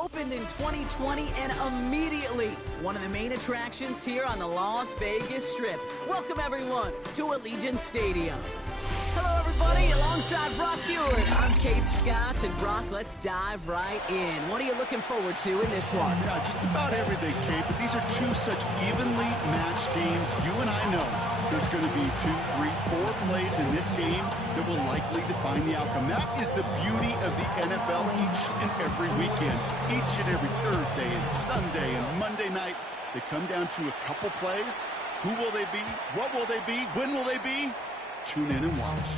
Opened in 2020 and immediately one of the main attractions here on the Las Vegas Strip. Welcome, everyone, to Allegiant Stadium. Hello, everybody. Alongside Brock Hewitt, I'm Kate Scott. And, Brock, let's dive right in. What are you looking forward to in this one? Yeah, just about everything, Kate. But these are two such evenly matched teams. You and I know there's going to be 2, 3, 4 plays in this game that will likely define the outcome. That is the beauty of the NFL each and every weekend. Each and every Thursday and Sunday and Monday night, they come down to a couple plays. Who will they be? What will they be? When will they be? Tune in and watch.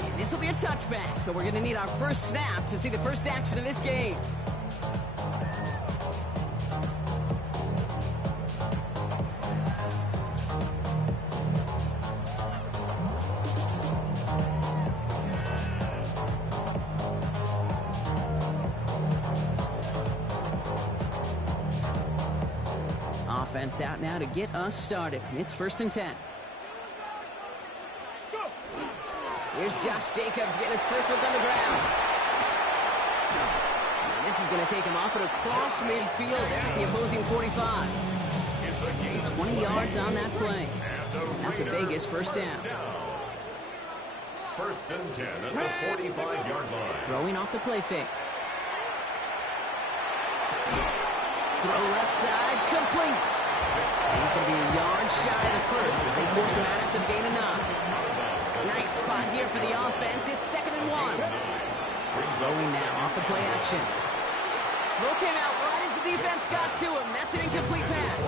And this will be a touchback, so we're going to need our first snap to see the first action of this game. Offense out now to get us started. It's 1st and 10. Here's Josh Jacobs getting his first look on the ground. And this is going to take him off and across midfield there at the opposing 45. So 20 yards on that play. And that's a Vegas first down. 1st and 10 at the 45-yard line. Throwing off the play fake. Throw left side, complete. And he's going to be a yard shy of the first as they force him out after the gain of 9. Nice spot here for the offense. It's 2nd and 1. Going now off the play action. Throw came out right as the defense got to him. That's an incomplete pass.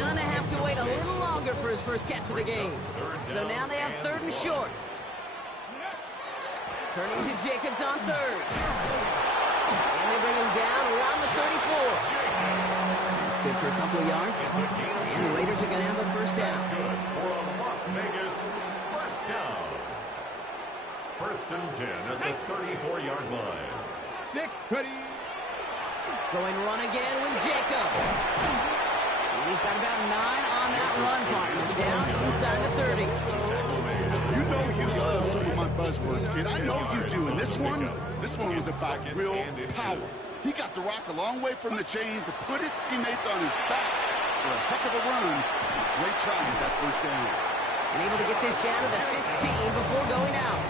Gonna have to wait a little longer for his first catch of the game. So now they have 3rd and short. Turning to Jacobs on 3rd. And they bring him down around the 34. That's good for a couple of yards. And the Raiders are going to have a first down. Down. 1st and 10 at the 34-yard line. Going run again with Jacobs. And he's got about 9 on that run, partner. Down inside the 30. You know you love some of my buzzwords, kid. I know you do. And this one was about real power. He got the rock a long way from the chains and put his teammates on his back for a heck of a run. Great try with that first down. And able to get this down to the 15 before going out.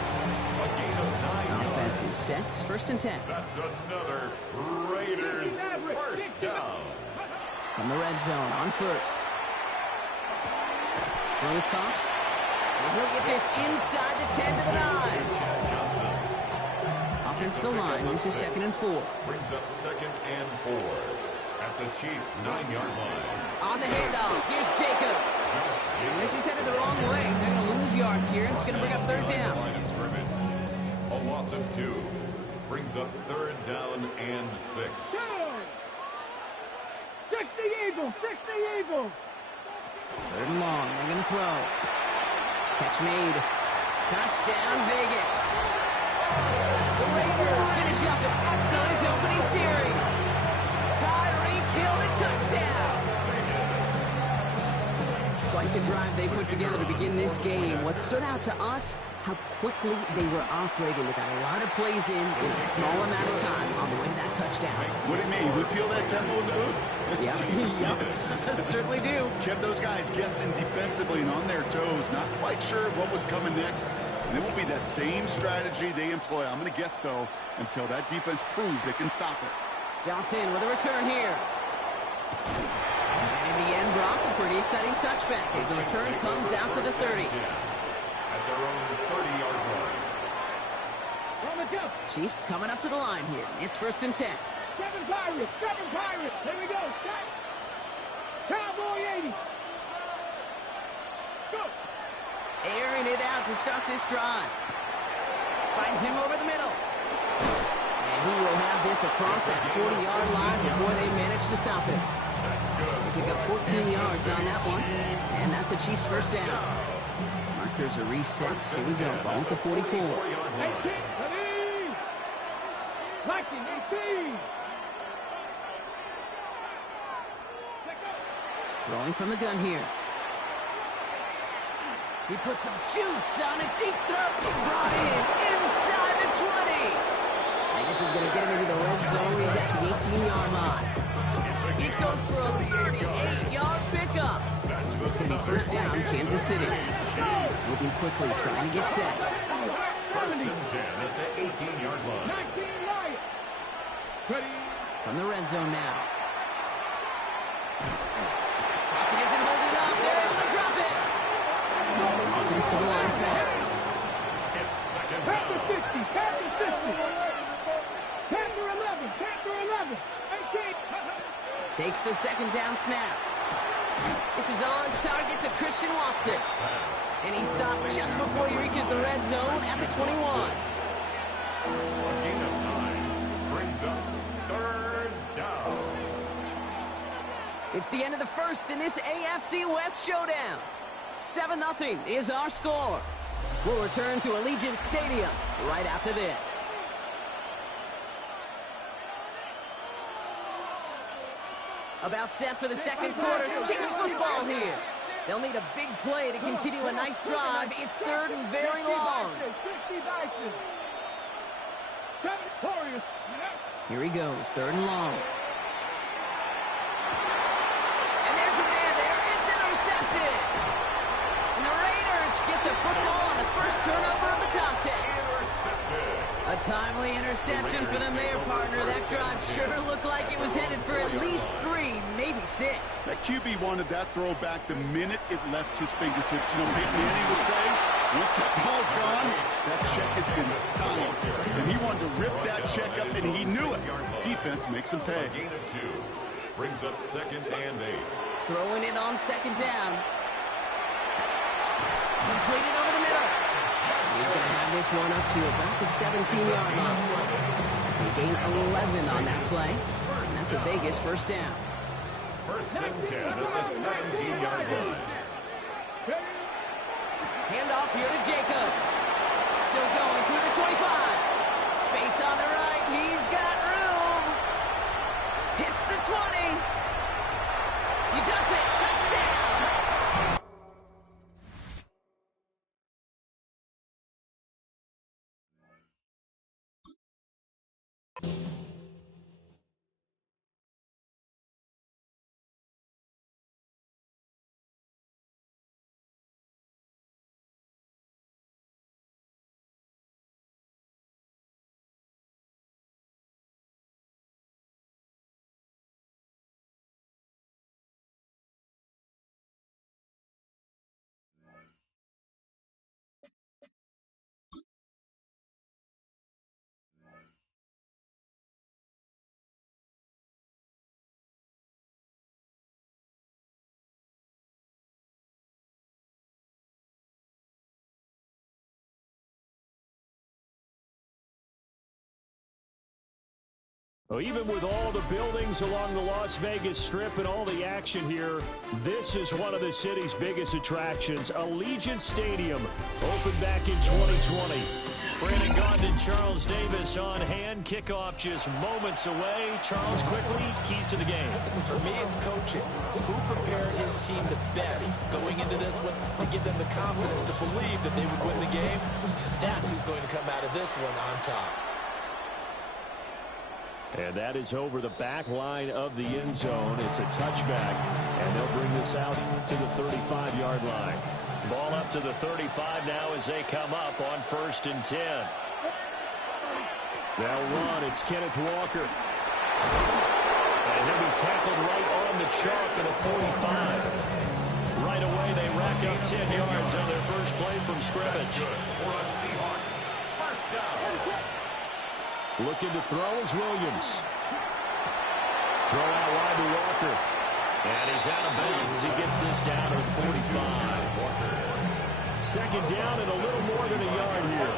Offense is set. 1st and 10. That's another Raiders first down. From the red zone on 1st. Throw is caught. And he'll get this inside the 10 to the 9. Offensive line. This is 2nd and 4. Brings up 2nd and 4 at the Chiefs' 9-yard line. On the handoff. Here's Jacobs. And this is headed the wrong way. They're going to lose yards here. It's going to bring up 3rd down. A loss of 2 brings up 3rd down and 6. 60 Eagles, 60 Eagles. 3rd and long. They're going to throw. Catch made. Touchdown, Vegas. The Raiders finish up an excellent opening series. Tyreek Hill a touchdown. Quite the drive they put together to begin this game. What stood out to us, how quickly they were operating. They got a lot of plays in a small amount of time on the way to that touchdown. What do you mean? We feel that tempo in the booth? Yeah, certainly do. Kept those guys guessing defensively and on their toes, not quite sure what was coming next. And it will be that same strategy they employ, I'm going to guess so, until that defense proves it can stop it. Johnson with a return here. And in the end, Brock, a pretty exciting touchback as the return comes out to the 30. At their own 30-yard line. Chiefs coming up to the line here. It's 1st and 10. 7 Pirates, 7 Pirates. Here we go. Cowboy 80. Go. Airing it out to start this drive. Finds him over the middle. And he will have this across that 40-yard line before they manage to stop it. They pick up 14 yards on that one. And that's a Chiefs first down. Markers are reset. Here we go. Ball at the 44. 18, 18. Throwing from the gun here. He puts some juice on a deep throw. Brought in inside the 20. And this is going to get him into the red zone. He's at the 18-yard line. It goes for a 38-yard pickup. It's going to be first down, Kansas City. Moving quickly, trying to get set. First and 10 at the 18-yard line. From the red zone now. Pocket isn't holding up. They're able to drop it. Offensive line fast. It's second Panther down. 60, Panther 60. Panther 11, Panther 11. 18. Takes the second down snap. This is on target to Christian Watson. Pass. And he stopped just before he reaches the red zone at the 21. A gain of 9 brings up third down. It's the end of the first in this AFC West showdown. 7-0 is our score. We'll return to Allegiant Stadium right after this. About set for the second quarter. Chiefs football here. They'll need a big play to continue a nice drive. It's third and very long. 60 Bison. 7 Warriors. Here he goes, third and long. And there's a man there. It's intercepted. And the Raiders get the football on the first turnover of the contest. A timely interception for them there, partner. That drive sure looked like it was headed for at least 3, maybe 6. That QB wanted that throw back the minute it left his fingertips. You know, Peyton Manning would say, once that ball's gone, that check has been signed. And he wanted to rip that check up, and he knew it. Defense makes him pay. A gain of 2 brings up second and 8. Throwing it on second down. Completed over the middle. He's going to have this one up to about the 17-yard line. They gain 11 on that play. And that's a Vegas first down. First and 10 at the 17-yard line. Handoff here to Jacobs. Still going through the 25. Space on the right. He's got room. Hits the 20. He does it. Touchdown. Well, even with all the buildings along the Las Vegas Strip and all the action here, this is one of the city's biggest attractions. Allegiant Stadium opened back in 2020. Brandon Gaudin, Charles Davis on hand. Kickoff just moments away. Charles, quickly, keys to the game. For me, it's coaching. Who prepared his team the best going into this one to give them the confidence to believe that they would win the game? That's who's going to come out of this one on top. And that is over the back line of the end zone. It's a touchback, and they'll bring this out to the 35-yard line. Ball up to the 35 now as they come up on 1st and 10. They'll run. It's Kenneth Walker. And he'll be tackled right on the chalk at a 45. Right away, they rack up 10 yards on their first play from scrimmage. For the Seahawks. First down. Looking to throw is Williams. Throw out wide to Walker. And he's out of bounds as he gets this down to the 45. Second down and a little more than a yard here.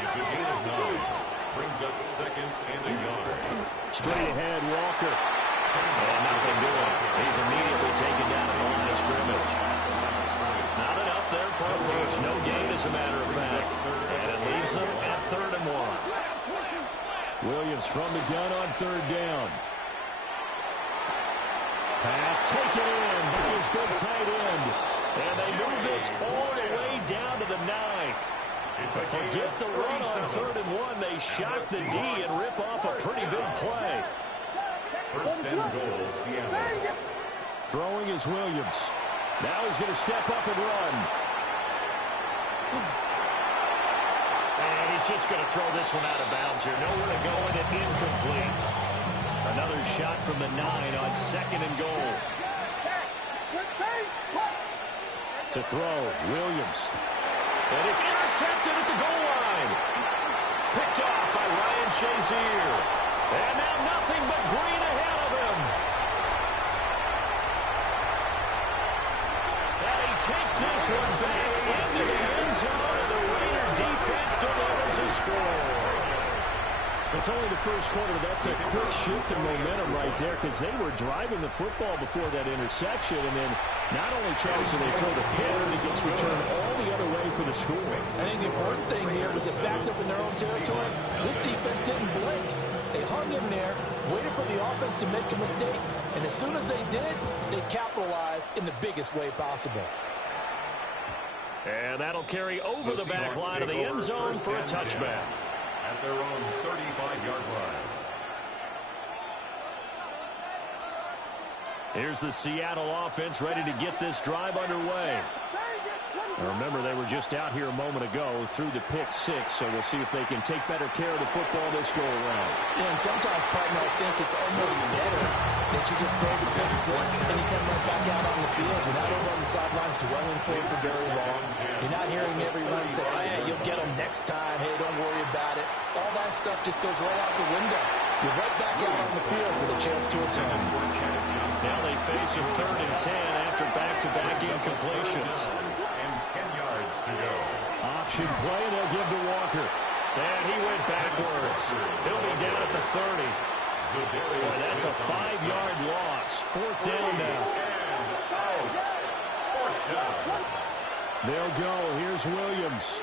It's a gain of 9. Brings up second and a yard. Straight ahead, Walker. And nothing doing. He's immediately taken down at the line of scrimmage. Not enough there for a first. No gain, as a matter of fact. And it leaves them at 3rd and 1. Williams from the gun on 3rd down. Pass taken in by his big tight end. And they move this all the way down to the 9. Forget the run on 3rd and 1. They shock the D and rip off a pretty big play. First and goal, Seattle. Throwing is Williams. Now he's going to step up and run. And he's just going to throw this one out of bounds here. Nowhere to go with it, incomplete. Another shot from the 9 on 2nd and goal. To throw, Williams. And it's intercepted at the goal line. Picked off by Ryan Shazier. And now nothing but green ahead of him. And he takes this one back into the end zone, and the Raider defense delivers a score. It's only the first quarter. That's a quick shift in momentum right there because they were driving the football before that interception, and then not only tries to they throw the pick, but it gets returned all the other way for the score. I think the important thing here was it backed up in their own territory. This defense didn't blink. They hung in there, waited for the offense to make a mistake, and as soon as they did, they capitalized in the biggest way possible. And that'll carry over the back line of the end zone for a touchback. At their own 35-yard line. Here's the Seattle offense ready to get this drive underway. Now remember, they were just out here a moment ago through the pick 6, so we'll see if they can take better care of the football this go-around. Yeah, and sometimes, partner, I think it's almost better that you just throw the pick 6 and you come right back out on the field. You're not over on the sidelines dwelling for it for very long. You're not hearing everyone say, oh, yeah, you'll get them next time. Hey, don't worry about it. All that stuff just goes right out the window. You're right back out on the field with a chance to atone. Now they face a 3rd and 10 after back-to-back incompletions. And 10 yards to go. Option play, and they'll give to Walker. And he went backwards. He'll be down at the 30. Boy, that's a 5-yard loss. 4th down now. They'll go. Here's Williams.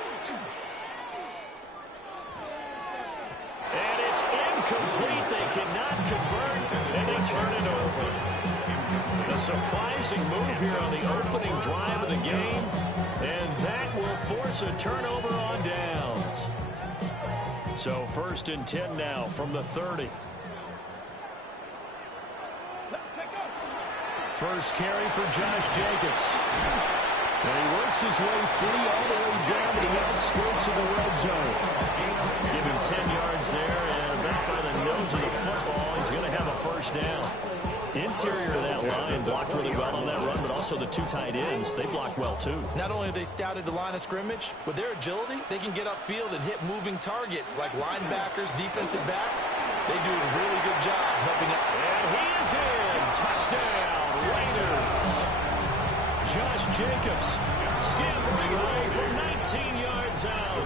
And it's incomplete. They cannot convert, and they turn it over. A surprising move here on the opening drive of the game, and that will force a turnover on downs. So 1st and 10 now from the 30. First carry for Josh Jacobs. And he works his way free all the way down to the outskirts of the red zone. Give him 10 yards there, and back by the nose of the football, he's going to have a first down. Interior of that line blocked really well on that run, but also the 2 tight ends, they blocked well too. Not only have they scouted the line of scrimmage, with their agility, they can get upfield and hit moving targets like linebackers, defensive backs. They do a really good job helping out. And he is in. Touchdown, Raiders. Josh Jacobs scampering away from 19 yards out.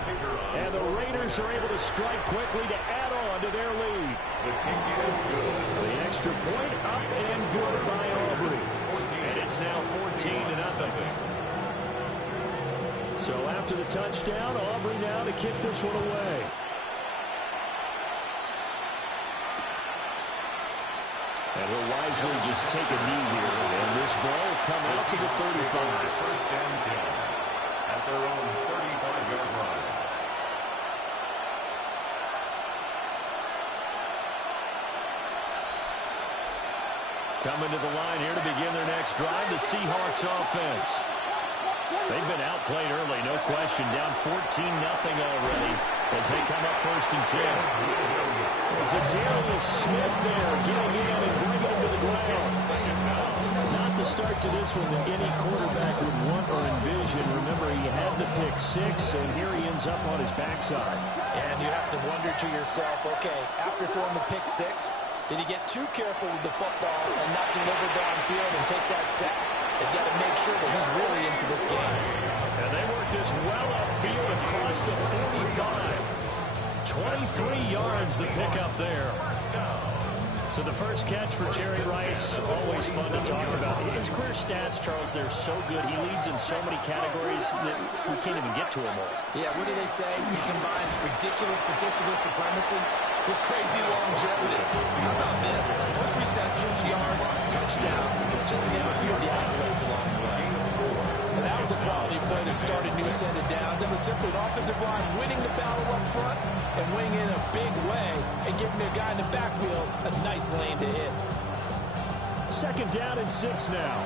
And the Raiders are able to strike quickly to add on to their lead. The kick is good. The extra point up and good by Aubrey. And it's now 14-0. So after the touchdown, Aubrey now to kick this one away. And he'll wisely just take a knee here. And this ball will come out to the 35. First and 10 at their own 35-yard line. Coming to the line here to begin their next drive, the Seahawks offense. They've been outplayed early, no question. Down 14-0 already as they come up 1st and 10. Zadarius Smith there getting in and bringing him to the ground. Not the start to this one that any quarterback would want or envision. Remember, he had the pick 6, and here he ends up on his backside. And you have to wonder to yourself, okay, after throwing the pick 6, did he get too careful with the football and not deliver downfield and take that sack? They've got to make sure that he's really into this game. And they work this well upfield across the 45. 23 yards the pickup there. So the first catch for Jerry Rice, always fun to talk about. His career stats, Charles, they're so good. He leads in so many categories that we can't even get to them all. Yeah, what do they say? He combines ridiculous statistical supremacy with crazy longevity. How about this? Most receptions, yards, touchdowns, just to name a few of the accolades along the way. And that was a quality play to start a new set of downs. It was simply an offensive line winning the battle up front and winning in a big way and giving their guy in the backfield a nice lane to hit. Second down and 6 now.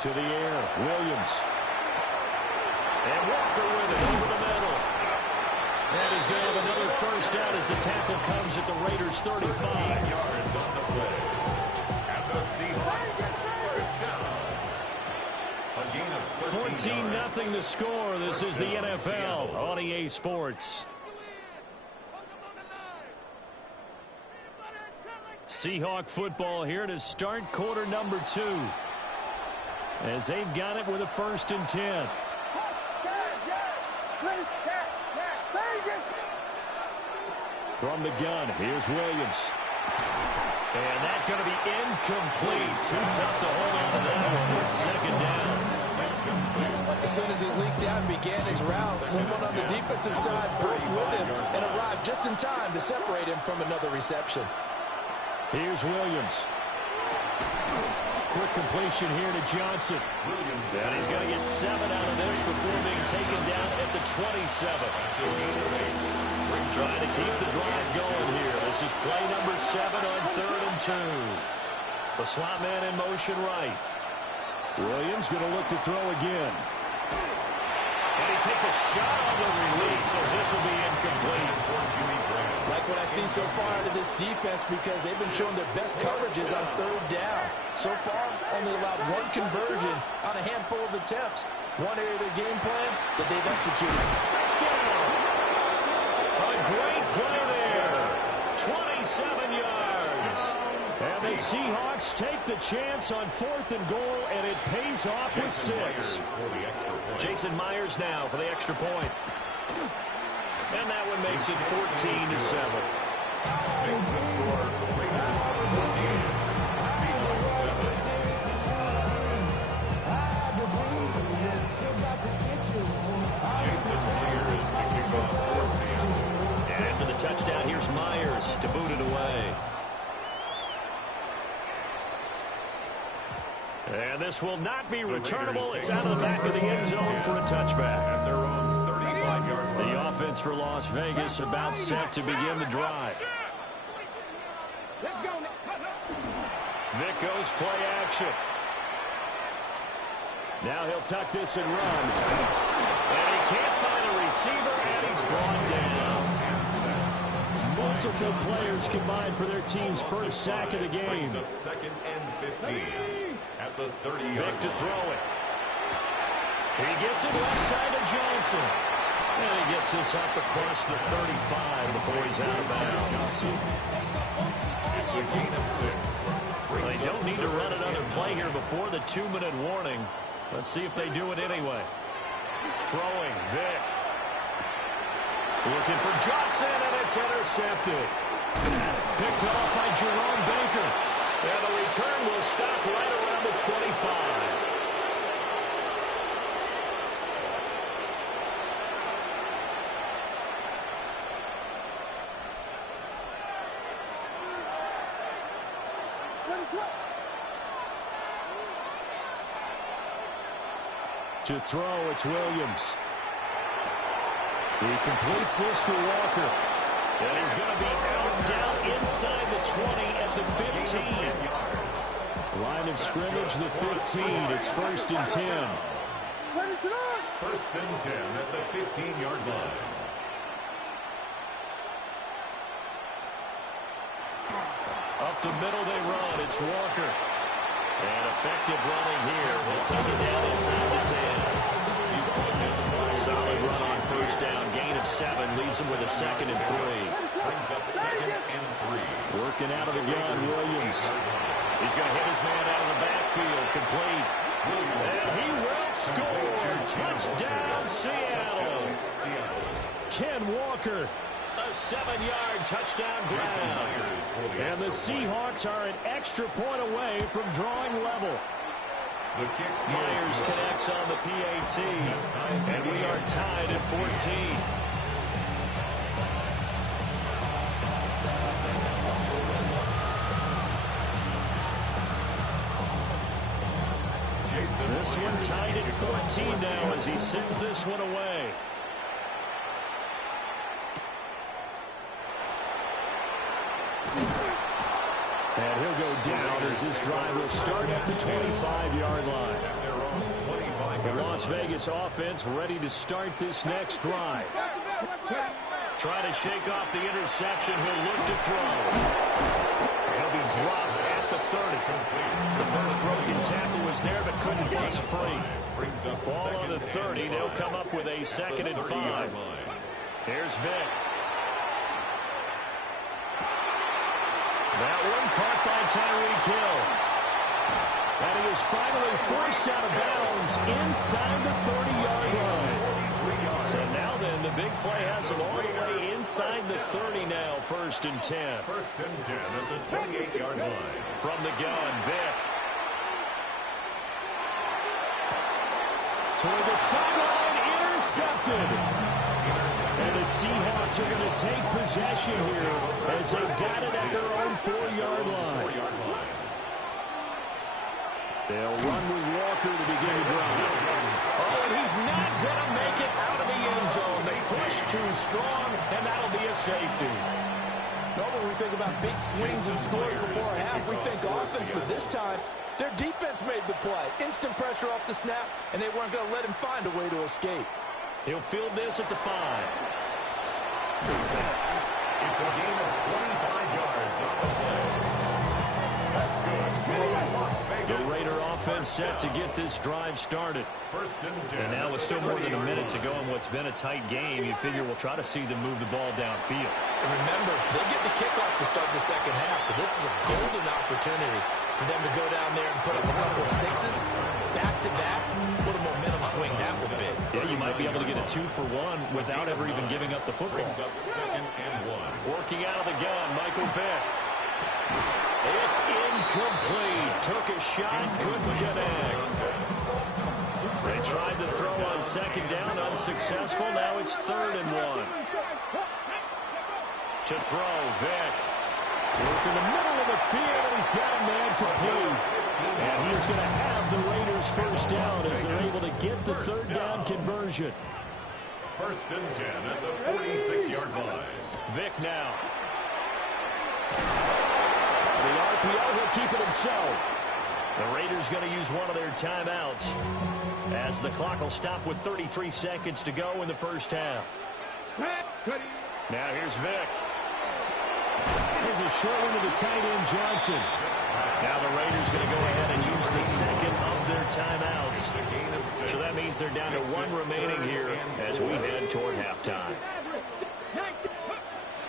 To the air, Williams. And Walker with it over the middle. And he's going to have another first down as the tackle comes at the Raiders' 35. Yards on the play. And the Seahawks first down. A gain of 14-0 the score. This is the NFL on EA Sports. Seahawk football here to start quarter number 2. As they've got it with a 1st and 10. From the gun, here's Williams. And that's going to be incomplete. Too tough to hold on to that one with 2nd down. As soon as it leaked out and began his route, someone on the defensive side broke with him and arrived just in time to separate him from another reception. Here's Williams. Quick completion here to Johnson. And he's going to get 7 out of this before being taken down at the 27. Trying to keep the drive going here. This is play number 7 on 3rd and 2. The slot man in motion right. Williams going to look to throw again. And he takes a shot on the release as this will be incomplete. Like what I've seen so far out of this defense, because they've been showing their best coverages on 3rd down. So far, only allowed 1 conversion on a handful of attempts. One area of their game plan that they've executed. Touchdown! A great play there. 27 yards. And the Seahawks take the chance on 4th and goal, and it pays off with 6. Jason Myers now for the extra point. And that one makes it 14-7. Makes the score Raiders 14, Seahawks 7. Jason Myers to kick off for Seattle. And for the touchdown, here's Myers to boot it away. And this will not be returnable. It's out of the back of the end zone for a touchback. At their own 35-yard line. The offense for Las Vegas about set to begin the drive. Vic goes play action. Now he'll tuck this and run. And he can't find a receiver, and he's brought down. Multiple players combined for their team's first sack of the game. Brings up 2nd and 15 at the 30-yard Vic to line. throw it. He gets it left side to Johnson. And he gets this up across the 35 before he's out of bounds. It's a gain of 6. Well, they don't need to run another play here before the 2-minute warning. Let's see if they do it anyway. Throwing, Vic. Looking for Johnson, and it's intercepted. Picked off by Jerome Baker. And the return will stop right around the 25. To throw, it's Williams. He completes this to Walker. And he's going to be held down inside the 20 at the 15. Line of scrimmage, the 15. It's 1st and 10. 1st and 10 at the 15-yard line. Up the middle they run. It's Walker. And effective running here. They'll take it down inside the 10. Solid run on 1st down. Gain of 7. Leaves him with a 2nd and 3. Brings up 2nd and 3. Working out of the gun, Williams. He's going to hit his man out of the backfield. Complete. And he will score. Touchdown, Seattle. Ken Walker. A 7-yard touchdown grab. And the Seahawks are an extra point away from drawing level. Myers connects on the PAT. And we are tied at 14. This one tied at 14 now as he sends this one away. And he'll go down as this drive will start at the 25-yard line. The Las Vegas offense ready to start this next drive. Trying to shake off the interception. He'll look to throw. He'll be dropped at the 30. The first broken tackle was there but couldn't bust free. Ball on the 30. They'll come up with a 2nd and 5. Here's Vick. That one caught by Tyreek Hill. And he is finally forced out of bounds inside the 30-yard line. So now then, the big play has him all the way inside the 30 now, 1st and 10. 1st and 10 at the 28-yard line. From the gun, Vick. Toward the sideline, intercepted. And the Seahawks are going to take possession here as they've got it at their own 4-yard line. They'll run with Walker to begin the drive. Oh, and he's not going to make it out of the end zone. They push too strong, and that'll be a safety. Normally we think about big swings and scores before a half. We think offense, but this time their defense made the play. Instant pressure off the snap, and they weren't going to let him find a way to escape. He'll field this at the 5. It's a gain of 25 yards on the play. That's good. The Raider offense set to get this drive started. 1st and 10. And now with still more than a minute to go in what's been a tight game, you figure we'll try to see them move the ball downfield. And remember, they get the kickoff to start the second half, so this is a golden opportunity for them to go down there and put up a couple of sixes back-to-back. What a momentum swing that would be. Yeah, you might be able to get a 2-for-1 without ever even giving up the football. Brings up 2nd and 1. Working out of the gun, Michael Vick. It's incomplete. Took a shot, couldn't connect. They tried to throw on 2nd down, unsuccessful. Now it's 3rd and 1. To throw, Vick. Work in the middle of the field, and he's got a man complete. And he is going to have the Raiders 1st down as they're able to get the 3rd down conversion. 1st and 10 at the 46-yard line. Vick now. The RPO, he'll keep it himself. The Raiders going to use one of their timeouts as the clock will stop with 33 seconds to go in the 1st half. Now here's Vick. Here's a short one to the tight end, Johnson. Now the Raiders going to go ahead and use the 2nd of their timeouts. So that means they're down to 1 remaining here as we head toward halftime.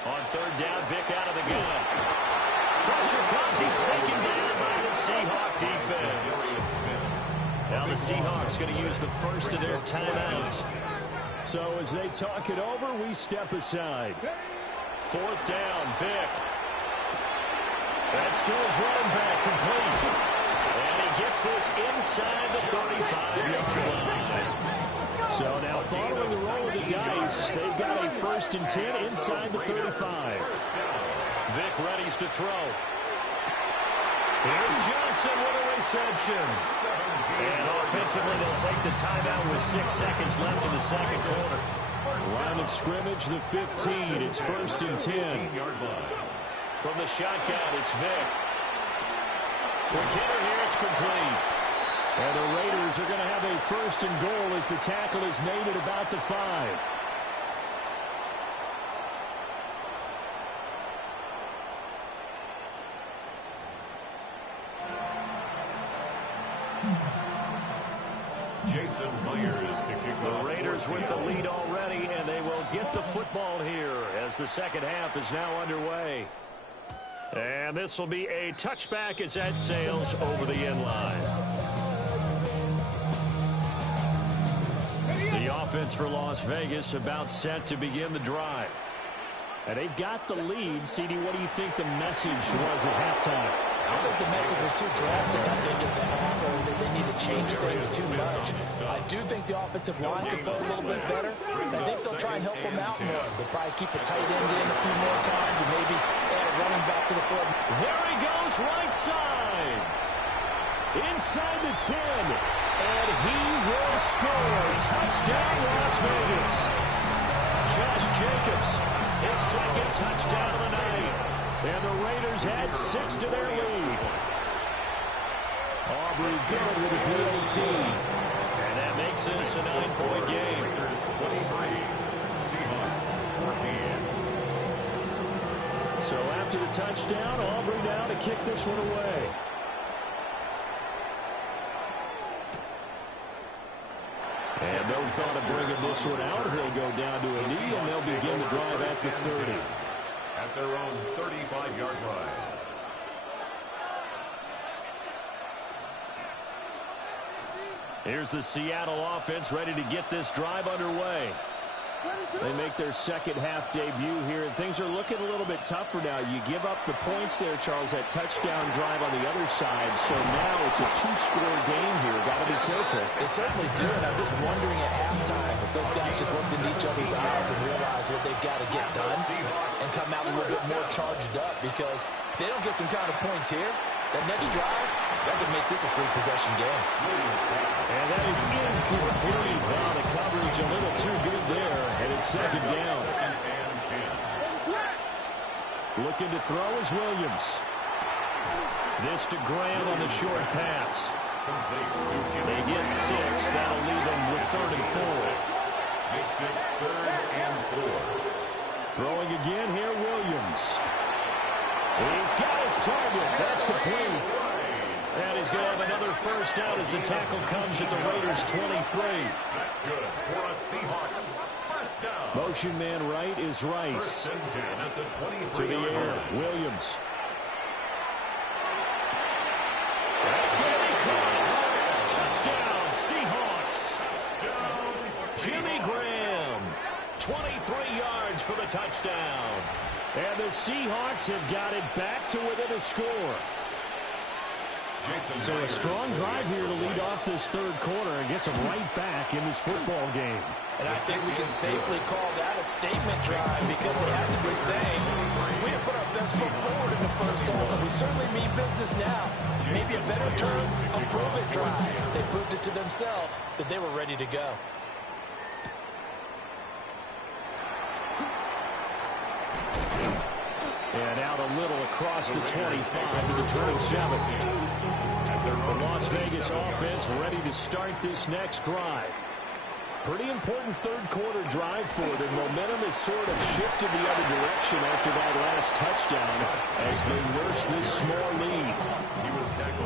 On 3rd down, Vick out of the gun. Pressure comes. He's taken down by the Seahawk defense. Now the Seahawks going to use the 1st of their timeouts. So as they talk it over, we step aside. 4th down, Vick. That's to his running back, complete. And he gets this inside the 35-yard line. So now following the roll of the dice, they've got a 1st and 10 inside the 35. Vick readies to throw. Here's Johnson with a reception. And offensively, they'll take the timeout with 6 seconds left in the 2nd quarter. Line of scrimmage, the 15. It's 1st and 10. From the shotgun, it's Vick. Quick hitter here, it's complete. And the Raiders are going to have a 1st and goal as the tackle is made at about the 5. Jason Myers to kick The off. Raiders with the lead already, and they will get the football here as the 2nd half is now underway. And this will be a touchback as that sails over the end line. The offense for Las Vegas about set to begin the drive. And they've got the lead. CD, what do you think the message was at halftime? I don't think the message was too drastic. I think at the half or that they need to change things too much. I do think the offensive line could play a little bit better. I think they'll try and help them out more. They'll probably keep a tight end in a few more times and maybe add a running back to the field. There he goes, right side. Inside the 10. And he will score. Touchdown, Las Vegas. Josh Jacobs, his 2nd touchdown of the night. And the Raiders add 6 to their lead. Aubrey good with a PAT. And that makes this a 9-point game. Raiders 23, Seahawks 14. So after the touchdown, Aubrey now to kick this one away. And no thought of bringing this one out. He'll go down to a knee, and they'll begin the drive at the 30. At their own 35-yard line. Here's the Seattle offense ready to get this drive underway. They make their second-half debut here, and things are looking a little bit tougher now. You give up the points there, Charles, that touchdown drive on the other side. So now it's a 2-score game here. Got to be careful. They certainly do, and I'm just wondering at halftime if those guys just looked into each other's eyes and realized what they've got to get done and come out a little bit more charged up, because if they don't get some kind of points here, that next drive, that could make this a three-possession game. And that is incomplete. Wow, the coverage a little too good there, and it's second down. Looking to throw is Williams. This to Graham on the short pass. They get 6. That'll leave them with 3rd and 4. Makes it 3rd and 4. Throwing again here, Williams. He's got his target. That's complete. And he's going to have another first down as the tackle comes at the Raiders' 23. That's good for a Seahawks. First down. Motion man right is Rice. 1st and 10 at the 23. To the air, Williams. That's going to be caught. Touchdown, Seahawks. Jimmy Graham. 23 yards for the touchdown. And the Seahawks have got it back to within a score. So a strong drive here to lead off this 3rd quarter and gets them right back in this football game. And I think we can safely call that a statement drive, because they had to be saying, we have put our best foot forward in the first half, but we certainly mean business now. Maybe a better term, a prove-it drive. They proved it to themselves that they were ready to go. And out a little across the 25 to the 27. The Las Vegas offense ready to start this next drive. Pretty important 3rd quarter drive for them. Momentum has sort of shifted the other direction after that last touchdown as they nurse this small lead.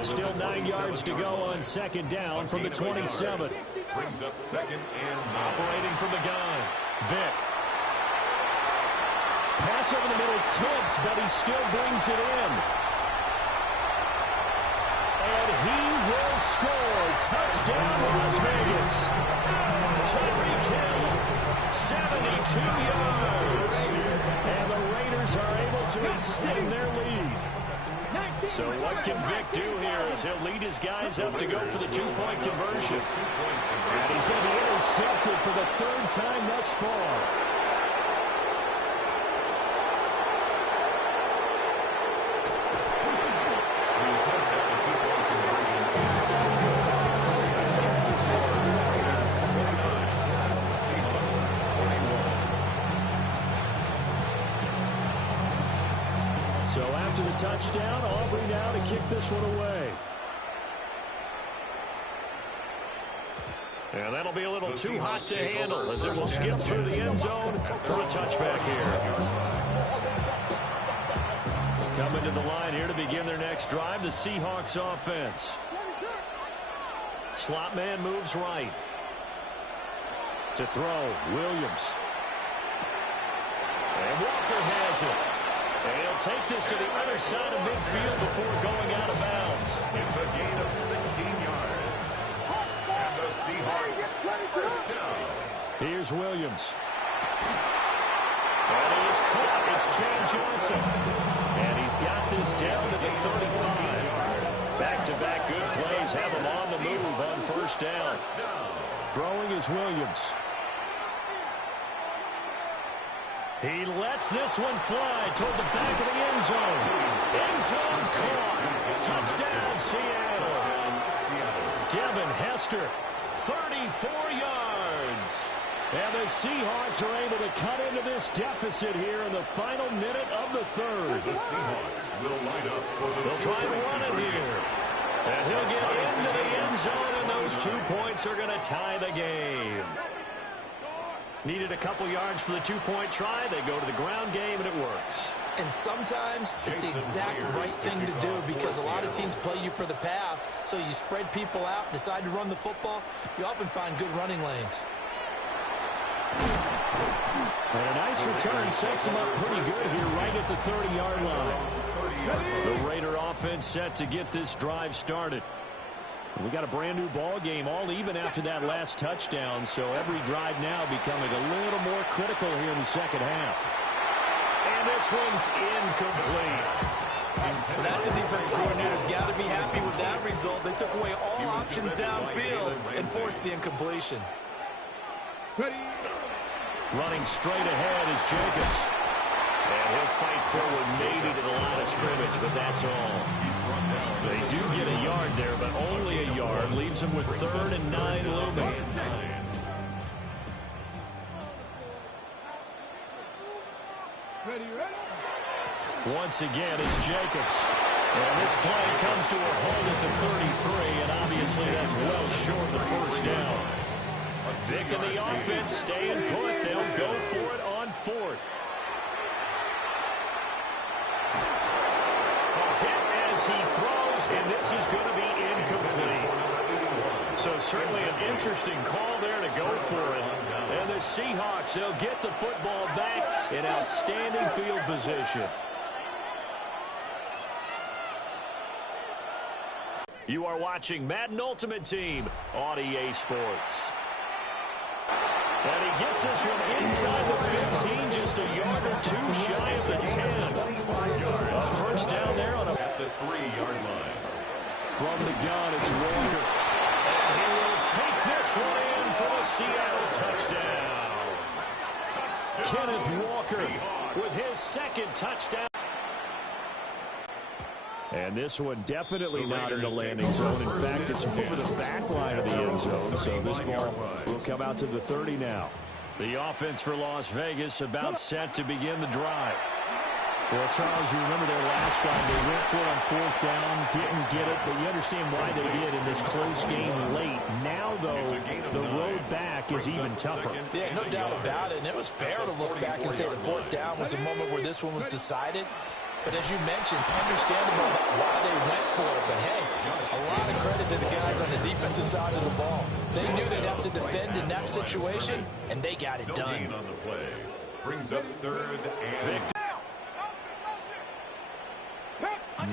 Still 9 yards to go on 2nd down from the 27. Brings up 2nd and 9. Operating from the gun. Vick. Pass over the middle, tipped, but he still brings it in. And he will score. Touchdown, Las Vegas. Tyreek Hill, 72 yards. And the Raiders are able to extend their lead. So what can Vick do here as he'll lead his guys up to go for the 2-point conversion. And he's going to be intercepted for the 3rd time thus far. So after the touchdown, Aubrey now to kick this one away. And that'll be a little too hot to handle as it will skip through the end zone for a touchback here. Coming to the line here to begin their next drive, the Seahawks offense. Slot man moves right. To throw, Williams. And Walker has it. And he'll take this to the other side of midfield before going out of bounds. It's a gain of 16 yards. And the Seahawks first down. Here's Williams. And he is caught. It's Chan Johnson. And he's got this down to the 35. Back-to-back good plays have him on the move on first down. Throwing is Williams. He lets this one fly toward the back of the end zone. End zone caught. Touchdown, Seattle. Devin Hester, 34 yards. And the Seahawks are able to cut into this deficit here in the final minute of the third. The Seahawks will line up for the They'll try and run it here. And he'll get into the end zone, and those 2 points are going to tie the game. Needed a couple yards for the 2-point try. They go to the ground game, and it works. And sometimes it's the exact right thing to do because a lot of teams play you for the pass, so you spread people out, decide to run the football. You often find good running lanes. And a nice return sets them up pretty good here right at the 30-yard line. The Raider offense set to get this drive started. We got a brand new ball game, all even after that last touchdown, so every drive now becoming a little more critical here in the second half. And this one's incomplete. Well, that's a defensive coordinator's got to be happy with that result. They took away all options downfield and forced the incompletion. Running straight ahead is Jacobs. And he'll fight forward maybe to the line of scrimmage, but that's all. They do get a yard there, but only a yard. Leaves them with 3rd and 9 looming. Once again, it's Jacobs. And this play comes to a halt at the 33, and obviously that's well short of the first down. Vic and the offense staying put. They'll go for it on 4th. A hit as he throws, and this is going to be incomplete. So certainly an interesting call there to go for it. And the Seahawks, they'll get the football back in outstanding field position. You are watching Madden Ultimate Team on EA Sports. And he gets this one inside the 15, just a yard or 2 shy of the 10. A first down there on at the 3-yard line. From the gun, it's Walker. And he will take this one in for the Seattle touchdown. Kenneth Walker with his 2nd touchdown. And this one definitely not in the landing zone. In fact, it's over the back line of the end zone. So this ball will come out to the 30 now. The offense for Las Vegas about set to begin the drive. Well, Charles, you remember their last drive. They went for it on 4th down, didn't get it, but you understand why they did in this close game late. Now, though, the road back is even tougher. Yeah, no doubt about it. And it was fair to look back and say the 4th down was a moment where this one was decided. But as you mentioned, understandable about why they went for it. But, hey, a lot of credit to the guys on the defensive side of the ball. They knew they'd have to defend in that situation, and they got it done. On the play. Brings up 3rd and Vic.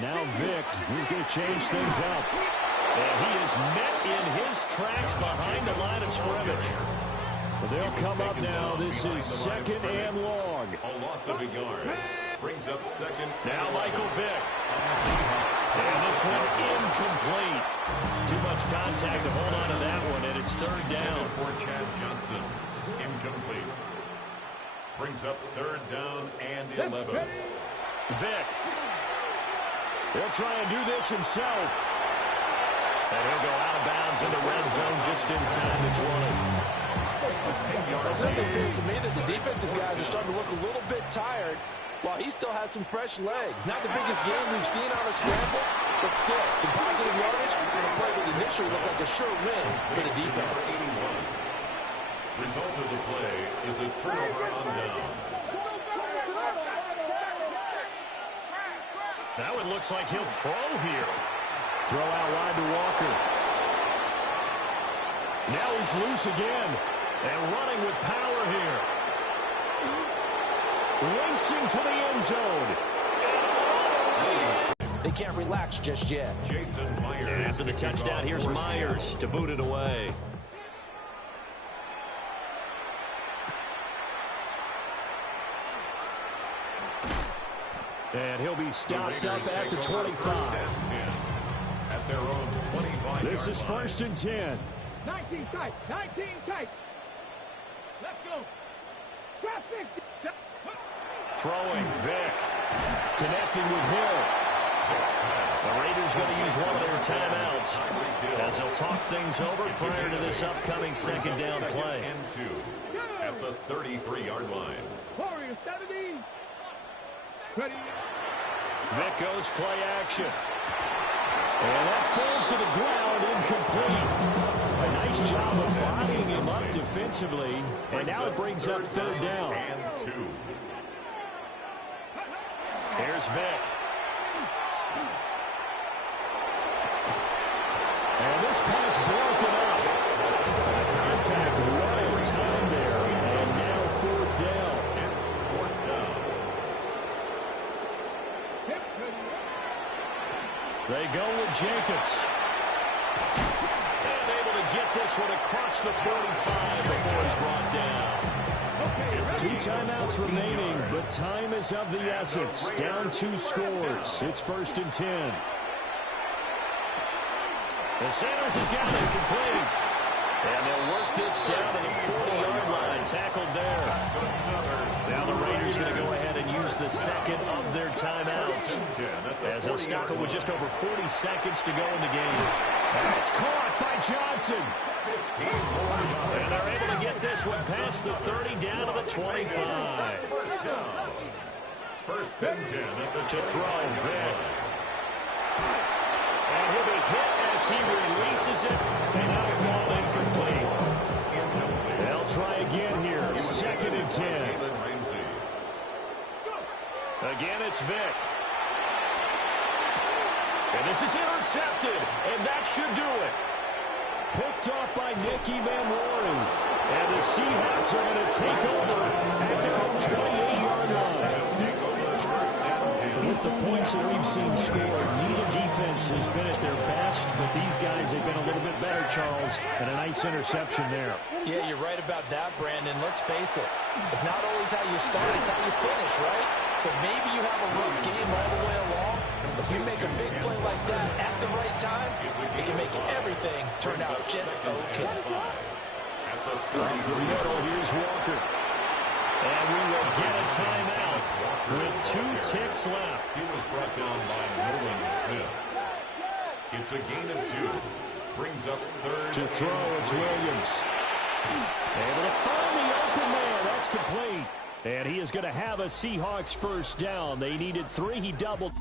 Now Vic, he's going to change things up. And he is met in his tracks behind the line of scrimmage. But they'll come up now. This is 2nd and long. A loss of a yard. Brings up 2nd. Now Michael Vick. And this one incomplete. Too much contact to hold on to that one, and it's 3rd down. For Chad Johnson. Incomplete. Brings up 3rd down and 11. Vick. He'll try and do this himself. And he'll go out of bounds in the red zone just inside the 20. Something feels to me that the defensive guys are starting to look a little bit tired while he still has some fresh legs. Not the biggest game we've seen on a scramble, but still some positive yardage and a play that initially looked like a sure win for the defense. Result of the play is a turnover on downs. That one looks like he'll throw here. Throw out wide to Walker. Now he's loose again. And running with power here. Racing to the end zone. They can't relax just yet. Jason Myers. And after the touchdown, here's Myers to boot it away. And he'll be stopped up at the 25. At their own 25. This is 1st and 10. 19 tight. 19 tight. Let's go. Traffic. Throwing Vick. Connecting with Hill. The Raiders going to use one of their timeouts as they'll talk things over prior to this upcoming 2nd down play. And 2. at the 33-yard line. Warriors 70. Ready. Vic goes play action. And that falls to the ground, incomplete. A nice job of bodying him up defensively. And now it brings up third down. And 2. Here's Vic. And this pass broken up. Contact right on time there. And now fourth down. It's fourth down. They go with Jacobs. And able to get this one across the 45 before he's brought down. 2 timeouts remaining, but time is of the essence. Down 2 scores. It's 1st and 10. The Sanders has got it complete. And they'll work this down to the 40-yard line. Tackled there. Now the Raiders going to go ahead and use the second of their timeouts. As they'll stop it with just over 40 seconds to go in the game. That's caught by Johnson. And they're able to get this one past the 30 down to the 25. First down. 1st and 10 at the To throw, Vic. And he'll be hit as he releases it. And now fall incomplete. They'll try again here. 2nd and 10. Again, it's Vic. And this is intercepted. And that should do it. Picked off by Nicky Manwari. And the Seahawks are going to take over at their own 28-yard line. With the points that we've seen scored, neither defense has been at their best, but these guys have been a little bit better, Charles, and a nice interception there. Yeah, you're right about that, Brandon. Let's face it. It's not always how you start, it's how you finish, right? So maybe you have a rough game all the way along. If you make a big play like that at the right time, it can make everything turn out just okay. From the middle, here's Walker. And we will get a timeout with 2 ticks left. He was brought down by Nolan Smith. It's a gain of 2. Brings up 3rd. To throw, it's Williams. Able to find the open man. That's complete. And he is going to have a Seahawks first down. They needed 3. He doubled.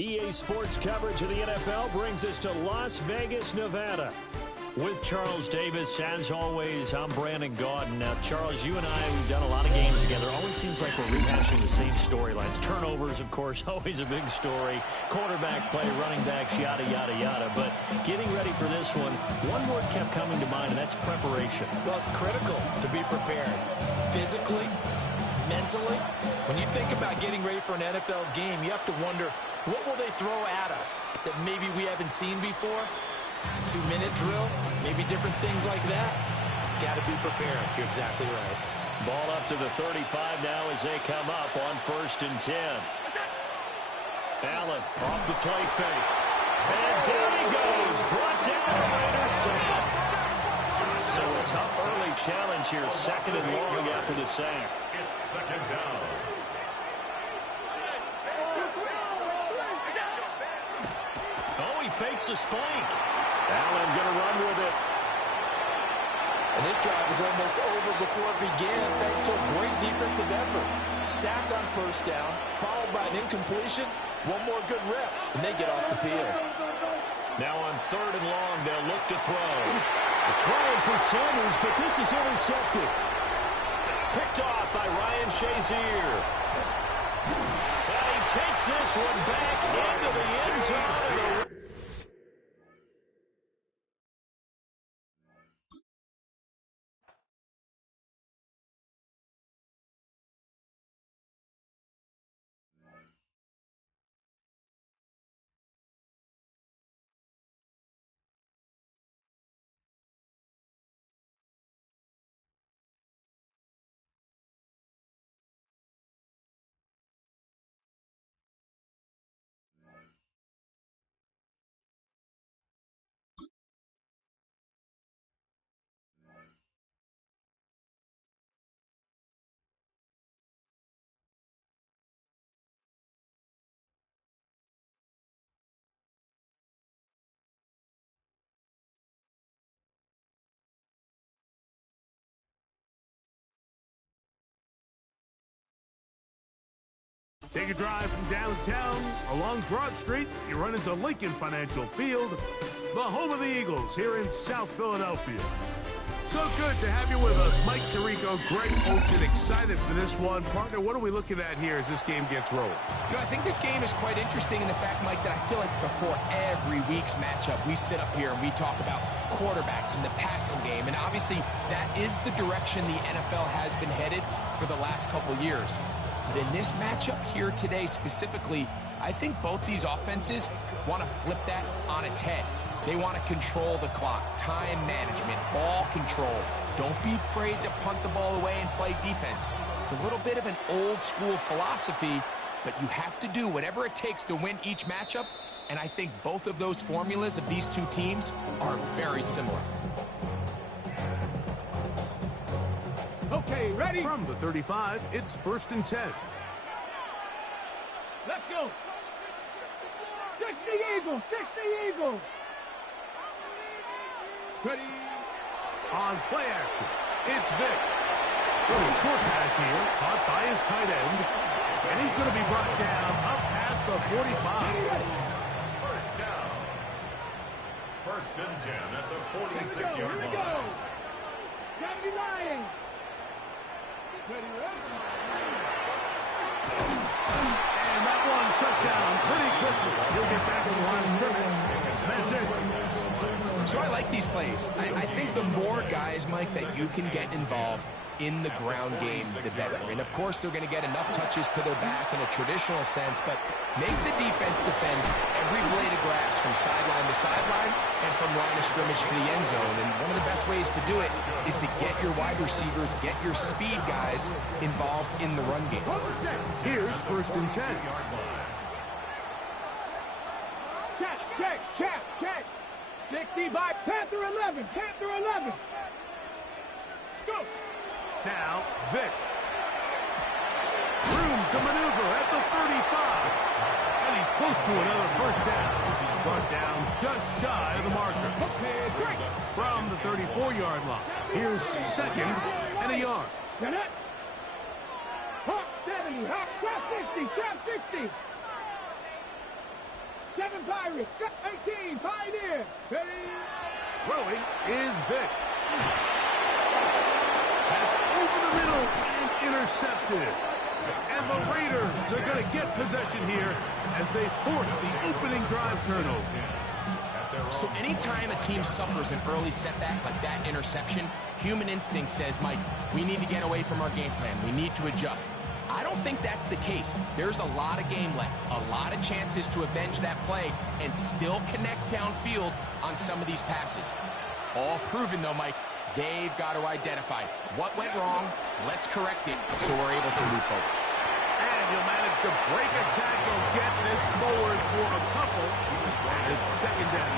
EA Sports coverage of the NFL brings us to Las Vegas, Nevada. With Charles Davis, as always, I'm Brandon Gaudin. Now, Charles, you and I, we've done a lot of games together. Always seems like we're rehashing the same storylines. Turnovers, of course, always a big story. Quarterback play, running backs, yada, yada, yada. But getting ready for this one word kept coming to mind, and that's preparation. Well, it's critical to be prepared. Physically, mentally. When you think about getting ready for an NFL game, you have to wonder, what will they throw at us that maybe we haven't seen before? 2-minute drill, maybe different things like that. Got to be prepared. You're exactly right. Ball up to the 35 now as they come up on 1st and 10. Allen off the play fake. And down he goes. Brought down Raiders sack. So a tough early challenge here. 2nd and long after the sack. It's 2nd down. Oh, he fakes the spank. Allen going to run with it. And this drive was almost over before it began thanks to a great defensive effort. Sacked on 1st down, followed by an incompletion. One more good rep, and they get off the field. Now on 3rd and long, they'll look to throw. Trying for Sanders, but this is intercepted. Picked off by Ryan Shazier. And he takes this one back into the end zone. Take a drive from downtown along Broad Street. You run into Lincoln Financial Field, the home of the Eagles here in South Philadelphia. So good to have you with us. Mike Tirico, Greg Olsen, excited for this one. Partner, what are we looking at here as this game gets rolling? You know, I think this game is quite interesting in the fact, Mike, that I feel like before every week's matchup, we sit up here and we talk about quarterbacks in the passing game. And obviously, that is the direction the NFL has been headed for the last couple years. But in this matchup here today specifically, I think both these offenses want to flip that on its head. They want to control the clock, time management, ball control. Don't be afraid to punt the ball away and play defense. It's a little bit of an old school philosophy, but you have to do whatever it takes to win each matchup, and I think both of those formulas of these two teams are very similar. Okay, ready? From the 35, it's 1st and 10. Let's go. 60 Eagles, 60 Eagles. Ready? On play action, it's Vic. Little short pass here, caught by his tight end. And he brought down up past the 45. First down. First and 10 at the 46-yard line. Gotta be lying. Ready, And that one shut down pretty quickly. He'll get back to the line of scrimmage. That's it. So I like these plays. I think the more guys, Mike, that you can get involved in the ground game, the better. And of course, they're going to get enough touches to their back in a traditional sense, but make the defense defend every blade of grass from sideline to sideline and from line of scrimmage to the end zone. And one of the best ways to do it is to get your wide receivers, get your speed guys involved in the run game. Here's first and 10. Check. 60 by Panther 11. Panther 11. Scoop. Now, Vic. Room to maneuver at the 35. And he's close to another first down. He's brought down just shy of the marker. From the 34-yard line. Here's second and a yard. Get it. Hop 70. Hop 60. 7 Pirates. 18. Pioneer. Throwing is Vic. That's over the middle and intercepted. And the Raiders are going to get possession here as they force the opening drive turnover. So anytime a team suffers an early setback like that interception, human instinct says, Mike, we need to get away from our game plan. We need to adjust. I don't think that's the case. There's a lot of game left, a lot of chances to avenge that play and still connect downfield on some of these passes. All proven, though, Mike, they've got to identify what went wrong, let's correct it so we're able to move forward. And you'll manage to break a tackle, get this forward for a couple. And it's second down.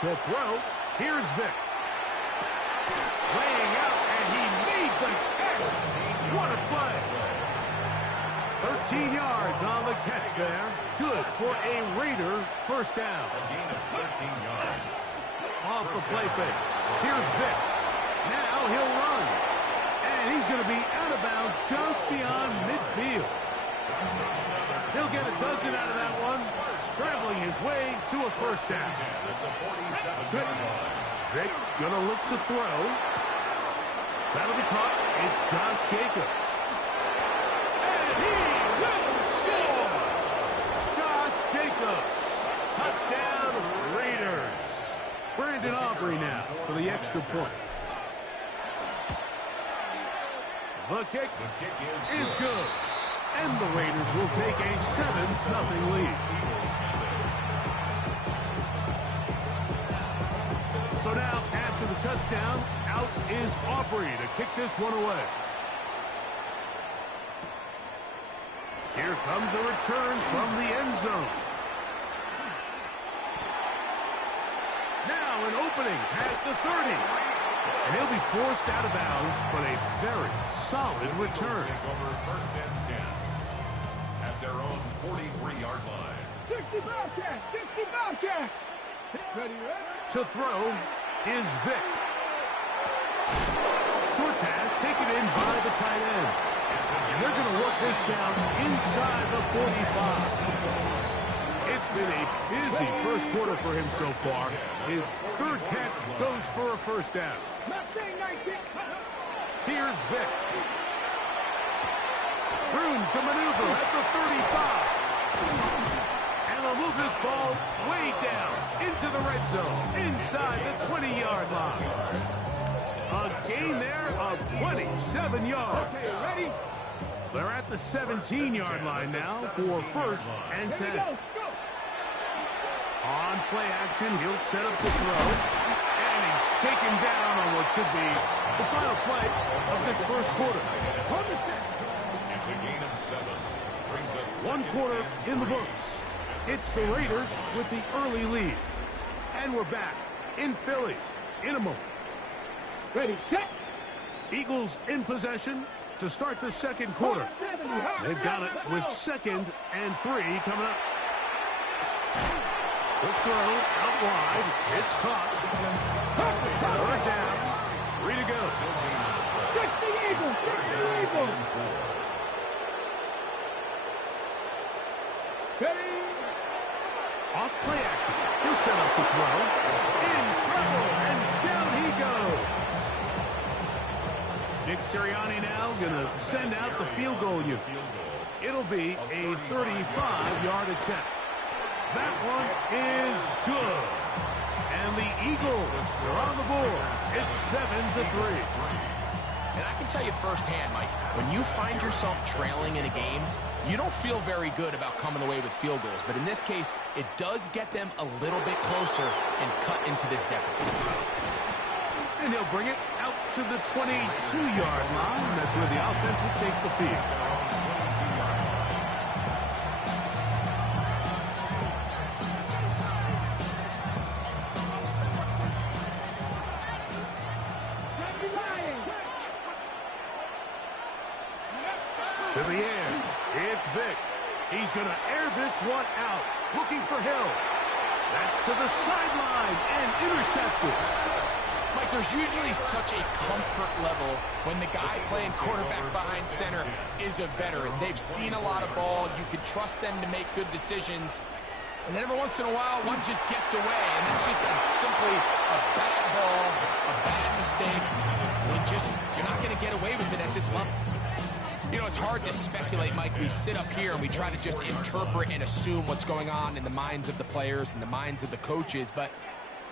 To throw, here's Vic. Laying out, and he made the catch. What a play. 13 yards on the catch there. Good for a Raider first down. A gain of 13 yards. Off the play fake. Here's Vic. Now he'll run. And he's going to be out of bounds just beyond midfield. He'll get a dozen out of that one, scrambling his way to a first down. Vic going to look to throw. That'll be caught. It's Josh Jacobs. And he will score! Josh Jacobs. Touchdown, Raiders. Brandon Aubrey now for the extra point. The kick is good. And the Raiders will take a 7-0 lead. So now, after the touchdown, out is Aubrey to kick this one away. Here comes a return from the end zone. Now an opening past the 30. And he'll be forced out of bounds, but a very solid return. First and 10 at their own 43-yard line. 60 Bobcat. Ready, To throw is Vic. Short pass taken in by the tight end. And they're going to work this down inside the 45. It's been a busy first quarter for him so far. His third catch goes for a first down. Here's Vic. Room to maneuver at the 35. And they'll move this ball way down into the red zone, inside the 20-yard line. A gain there of 27 yards. Okay, ready? They're at the 17-yard line now for first and 10. On play action, he'll set up to throw. And he's taken down on what should be the final play of this first quarter. It's a gain of 7. Brings up One quarter in the books. It's the Raiders with the early lead. And we're back in Philly in a moment. Ready, set. Eagles in possession to start the second quarter. They've got it with 2nd and 3 coming up. The throw out wide. It's caught. Third down. to throw. In trouble, and down he goes. Nick Sirianni now going to send out the field goal unit. It'll be a 35-yard attempt. That one is good. And the Eagles are on the board. It's 7-3. And I can tell you firsthand, Mike, when you find yourself trailing in a game, you don't feel very good about coming away with field goals. But in this case, it does get them a little bit closer and cut into this deficit. And he'll bring it out to the 22-yard line. That's where the offense will take the field. To the air, it's Vic. He's going to air this one out, looking for Hill. That's to the sideline and intercepted. Mike, there's usually such a comfort level when the guy playing quarterback behind center is a veteran. They've seen a lot of ball. You can trust them to make good decisions. And then every once in a while, one just gets away, and it's just simply a bad ball, a bad mistake. You're not going to get away with it at this level. You know, it's hard to speculate, Mike. We sit up here and we try to just interpret and assume what's going on in the minds of the players and the minds of the coaches, but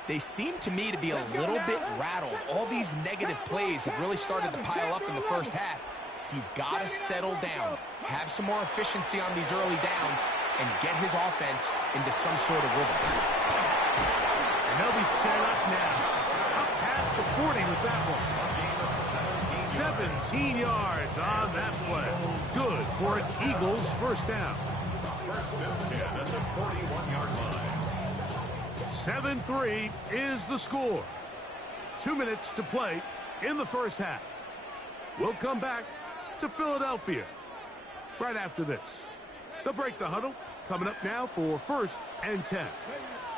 they seem to me to be a little bit rattled. All these negative plays have really started to pile up in the first half. He's got to settle down, have some more efficiency on these early downs, and get his offense into some sort of rhythm. And they'll be set up now. Up past the 40 with that one. 17 yards on that play. Good for an Eagles first down. First and 10 at the 41-yard line. 7-3 is the score. 2 minutes to play in the first half. We'll come back to Philadelphia right after this. They'll break the huddle. Coming up now for first and 10.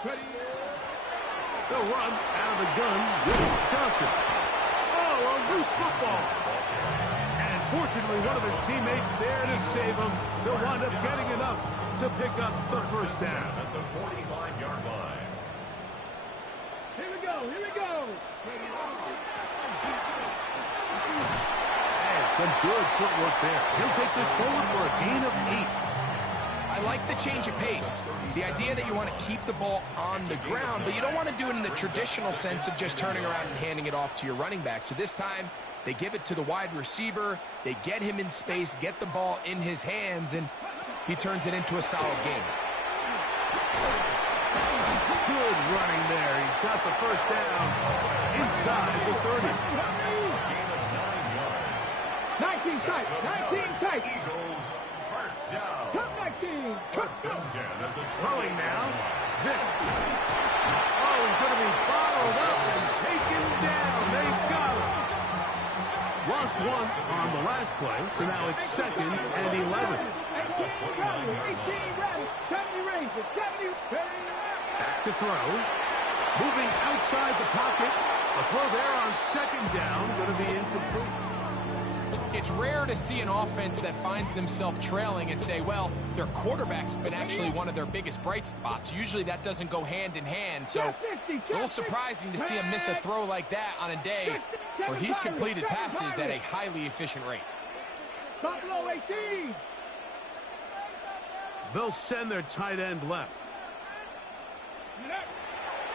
They'll run out of the gun with Johnson. Oh, a loose football. And fortunately, one of his teammates there to save him. They'll wind up getting enough to pick up the first down. At the 45-yard line. Here we go, here we go. And some good footwork there. He'll take this forward for a gain of 8. I like the change of pace. The idea that you want to keep the ball on the ground, but you don't want to do it in the traditional sense of just turning around and handing it off to your running back. So this time, they give it to the wide receiver. They get him in space, get the ball in his hands, and he turns it into a solid game. Good running there. He's got the first down inside the 30. Gain of 9 yards. 19 tight, 19 tight. Eagles, first down. Come 19. First and 10 at the Throwing now. Vic. Oh, he's going to be bottled up and taken down. They got him. Lost one on the last play, so now it's 2nd and 11. 18 ready, 70 raises, 70 ready. Back to throw. Moving outside the pocket. A throw there on 2nd down. Going to be incomplete. It's rare to see an offense that finds themselves trailing and say, well, their quarterback's been actually one of their biggest bright spots. Usually that doesn't go hand in hand, so it's a little surprising to see him miss a throw like that on a day where he's completed passes at a highly efficient rate. Buffalo 18. They'll send their tight end left.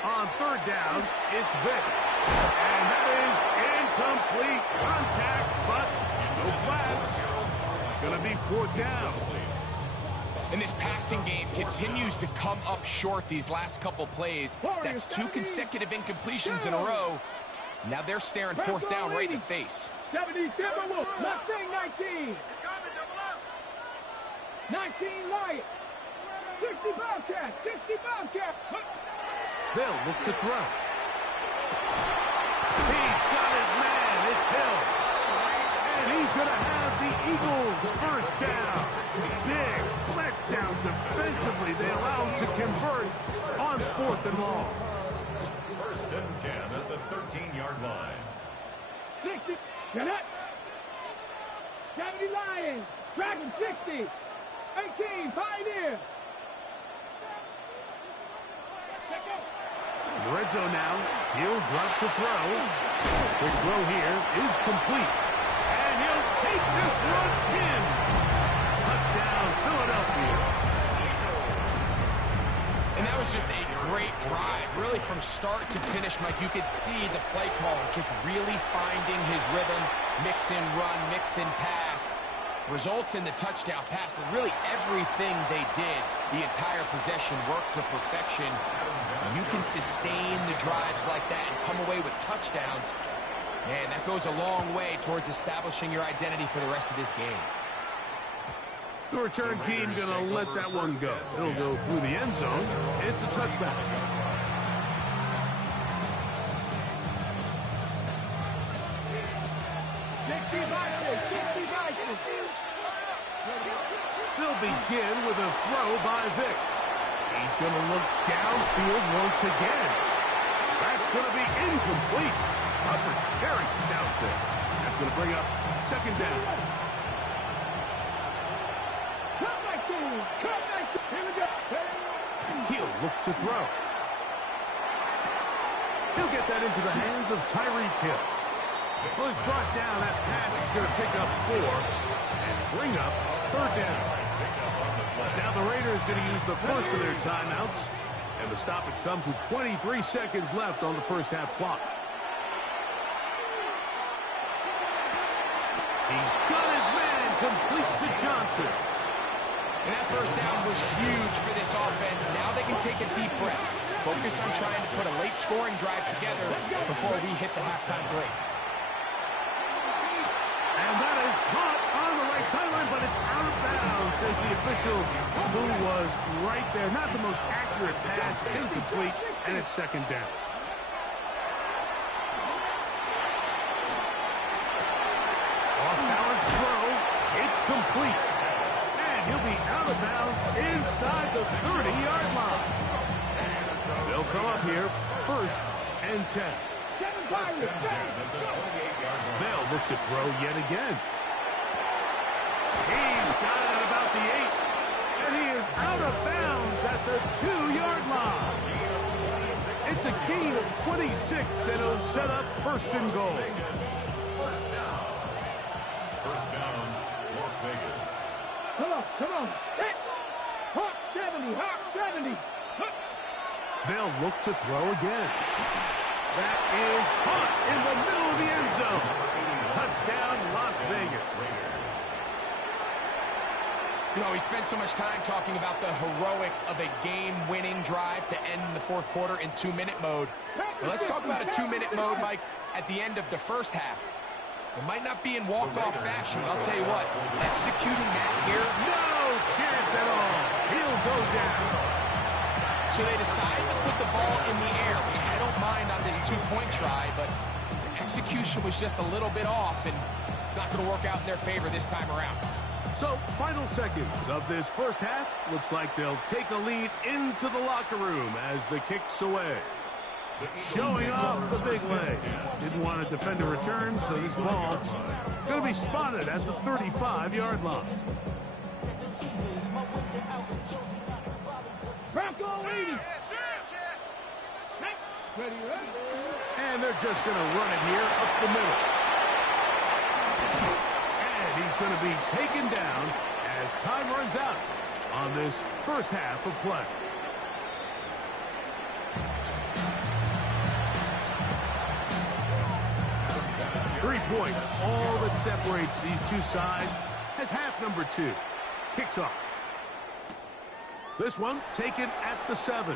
On 3rd down, it's Vic. And that is incomplete contact, but no flags. It's going to be 4th down. And this passing game continues to come up short these last couple plays. That's 2 consecutive incompletions in a row. Now they're staring 4th down right in the face. 70 Timberwolves, Mustang 19. 19 Lions. 60 Bobcats, 60 Bobcats. They'll look to throw. He's got his man. It's Hill. And he's going to have the Eagles first down. Big letdown defensively. They allow him to convert on 4th and long. First and 10 at the 13-yard line. 60. Get it. 70 Lions. Dragon 60. 18 Pioneer. the red zone now. He'll drop to throw. Quick throw here is complete. And he'll take this one in. Touchdown, Philadelphia. And that was just a great drive. Really from start to finish, Mike, you could see the play caller just really finding his rhythm. Mix in run, mix in pass. Results in the touchdown pass, but really everything they did, the entire possession worked to perfection. You can sustain the drives like that and come away with touchdowns. Man, that goes a long way towards establishing your identity for the rest of this game. The return team going to let that one go. It'll go through the end zone. It's a touchback. They'll begin with a throw by Vic. He's going to look downfield once again. That's going to be incomplete. Coverage very stout there. That's going to bring up second down. He'll look to throw. He'll get that into the hands of Tyreek Hill. Well, he's brought down. That pass is going to pick up 4 and bring up third down. Now the Raiders going to use the first of their timeouts, and the stoppage comes with 23 seconds left on the first half clock. He's got his man complete to Johnson. And that first down was huge for this offense. Now they can take a deep breath. Focus on trying to put a late scoring drive together before we hit the halftime break. And that is caught on the right sideline, but it's out of bounds, says the official, who was right there. Not the most accurate pass. It's incomplete, and it's second down. Off-balance throw. It's complete. And he'll be out of bounds inside the 30-yard line. They'll come up here, first and 10. They'll look to throw yet again. He's got it at about the 8. And he is out of bounds at the 2-yard line. It's a gain of 26, and it'll set up first and goal. First down, Las Vegas. Come on. Hawk 70. They'll look to throw again. That is caught in the middle of the end zone. Touchdown, Las Vegas. You know, we spent so much time talking about the heroics of a game-winning drive to end the fourth quarter in 2-minute mode. Well, let's talk about a 2-minute mode, Mike, at the end of the first half. It might not be in walk-off fashion, but I'll tell you what, executing that here, No chance at all. He'll go down. so they decide to put the ball in the air, which I don't mind on this 2-point try, but the execution was just a little bit off, and it's not going to work out in their favor this time around. So, final seconds of this first half. Looks like they'll take a lead into the locker room as the kick's away. Showing off the big leg. Didn't want to defend a return, so this ball going to be spotted at the 35-yard line. Bronco 80. Ready. And they're just going to run it here up the middle. And he's going to be taken down as time runs out on this first half of play. Three points, all that separates these two sides, as half number 2 kicks off. This one taken at the 7.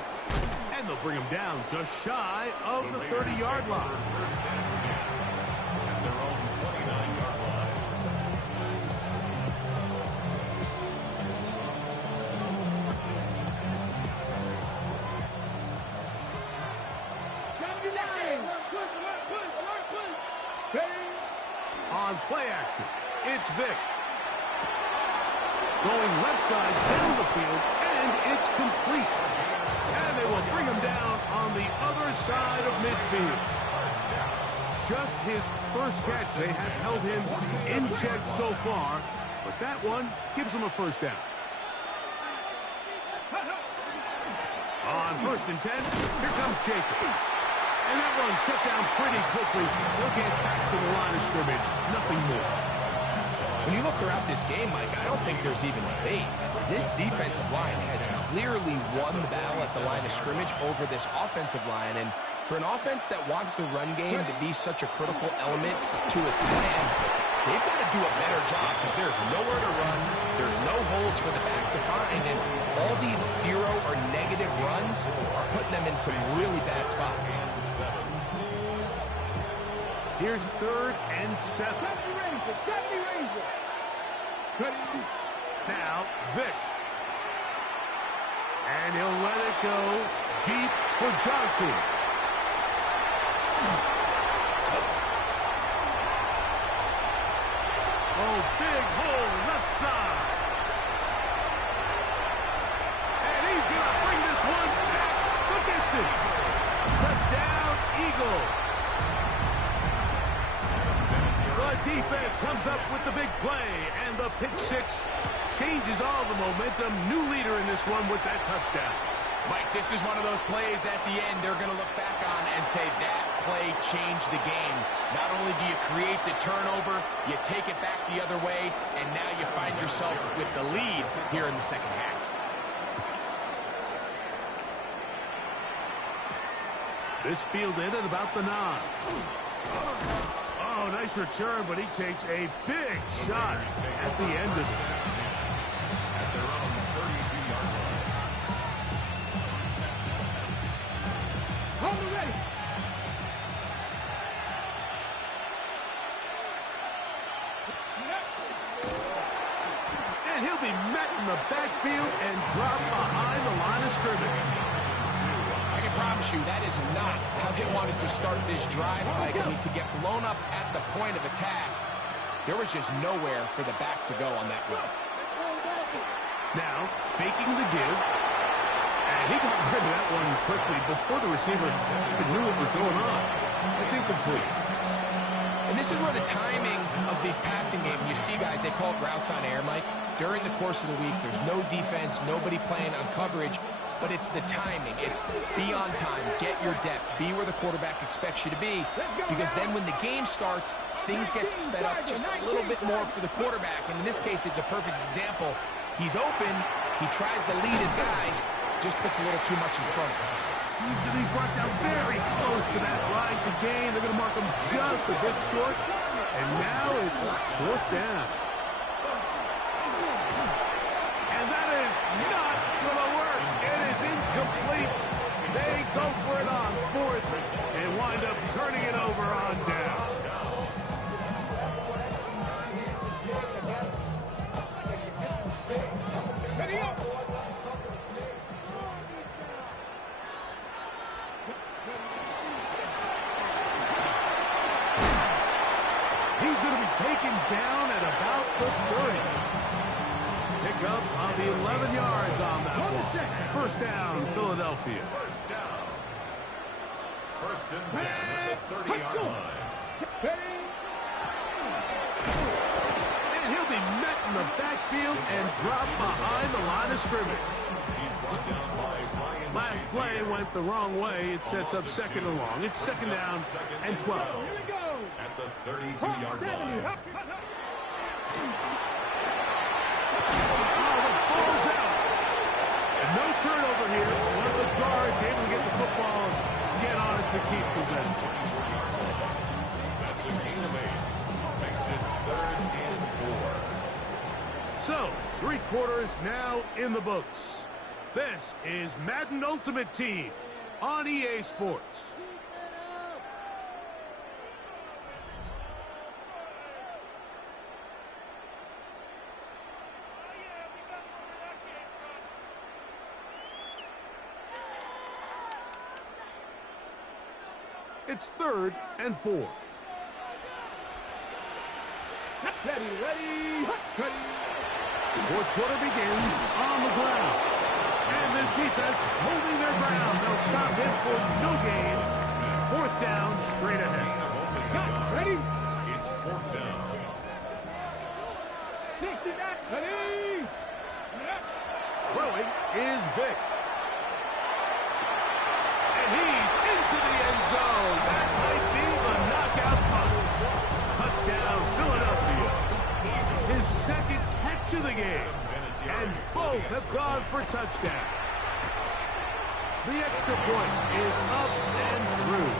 And they'll bring him down just shy of the 30-yard line. At their own 29-yard line. On play action, it's Vic. Going left side down the field, and it's complete. And they will bring him down on the other side of midfield. Just his first catch. They have held him in check so far, but that one gives him a first down. On On 1st and 10, here comes Jacobs. And that one shut down pretty quickly. They'll get back to the line of scrimmage. Nothing more. When you look throughout this game, Mike, I don't think there's even debate. This defensive line has clearly won the battle at the line of scrimmage over this offensive line. And for an offense that wants the run game to be such a critical element to its plan, they've got to do a better job because there's nowhere to run. There's no holes for the back to find. And all these zero or negative runs are putting them in some really bad spots. Here's 3rd and 7. Now, Vick. And he'll let it go deep for Johnson. Oh, big hole left side. And he's going to bring this one back the distance. Touchdown, Eagles. The defense comes up with the big play, and the pick six changes all the momentum. New leader in this one with that touchdown. Mike, this is one of those plays at the end they're going to look back on and say that play changed the game. Not only do you create the turnover, you take it back the other way, and now you find yourself with the lead here in the second half. This fielded at about the 9. Oh, nice return, but he takes a big shot at the end of it. At their own 32-yard line. Hold it ready. And he'll be met in the backfield and dropped behind the line of scrimmage. I can promise you that is not how they wanted to start this drive, Mike. I mean, to get blown up at the point of attack, there was just nowhere for the back to go on that run. Now, faking the give. And he got rid of that one quickly before the receiver even knew what was going on. It's incomplete. And this is where the timing of these passing games, you see guys, they call it routes on air, Mike. During the course of the week, there's no defense, nobody playing on coverage, but it's the timing. It's be on time, get your depth, be where the quarterback expects you to be, because then when the game starts, things get sped up just a little bit more for the quarterback. And in this case, it's a perfect example. He's open, he tries to lead his guy, just puts a little too much in front of him. He's going to be brought down very close to that line to gain. They're going to mark him just a bit short. And now it's 4th down. And that is not going to work. It is incomplete. They go for it on 4th and wind up turning it over on down. He's going to be taken down at about the 30. Pick up of the 11 yards on that one. 1st down, Philadelphia. 1st and 10 at the 30-yard line. And he'll be met in the backfield and dropped behind the line of scrimmage. He's brought down by Ryan. Last play went the wrong way. It sets up 2nd and long. It's 2nd down and 12. At the 32-yard line. Oh, the ball's out. And no turnover here. One of the guards able to get the football and get on it to keep possession. That's a gain of 8. Makes it 3rd and 4. So, 3 quarters now in the books. This is Madden Ultimate Team on EA Sports. It's 3rd and 4. Ready. 4th quarter begins on the ground. And the defense holding their ground. They'll stop him for no gain. 4th down, straight ahead. Ready? It's 4th down. 60 ready? Throwing is Vick. catch of the game. And both have gone for touchdowns. The extra point is up and through.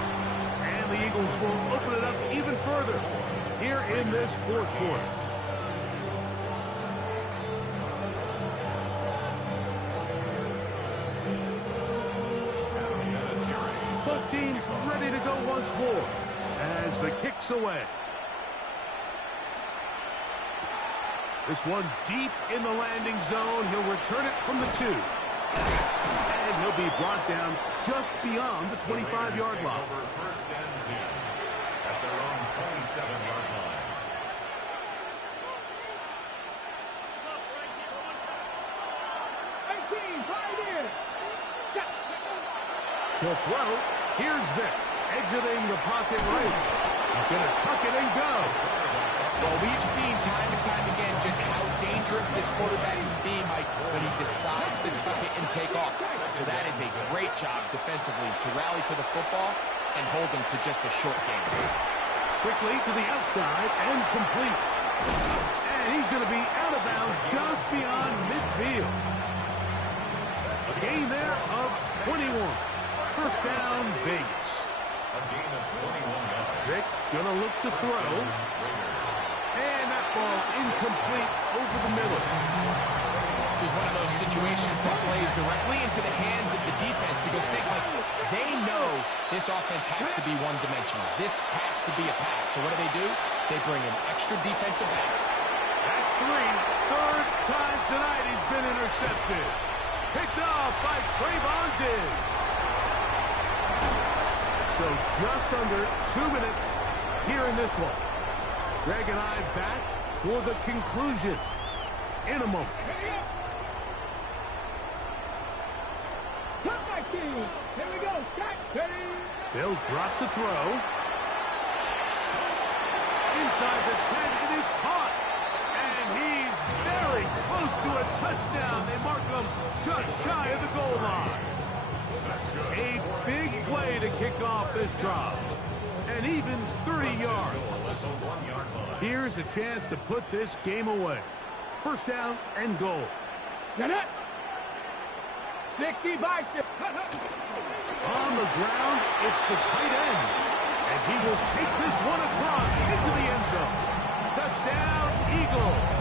And the Eagles will open it up even further here in this fourth quarter. Both teams ready to go once more as the kick's away. This one deep in the landing zone. He'll return it from the 2. And he'll be brought down just beyond the 25-yard line. First and 10 at their own 27-yard line. To throw, here's Vic, exiting the pocket right. He's going to tuck it and go. Well, we've seen time and time again just how dangerous this quarterback can be, Mike, when he decides to tuck it and take off. So that is a great job defensively to rally to the football and hold him to just a short game. Quickly to the outside and complete. And he's going to be out of bounds just beyond midfield. A gain there of 21. First down, Vegas. A gain of 21 yards. Vic going to look to throw. And that ball incomplete over the middle. This is one of those situations that plays directly into the hands of the defense because they know this offense has to be one-dimensional. This has to be a pass. So what do? They bring in extra defensive backs. That's 3. Third time tonight he's been intercepted. Picked off by Trayvon Diggs. So just under 2 minutes here in this one. Greg and I back for the conclusion in a moment. Here we go. They'll drop to throw. Inside the 10, it is caught. And he's very close to a touchdown. They mark him just shy of the goal line. A big play to kick off this drive. And even 30 yards. Here's a chance to put this game away. First down and goal. Get it. 65. On the ground, it's the tight end. And he will take this one across into the end zone. Touchdown, Eagles.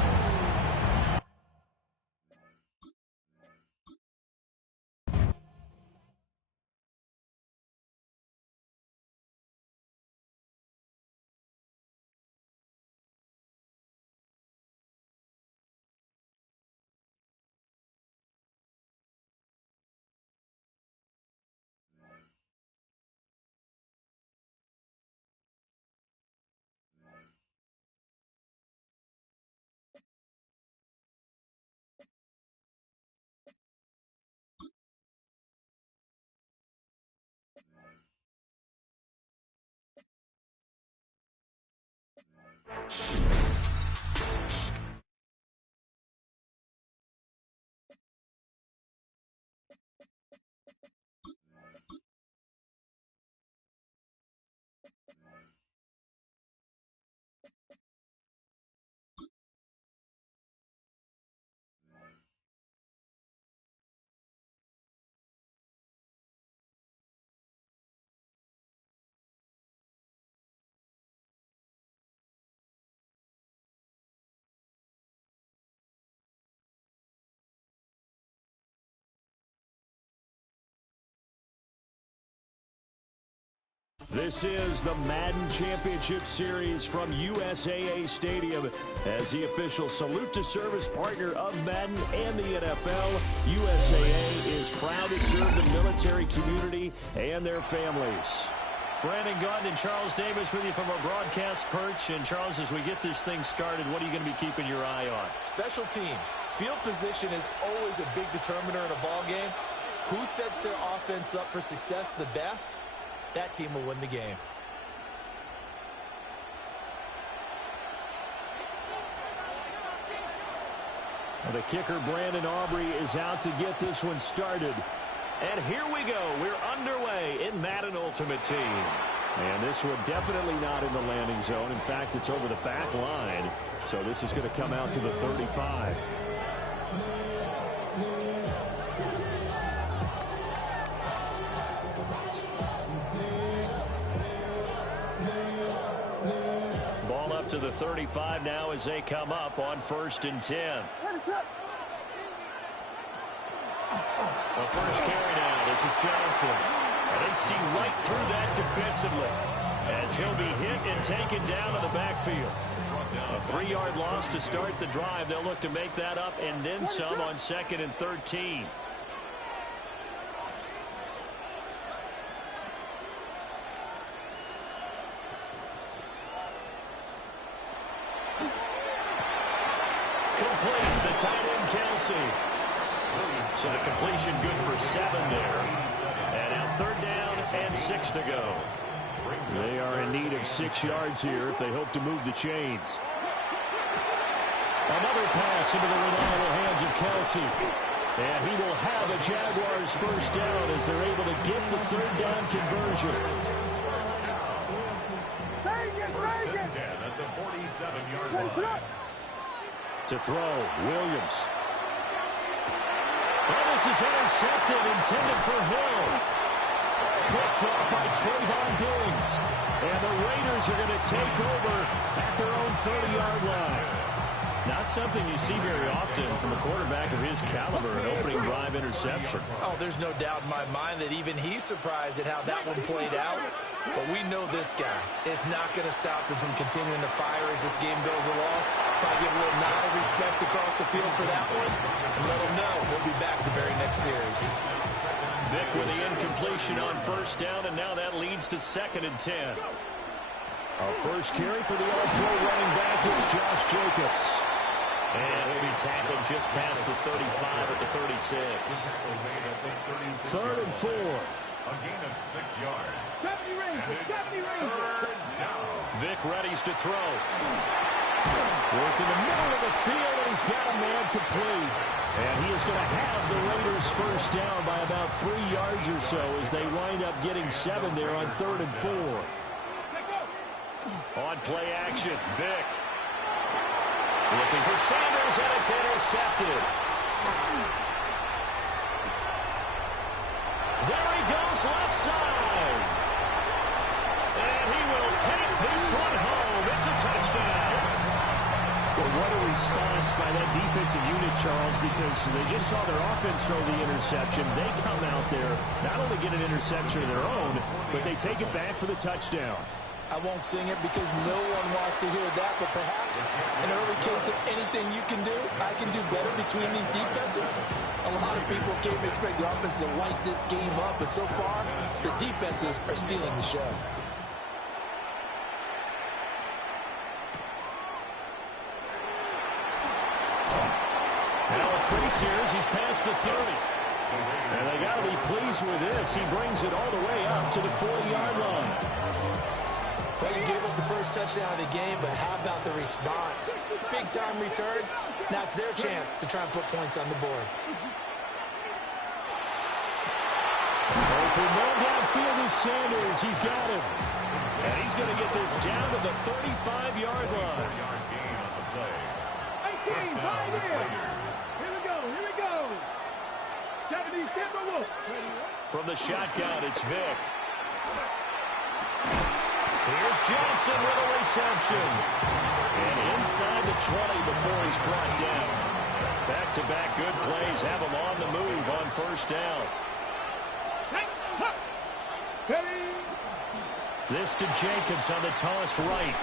This is the Madden Championship Series from USAA Stadium. As the official salute to service partner of Madden and the NFL, USAA is proud to serve the military community and their families. Brandon Gunn and Charles Davis with you from our broadcast perch. And, Charles, as we get this thing started, what are you going to be keeping your eye on? Special teams. Field position is always a big determiner in a ball game. Who sets their offense up for success the best? That team will win the game. Well, the kicker, Brandon Aubrey, is out to get this one started. And here we go. We're underway in Madden Ultimate Team. And this one definitely not in the landing zone. In fact, it's over the back line. So this is going to come out to the 35. Ball up to the 35 now as they come up on 1st and 10. The first carry now. This is Johnson. And they see right through that defensively as he'll be hit and taken down to the backfield. A 3-yard loss to start the drive. They'll look to make that up and then some on 2nd and 13. Complete. The tight end, Kelsey. So the completion good for 7 there. And now 3rd down and 6 to go. They are in need of 6 yards here if they hope to move the chains. Another pass into the reliable hands of Kelsey. And he will have a Jaguars 1st down as they're able to get the 3rd down conversion. First and 10 at the 47-yard line. To throw, Williams. And this is intercepted, intended for Hill. Picked off by Trayvon Diggs. And the Raiders are going to take over at their own 30-yard line. Not something you see very often from a quarterback of his caliber, an opening drive interception. Oh, there's no doubt in my mind that even he's surprised at how that one played out. But we know this guy is not going to stop him from continuing to fire as this game goes along. Probably give a little nod of respect across the field for that one. And let him know he'll be back the very next series. Vick with the incompletion on 1st down, and now that leads to 2nd and 10. Our first carry for the All-Pro running back is Josh Jacobs. And he'll be tackled just past the 35 at the 36. 3rd and 4. A gain of 6 yards. 70 Rangers, 70 Rangers. Vick readies to throw. Work in the middle of the field, and he's got a man complete. And he is going to have the Raiders 1st down by about 3 yards or so as they wind up getting 7 there on 3rd and 4. On play action, Vick. Looking for Sanders, and it's intercepted. There he goes, left side. And he will take this one home. It's a touchdown. Well, what a response by that defensive unit, Charles, because they just saw their offense throw the interception. They come out there, not only get an interception of their own, but they take it back for the touchdown. I won't sing it because no one wants to hear that, but perhaps in early case of anything you can do, I can do better between these defenses. A lot of people came to expect the offense to light this game up, but so far, the defenses are stealing the show. Now a crease here as he's past the 30. And they got to be pleased with this. He brings it all the way up to the 40-yard line. Well, you gave up the first touchdown of the game, but how about the response? Big-time return. Now it's their chance to try and put points on the board. Open man downfield is Sanders. He's got him. And he's going to get this down to the 35-yard line. 4-yard gain on the play. 18, right here. Here we go, here we go. 70, Timber Wolf. From the shotgun, it's Vick. Here's Johnson with a reception. And inside the 20 before he's brought down. Back-to-back good plays have him on the move on 1st down. This to Jacobs on the toss right.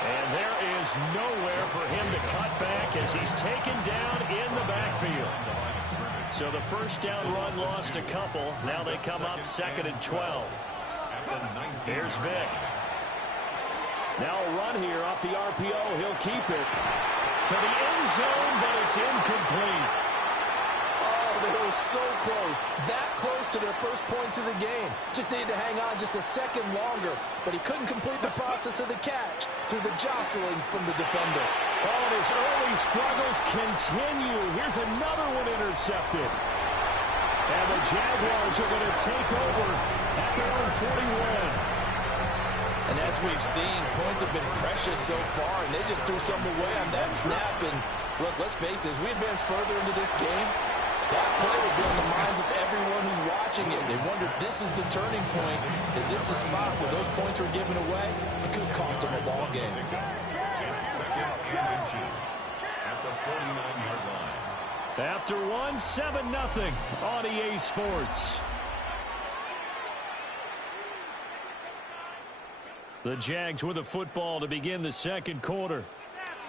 And there is nowhere for him to cut back as he's taken down in the backfield. So the 1st down run lost a couple. Now they come up 2nd and 12. Here's Vick. Now a run here off the RPO. He'll keep it to the end zone, but it's incomplete. Oh, they were so close. That close to their first points of the game. Just needed to hang on just a second longer, but he couldn't complete the process of the catch through the jostling from the defender. Oh, and his early struggles continue. Here's another one intercepted. And the Jaguars are going to take over at their own 41. And as we've seen, points have been precious so far, and they just threw some away on that snap. And look, let's face it, as we advance further into this game, that play will be on the minds of everyone who's watching it. They wonder, this is the turning point. Is this the spot where those points were given away? It could cost them a ball game. It's second and inches at the 49-yard line. After one, 7-0 on EA Sports. The Jags with the football to begin the second quarter.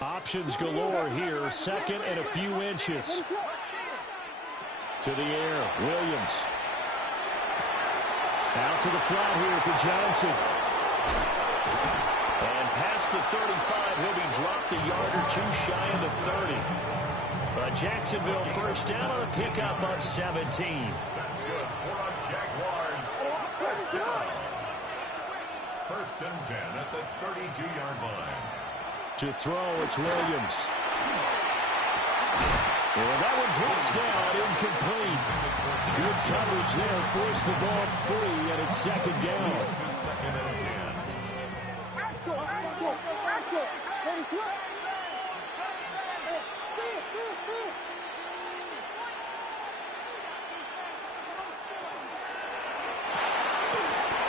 Options galore here. Second and a few inches. To the air, Williams. Out to the flat here for Johnson. And past the 35, he'll be dropped a yard or two shy of the 30. Jacksonville first down on a pickup of 17. That's good for a Jaguars first down. First and 10 at the 32-yard line. To throw, it's Williams. Well, that one drops down, incomplete. Good coverage there, forced the ball free, and it's second down. Second and 10. Axel. Let me throw.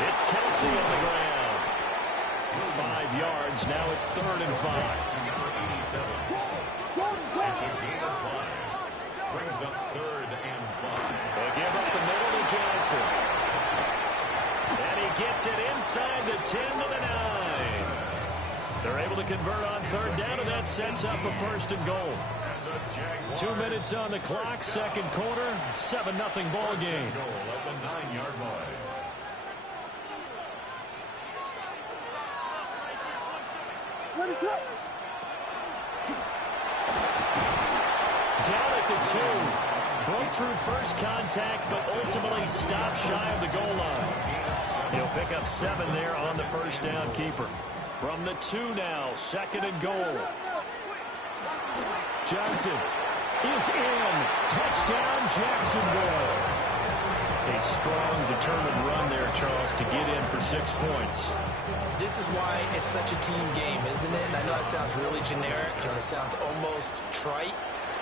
It's Kelsey on the ground. 5 yards, now it's 3rd and 5. Number 87. It's a gain of 5. Brings up 3rd and 5. They give up the middle to Johnson. And he gets it inside the 10 to the 9. They're able to convert on 3rd down, and that sets up a 1st and goal. 2 minutes on the clock, second quarter, 7-0 ball game. Goal at the 9-yard line. Down at the 2. Broke through first contact, but ultimately stopped shy of the goal line. He'll pick up 7 there on the first down keeper. From the 2 now, 2nd and goal. Johnson is in. Touchdown, Jacksonville. A strong, determined run there, Charles, to get in for 6 points. This is why it's such a team game, isn't it? And I know that sounds really generic, and it sounds almost trite,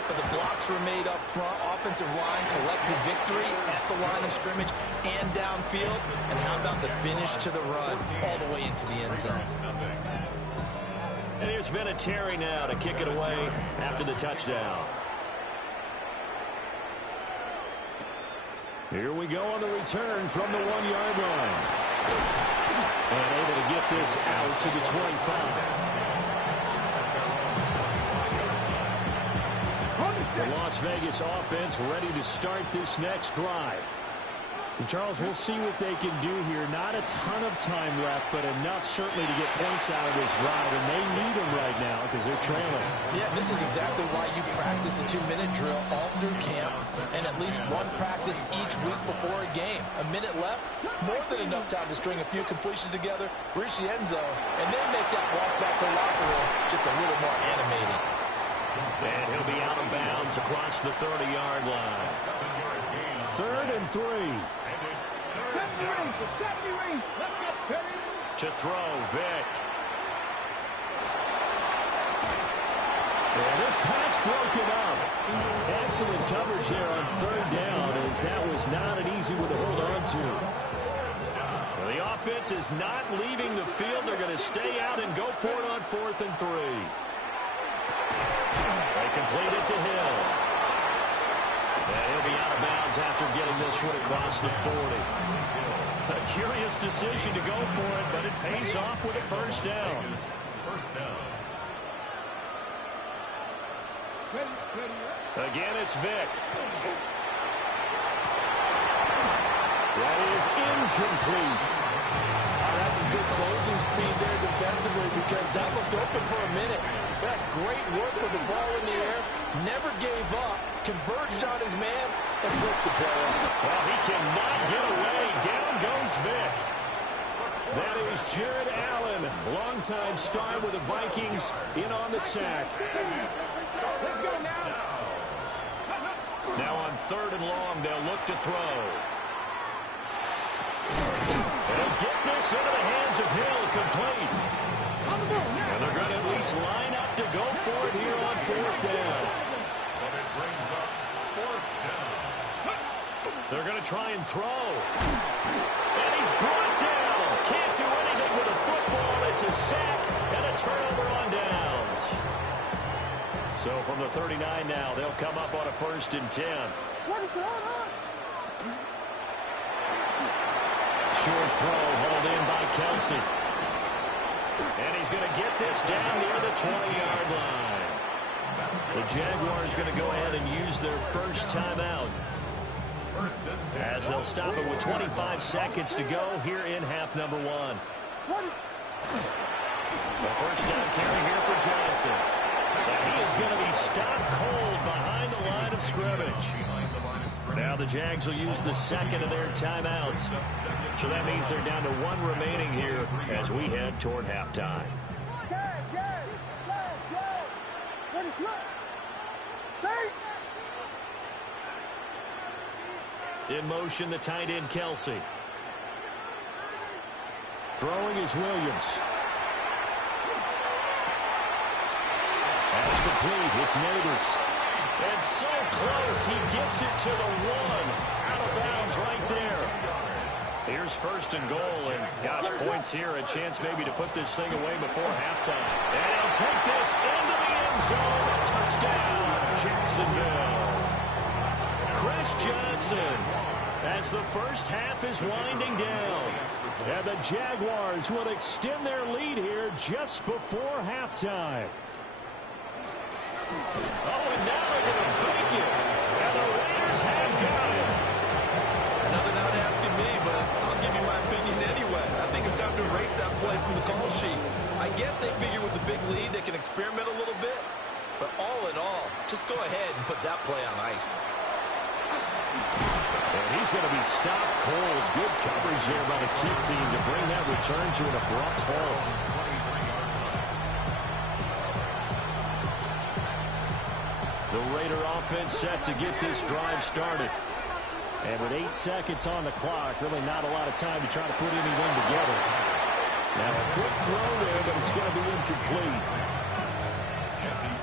but the blocks were made up front, offensive line, collective victory at the line of scrimmage and downfield. And how about the finish to the run all the way into the end zone? And here's Vinatieri now to kick it away after the touchdown. Here we go on the return from the 1-yard line. And able to get this out to the 25. The Las Vegas offense ready to start this next drive. And Charles, we'll see what they can do here. Not a ton of time left, but enough certainly to get points out of this drive. And they need them right now because they're trailing. Yeah, this is exactly why you practice a 2-minute drill all through camp and at least one practice each week before a game. A minute left, more than enough time to string a few completions together, reach the end zone, and then make that walk back to the locker room just a little more animating. And he'll be out of bounds across the 30-yard line. 3rd and 3. To throw, Vick. And this pass broken up. Excellent coverage there on 3rd down, as that was not an easy one to hold on to. Well, the offense is not leaving the field. They're going to stay out and go for it on 4th and 3. They complete it to Hill. And he'll be out of bounds after getting this one across the 40. A curious decision to go for it, but it pays off with a 1st down. First down. Again, it's Vick. That is incomplete. That's some good closing speed there defensively because that looked open for a minute. That's great work with the ball in the air. Never gave up. Converged on his man and broke the play up. Well, he cannot get away. Down goes Vick. That is Jared Allen, longtime star with the Vikings, in on the sack. Now on 3rd and long, they'll look to throw. And he'll get this into the hands of Hill, complete. And they're going to at least line up to go for it here on 4th down. And it brings up 4th down. They're going to try and throw. And he's brought down. Can't do anything with a football. It's a sack and a turnover on downs. So from the 39 now, they'll come up on a 1st and 10. What is going on? Short throw hauled in by Kelsey. And he's going to get this down near the 20-yard line. The Jaguars going to go ahead and use their first timeout, as they'll stop it with 25 seconds to go here in half number 1. The first down carry here for Johnson. And he is going to be stopped cold behind the line of scrimmage. Now the Jags will use the second of their timeouts. So that means they're down to 1 remaining here as we head toward halftime. In motion, the tight end, Kelsey. Throwing is Williams. That's complete. It's Neighbors. And so close, he gets it to the 1. Out of bounds right there. Here's 1st and goal, and gosh, points here. A chance maybe to put this thing away before halftime. And he'll take this into the end zone. Touchdown, Jacksonville. Chris Johnson, as the first half is winding down. And the Jaguars will extend their lead here just before halftime. Oh, and now they're going to fake it. And the Raiders have got it. Now they're not asking me, but I'll give you my opinion anyway. I think it's time to erase that play from the call sheet. I guess they figure with a big lead they can experiment a little bit. But all in all, just go ahead and put that play on ice. And he's going to be stopped cold. Good coverage there by the key team to bring that return to an abrupt halt. The Raider offense set to get this drive started. And with 8 seconds on the clock, really not a lot of time to try to put anything together. Now a quick throw there, but it's going to be incomplete.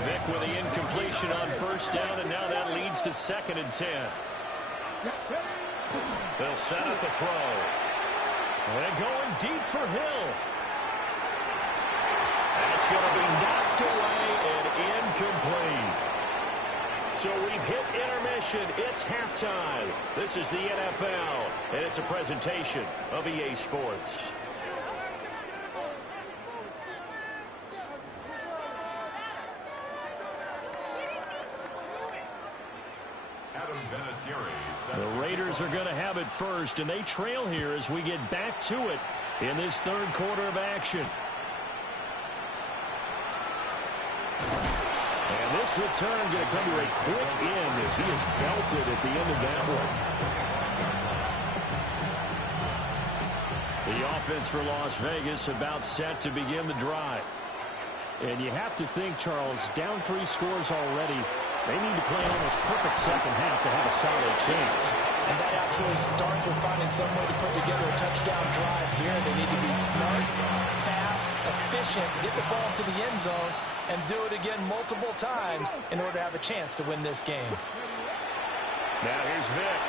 Vick with the incompletion on 1st down, and now that leads to 2nd and 10. They'll set up the throw. And going deep for Hill. And it's going to be knocked away and incomplete. So we've hit intermission. It's halftime. This is the NFL, and it's a presentation of EA Sports. The Raiders are going to have it first, and they trail here as we get back to it in this 3rd quarter of action. And this return going to come to a quick end as he is belted at the end of that one. The offense for Las Vegas about set to begin the drive. And you have to think, Charles, down 3 scores already. They need to play an almost perfect second half to have a solid chance. And that absolutely starts with finding some way to put together a touchdown drive here. They need to be smart, fast, efficient, get the ball to the end zone, and do it again multiple times in order to have a chance to win this game. Now here's Vick.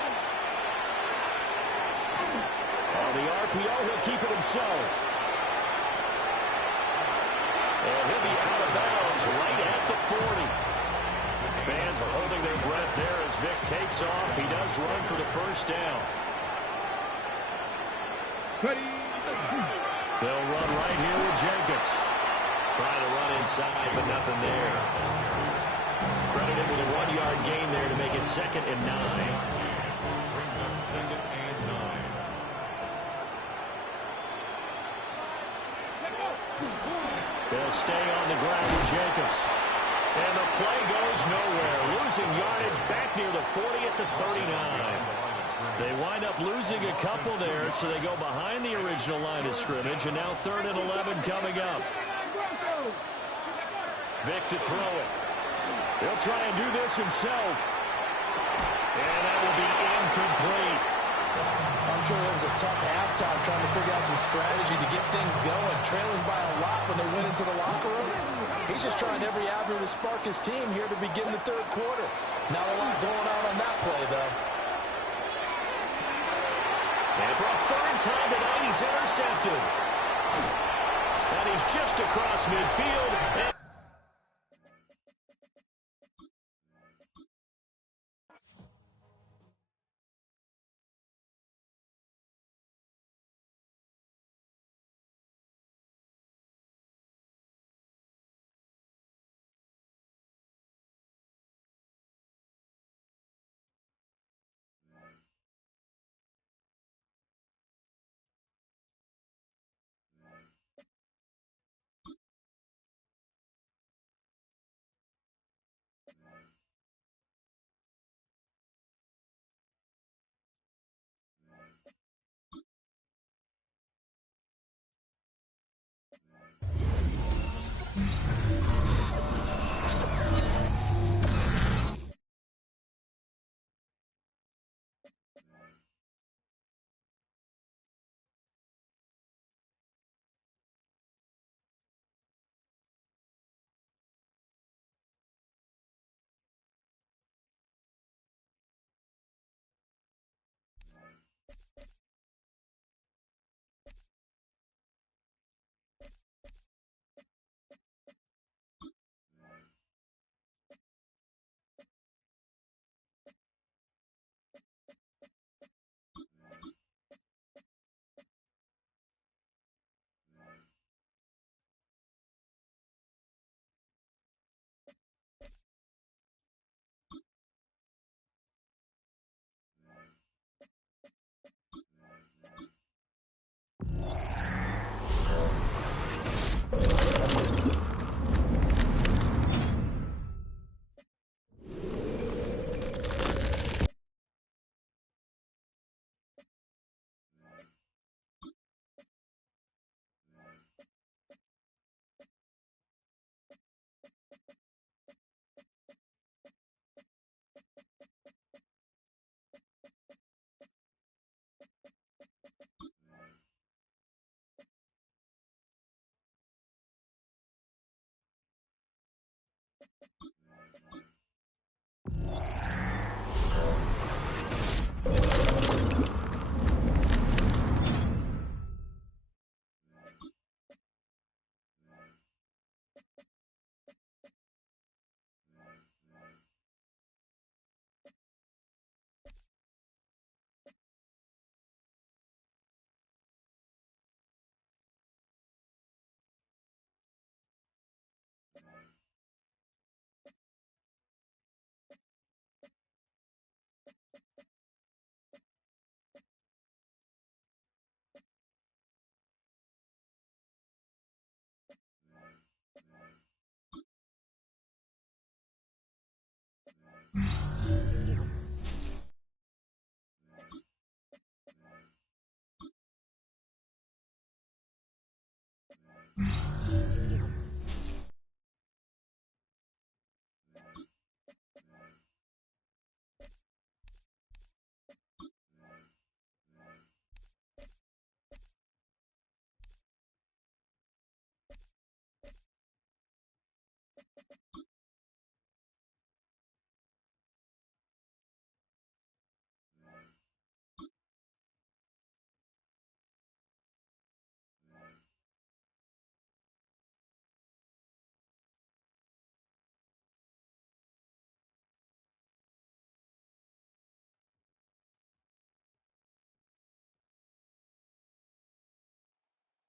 On the RPO, he'll keep it himself. And he'll be out of bounds right at the 40. Fans are holding their breath there as Vick takes off. He does run for the 1st down. They'll run right here with Jacobs. Trying to run inside, but nothing there. Credited with a 1-yard gain there to make it 2nd and 9. Brings up 2nd and 9. They'll stay on the ground with Jacobs. And the play goes nowhere. Losing yardage back near the 40 at the 39. They wind up losing a couple there, so they go behind the original line of scrimmage, and now 3rd and 11 coming up. Vick to throw it. He'll try and do this himself. And that will be incomplete. On I'm sure it was a tough halftime trying to figure out some strategy to get things going. Trailing by a lot when they went into the locker room. He's just trying every avenue to spark his team here to begin the third quarter. Not a lot going on that play, though. And for a third time tonight, he's intercepted. And he's just across midfield.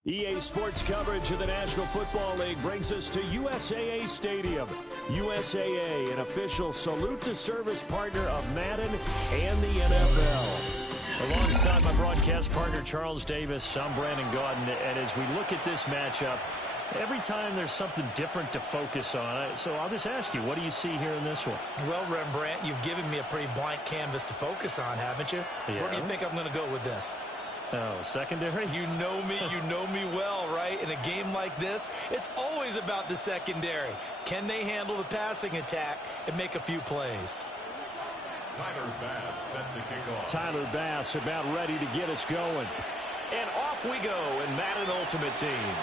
EA Sports coverage of the National Football League brings us to USAA Stadium. USAA, an official salute-to-service partner of Madden and the NFL. Alongside my broadcast partner, Charles Davis, I'm Brandon Gaudin, and as we look at this matchup, every time there's something different to focus on. So I'll just ask you, what do you see here in this one? Well, Rembrandt, you've given me a pretty blank canvas to focus on, haven't you? Yeah. Where do you think I'm going to go with this? Oh, secondary? You know me well, right? In a game like this, it's always about the secondary. Can they handle the passing attack and make a few plays? Tyler Bass set to kick off. Tyler Bass about ready to get us going. And off we go in Madden Ultimate Team.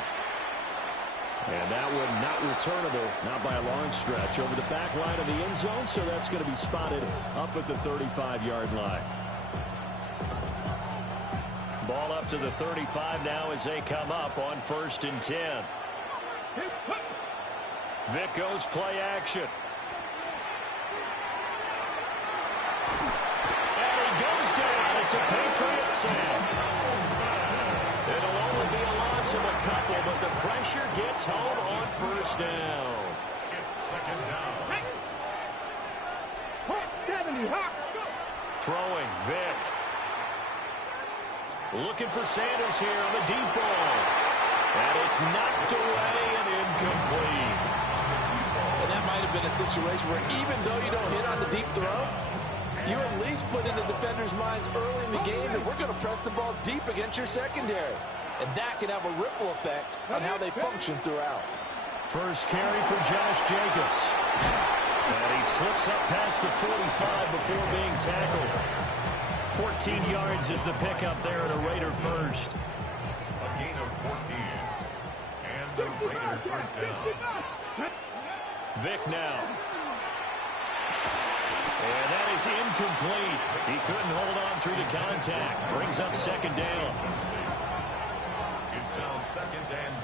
And that one not returnable, not by a long stretch, over the back line of the end zone, so that's going to be spotted up at the 35-yard line. Ball up to the 35 now as they come up on 1st and 10. Vic goes play action. And he goes down. It's a Patriot sack. It'll only be a loss of a couple, but the pressure gets home on 1st down. It's 2nd down. Throwing, Vic. Looking for Sanders here on the deep ball. And it's knocked away and incomplete. And that might have been a situation where even though you don't hit on the deep throw, you at least put in the defenders' minds early in the game that we're going to press the ball deep against your secondary. And that can have a ripple effect on how they function throughout. First carry for Josh Jacobs. And he slips up past the 45 before being tackled. 14 yards is the pickup there at a Raider first. A gain of 14. And the Raider first down. Vic now. And that is incomplete. He couldn't hold on through the contact. Brings up 2nd down. It's now 2nd and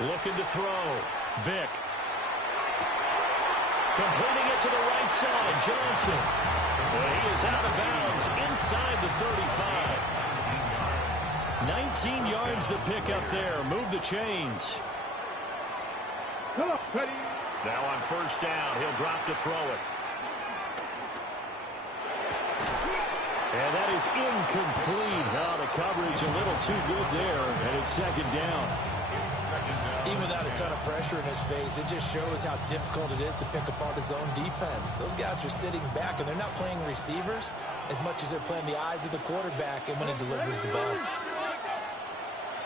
10. Looking to throw. Vic. Completing it to the right side. Johnson. Well, he is out of bounds inside the 35. 19 yards the pickup there. Move the chains. Now on 1st down, he'll drop to throw it. And that is incomplete. Oh, the coverage a little too good there, and it's 2nd down. Even without a ton of pressure in his face, it just shows how difficult it is to pick apart his own defense. Those guys are sitting back, and they're not playing receivers as much as they're playing the eyes of the quarterback and when he delivers the ball.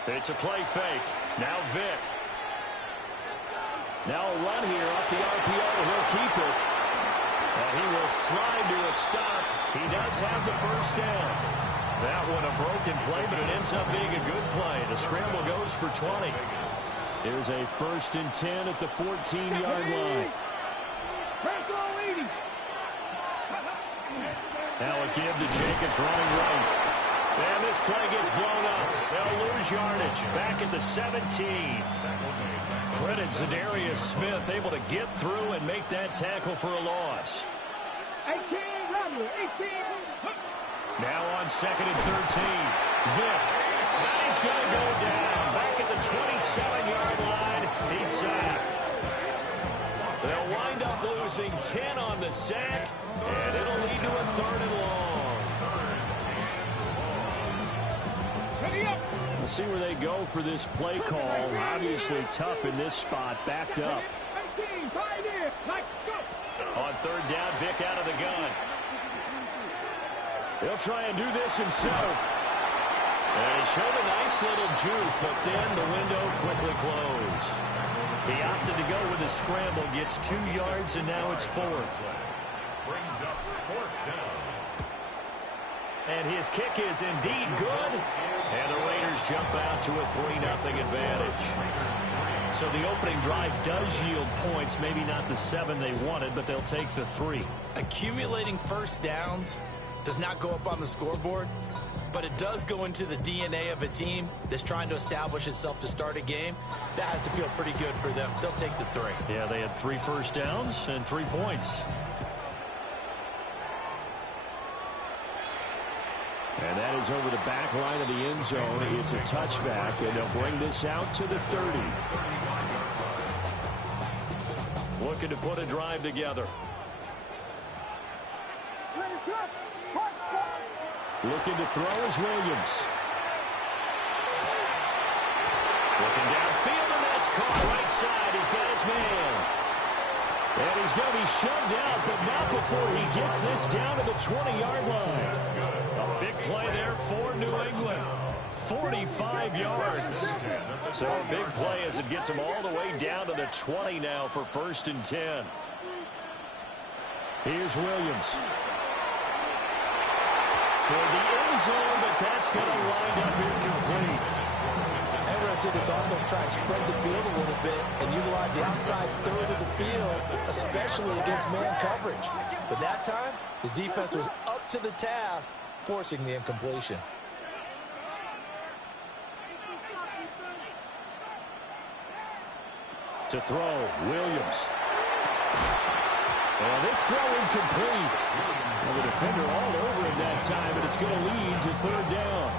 It's a play fake. Now Vic. Now a run here off the RPO. He'll keep it. And he will slide to a stop. He does have the 1st down. That one a broken play, but it ends up being a good play. The scramble goes for 20. Here's a 1st and 10 at the 14-yard line. Now a give to Jacobs running right. And this play gets blown up. They'll lose yardage. Back at the 17. Credit Zadarius Smith able to get through and make that tackle for a loss. 18. Now on 2nd and 13. Vic. Now he's going to go down. Back at the 27-yard line. He's sacked. They'll wind up losing 10 on the sack. And it'll lead to a 3rd and long. We'll see where they go for this play call. Obviously tough in this spot. Backed up. On 3rd down, Vic out of the gun. He'll try and do this himself. And he showed a nice little juke, but then the window quickly closed. He opted to go with a scramble, gets 2 yards, and now it's 4th. Brings up 4th down. And his kick is indeed good. And the Raiders jump out to a 3-0 advantage. So the opening drive does yield points, maybe not the 7 they wanted, but they'll take the 3. Accumulating 1st downs does not go up on the scoreboard, but it does go into the DNA of a team that's trying to establish itself to start a game. That has to feel pretty good for them. They'll take the 3. Yeah, they had 3 first downs and 3 points. And that is over the back line of the end zone. It's a touchback, and they'll bring this out to the 30. Looking to put a drive together. Looking to throw is Williams. Looking downfield, and that's caught right side. He's got his man. And he's going to be shoved out, but not before he gets this down to the 20-yard line. A big play there for New England. 45 yards. So a big play as it gets him all the way down to the 20 now for 1st and 10. Here's Williams. Toward the end zone, but that's going to wind up incomplete. Ever see this offense try and spread the field a little bit and utilize the outside third of the field, especially against man coverage. But that time, the defense was up to the task, forcing the incompletion. To throw, Williams. And this throw incomplete. And the defender all over him that time, and it's going to lead to third down.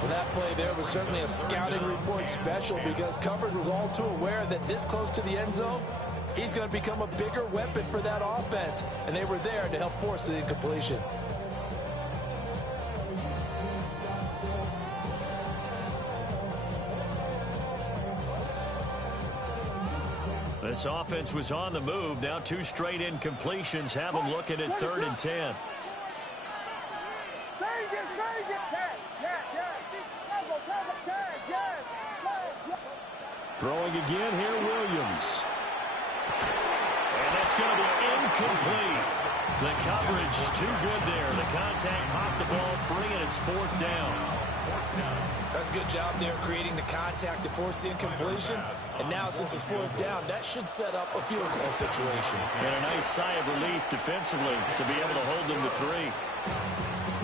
Well, that play there was certainly a scouting report special because coverage was all too aware that this close to the end zone, he's going to become a bigger weapon for that offense. And they were there to help force the incompletion. This offense was on the move. Now 2 straight incompletions have them looking at 3rd and 10. Throwing again here, Williams. And that's going to be incomplete. The coverage too good there. The contact popped the ball free, and it's 4th down. That's a good job there creating the contact to force the incompletion. And now since it's 4th down, that should set up a field goal situation. And a nice sigh of relief defensively to be able to hold them to 3.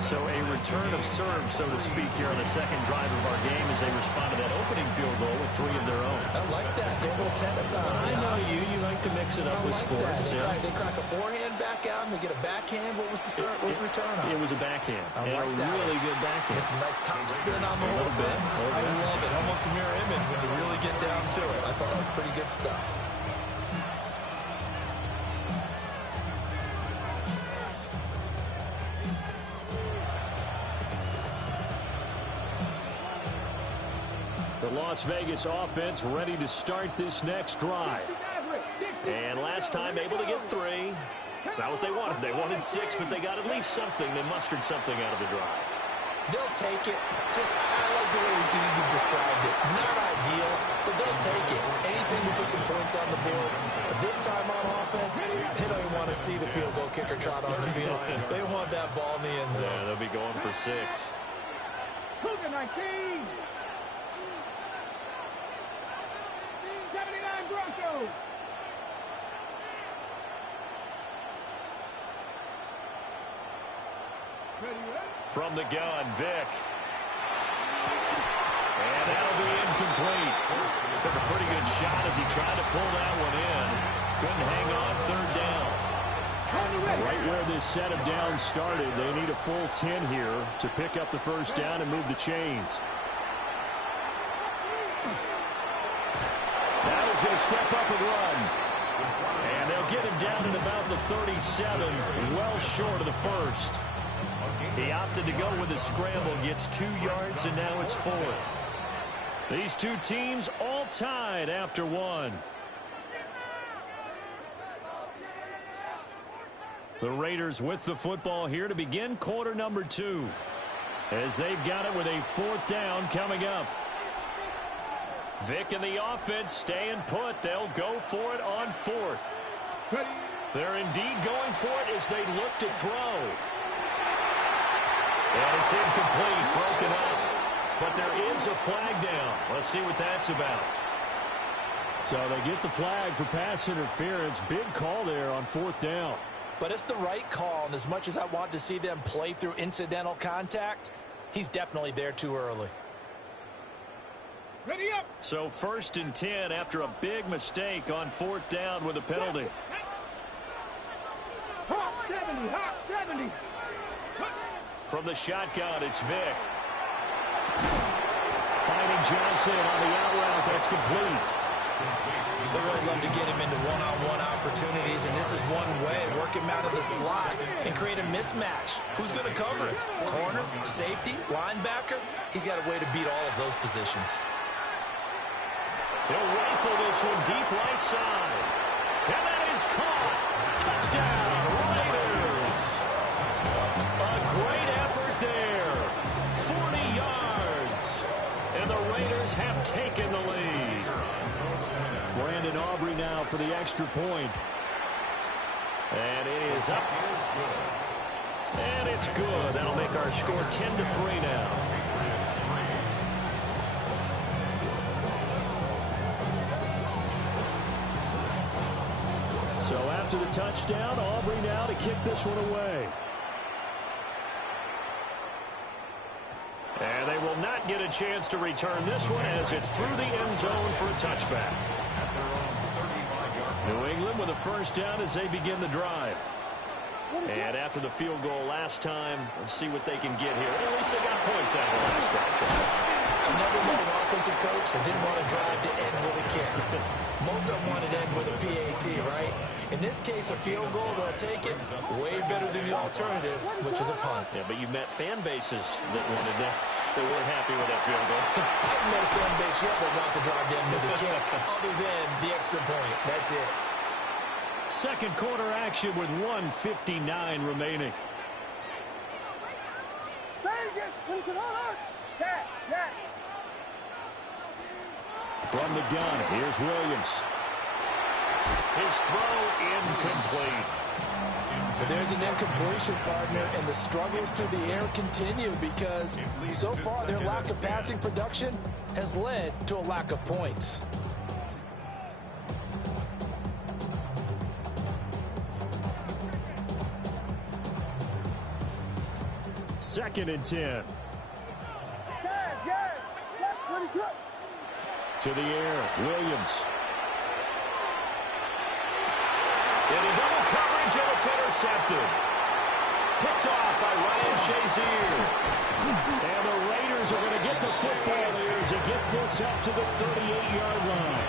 So a return of serve, so to speak, here on the second drive of our game as they respond to that opening field goal with 3 of their own. I like that. Go a little tennis on it. I know you like to mix it up with sports. They crack a forehand back out and they get a backhand. What was the serve? What was the return on? It was a backhand. I like that. Really good backhand. It's a nice top spin on the whole bit. I love it. Almost a mirror image when you really get down to it. I thought that was pretty good stuff. The Las Vegas offense ready to start this next drive. And last time able to get 3. It's not what they wanted. They wanted 6, but they got at least something. They mustered something out of the drive. They'll take it. I like the way you described it. Not ideal, but they'll take it. Anything to put some points on the board. But this time on offense, they don't even want to see the field goal kicker trot on the field. They want that ball in the end zone. Yeah, they'll be going for 6. Cougar 19. 79 Broncos. From the gun, Vic. And that'll be incomplete. Took a pretty good shot as he tried to pull that one in. Couldn't hang on 3rd down. Right where this set of downs started, they need a full 10 here to pick up the 1st down and move the chains. Now he's going to step up and run. And they'll get him down at about the 37, well short of the 1st. He opted to go with a scramble, gets 2 yards, and now it's 4th. These 2 teams all tied after 1. The Raiders with the football here to begin quarter number 2. As they've got it with a 4th down coming up. Vic and the offense staying put. They'll go for it on 4th. They're indeed going for it as they look to throw. And it's incomplete, broken up. But there is a flag down. Let's see what that's about. So they get the flag for pass interference. Big call there on 4th down. But it's the right call, and as much as I want to see them play through incidental contact, he's definitely there too early. Ready up. So 1st and 10 after a big mistake on 4th down with a penalty. Hot 70, hot 70. From the shotgun, it's Vic. Finding Johnson on the out route. That's complete. They really love to get him into one-on-one opportunities, and this is one way. Work him out of the slot and create a mismatch. Who's going to cover him? Corner, safety, linebacker? He's got a way to beat all of those positions. He'll rifle this one deep right side. And that is caught. Touchdown, Raiders. A great effort there. 40 yards. And the Raiders have taken the lead. Brandon Aubrey now for the extra point. And it is up. And it's good. That'll make our score 10-3 now. So after the touchdown, Aubrey now to kick this one away. And they will not get a chance to return this one as it's through the end zone for a touchback. New England with a first down as they begin the drive. And after the field goal last time, we'll see what they can get here. At least they got points out of the last drive. I've never met an offensive coach that didn't want to drive to end with a kick. Most of them wanted to end with a PAT, right? In this case, a field goal, they'll take it. Way better than the alternative, which is a punt. Yeah, but you've met fan bases that wanted that. They weren't happy with that field goal. I haven't met a fan base yet that wants to drive to end with a kick, other than the extra point. That's it. Second quarter action with 1:59 remaining. From the gun, here's Williams. His throw incomplete. There's an incompletion, partner, and the struggles through the air continue because so far their lack of passing production has led to a lack of points. Second and 10. To the air, Williams. Into double coverage, and it's intercepted. Picked off by Ryan Shazier. And the Raiders are going to get the football here as he gets this up to the 38-yard line.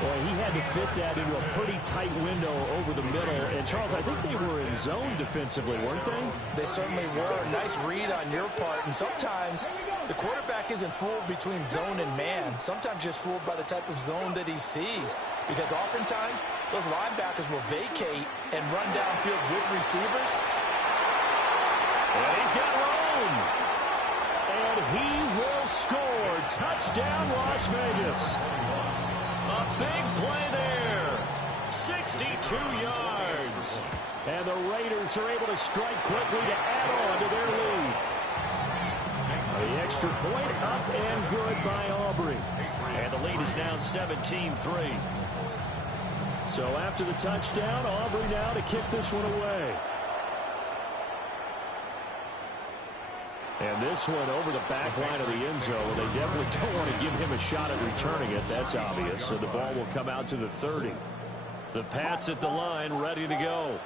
Boy, he had to fit that into a pretty tight window over the middle. And, Charles, I think they were in zone defensively, weren't they? They certainly were. Nice read on your part. And sometimes the quarterback isn't fooled between zone and man. Sometimes just fooled by the type of zone that he sees. Because oftentimes, those linebackers will vacate and run downfield with receivers. And he's got room. And he will score. Touchdown, Las Vegas. A big play there. 62 yards. And the Raiders are able to strike quickly to add on to their lead. The extra point up and good by Aubrey. And the lead is now 17-3. So after the touchdown, Aubrey now to kick this one away. And this one over the back line of the end zone. They definitely don't want to give him a shot at returning it. That's obvious. So the ball will come out to the 30. The Pats at the line, ready to go.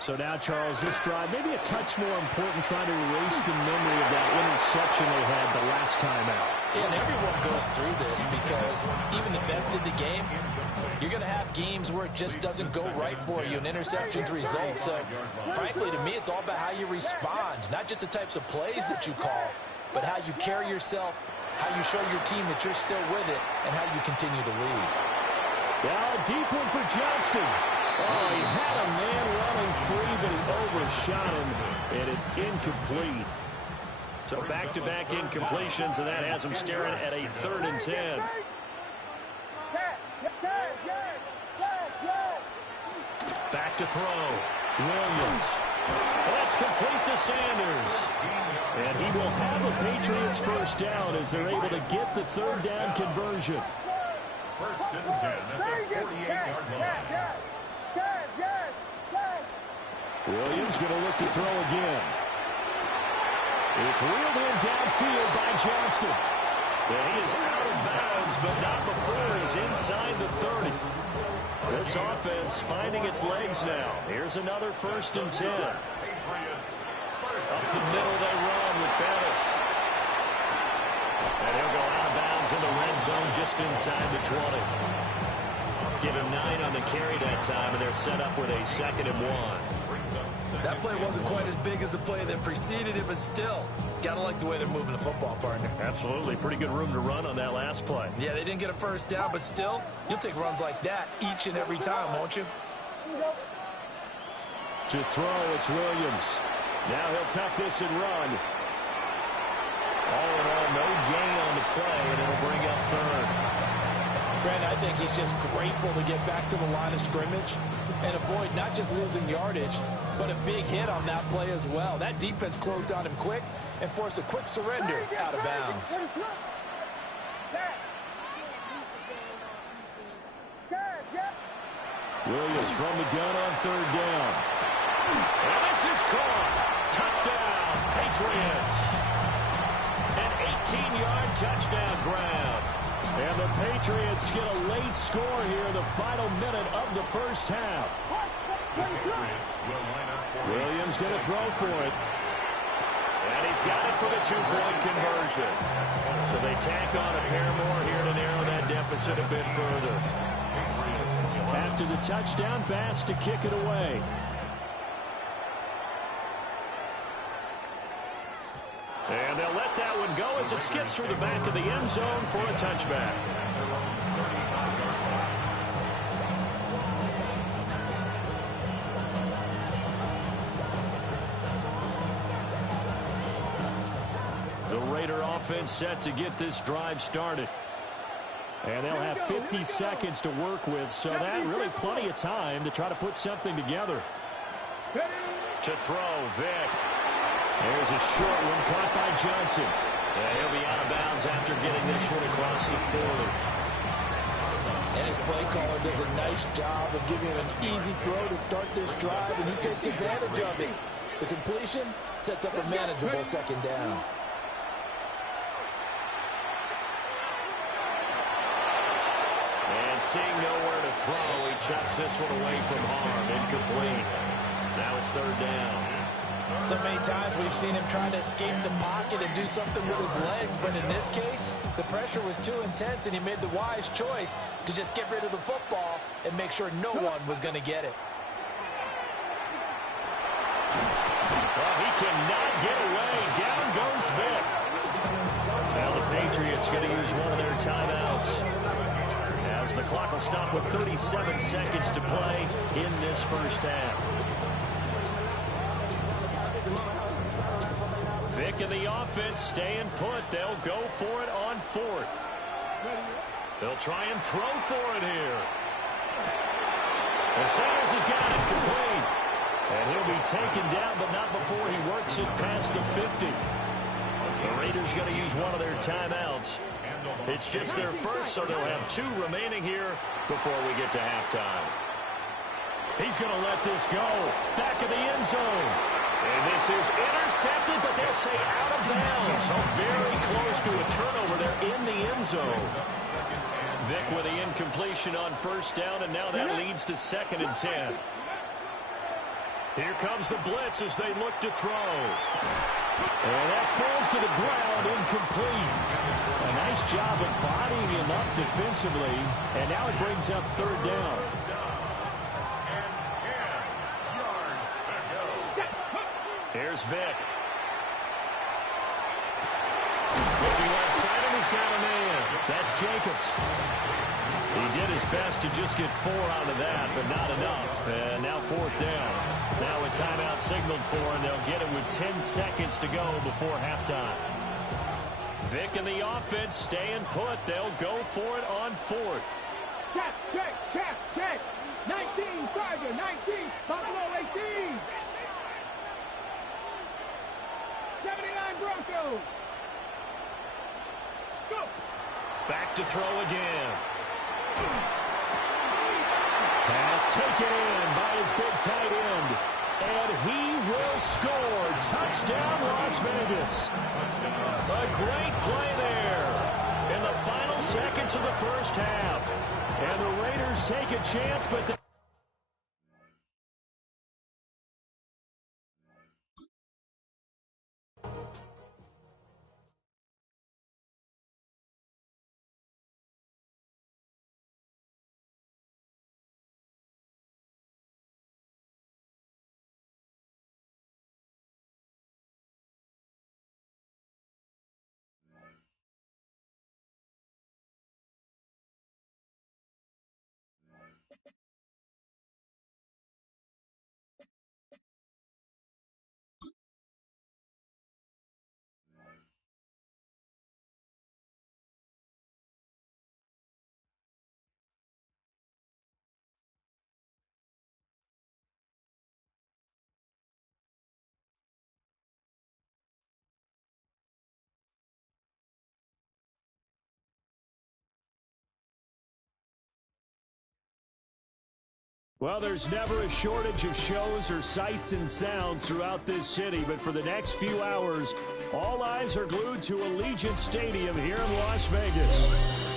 So now, Charles, this drive, maybe a touch more important, trying to erase the memory of that interception they had the last time out. And everyone goes through this because even the best in the game, you're going to have games where it just doesn't go right for you and interceptions result. So, frankly, to me, it's all about how you respond, not just the types of plays that you call, but how you carry yourself, how you show your team that you're still with it, and how you continue to lead. Now a deep one for Johnston. Oh, he had a man running free, but he overshot him, and it's incomplete. So back-to-back incompletions, and that has him staring at a 3rd and 10. Back to throw. Williams. That's complete to Sanders. And he will have a Patriots first down as they're able to get the 3rd down conversion. First and 10 at the 48-yard line. Williams going to look to throw again. It's reeled in downfield by Johnston. And he is out of bounds, but not before he's inside the 30. This offense finding its legs now. Here's another 1st and 10. Up the middle they run with Bettis. And he'll go out of bounds in the red zone just inside the 20. Give him 9 on the carry that time, and they're set up with a 2nd and 1. That play wasn't quite as big as the play that preceded it, but still, gotta like the way they're moving the football, partner. Absolutely. Pretty good room to run on that last play. Yeah, they didn't get a first down, but still, you'll take runs like that each and every time, won't you? To throw, it's Williams. Now he'll tuck this and run. All in all, no gain on the play, and it'll bring up 3rd. Brent, I think he's just grateful to get back to the line of scrimmage and avoid not just losing yardage, but a big hit on that play as well. That defense closed on him quick and forced a quick surrender out of bounds. Williams from the gun on third down. And this is caught. Touchdown, Patriots. An 18-yard touchdown grab. And the Patriots get a late score here, the final minute of the first half. Williams going to throw for it. And he's got it for the two-point conversion. So they tack on a pair more here to narrow that deficit a bit further. After the touchdown pass to kick it away. And they'll let that one go as it skips through the back of the end zone for a touchback. The Raider offense set to get this drive started. And they'll have 50 seconds to work with, so that really plenty of time to try to put something together. To throw, Vick. There's a short one caught by Johnson. And he'll be out of bounds after getting this one across the 40. And his play caller does a nice job of giving him an easy throw to start this drive, and he takes advantage of it. The completion sets up a manageable second down. And seeing nowhere to throw, he chucks this one away from harm. Incomplete. Now it's third down. So many times we've seen him trying to escape the pocket and do something with his legs, but in this case, the pressure was too intense, and he made the wise choice to just get rid of the football and make sure no one was going to get it. Well, he cannot get away. Down goes Vick. Now the Patriots going to use one of their timeouts, as the clock will stop with 37 seconds to play in this first half. Vick and the offense staying put. They'll go for it on fourth. They'll try and throw for it here. And Sanders has got it complete. And he'll be taken down, but not before he works it past the 50. The Raiders going to use one of their timeouts. It's just their first, so they'll have two remaining here before we get to halftime. He's going to let this go. Back of the end zone. And this is intercepted, but they'll say out of bounds. So very close to a turnover there in the end zone. Vick with the incompletion on first down, and now that leads to 2nd and 10. Here comes the blitz as they look to throw. And that falls to the ground, incomplete. A nice job of bodying him up defensively, and now it brings up third down. Here's Vick. Looking left side, and he's got a man. That's Jacobs. He did his best to just get 4 out of that, but not enough. And now fourth down. Now a timeout signaled for, and they'll get it with 10 seconds to go before halftime. Vick and the offense staying put. They'll go for it on fourth. Check, check, check, check. 19, Tiger, 19, Buffalo 18. 79 Broncos. Go. Back to throw again. Pass taken in by his big tight end. And he will score. Touchdown, Las Vegas. A great play there in the final seconds of the first half. And the Raiders take a chance, but Well, there's never a shortage of shows or sights and sounds throughout this city, but for the next few hours, all eyes are glued to Allegiant Stadium here in Las Vegas.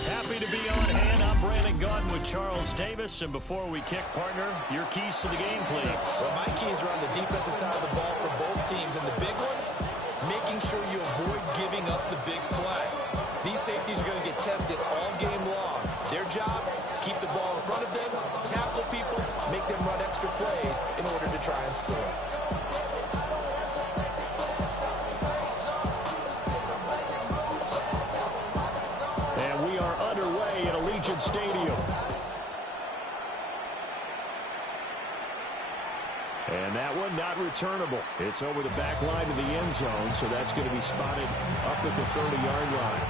Happy to be on hand. I'm Brandon Gaudin with Charles Davis, and before we kick, partner, your keys to the game, please. Well, my keys are on the defensive side of the ball for both teams, and the big one, making sure you avoid giving up the big play. These safeties are going to get tested all game long. Their job, keep the ball in front of them, tackle people, make them run extra plays in order to try and score. And we are underway at Allegiant Stadium. And that one not returnable. It's over the back line of the end zone, so that's going to be spotted up at the 30-yard line.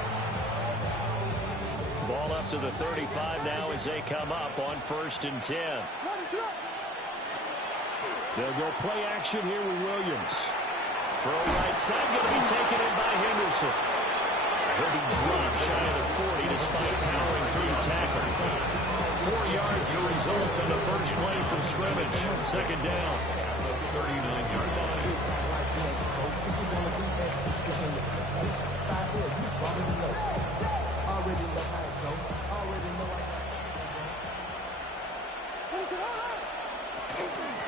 Ball up to the 35 now as they come up on 1st and 10. They'll go play action here with Williams. Throw right side, going to be taken in by Henderson. He'll be dropped shy of the 40 despite powering through the tackle. 4 yards the result on the first play from scrimmage. 2nd down. 39-yard line.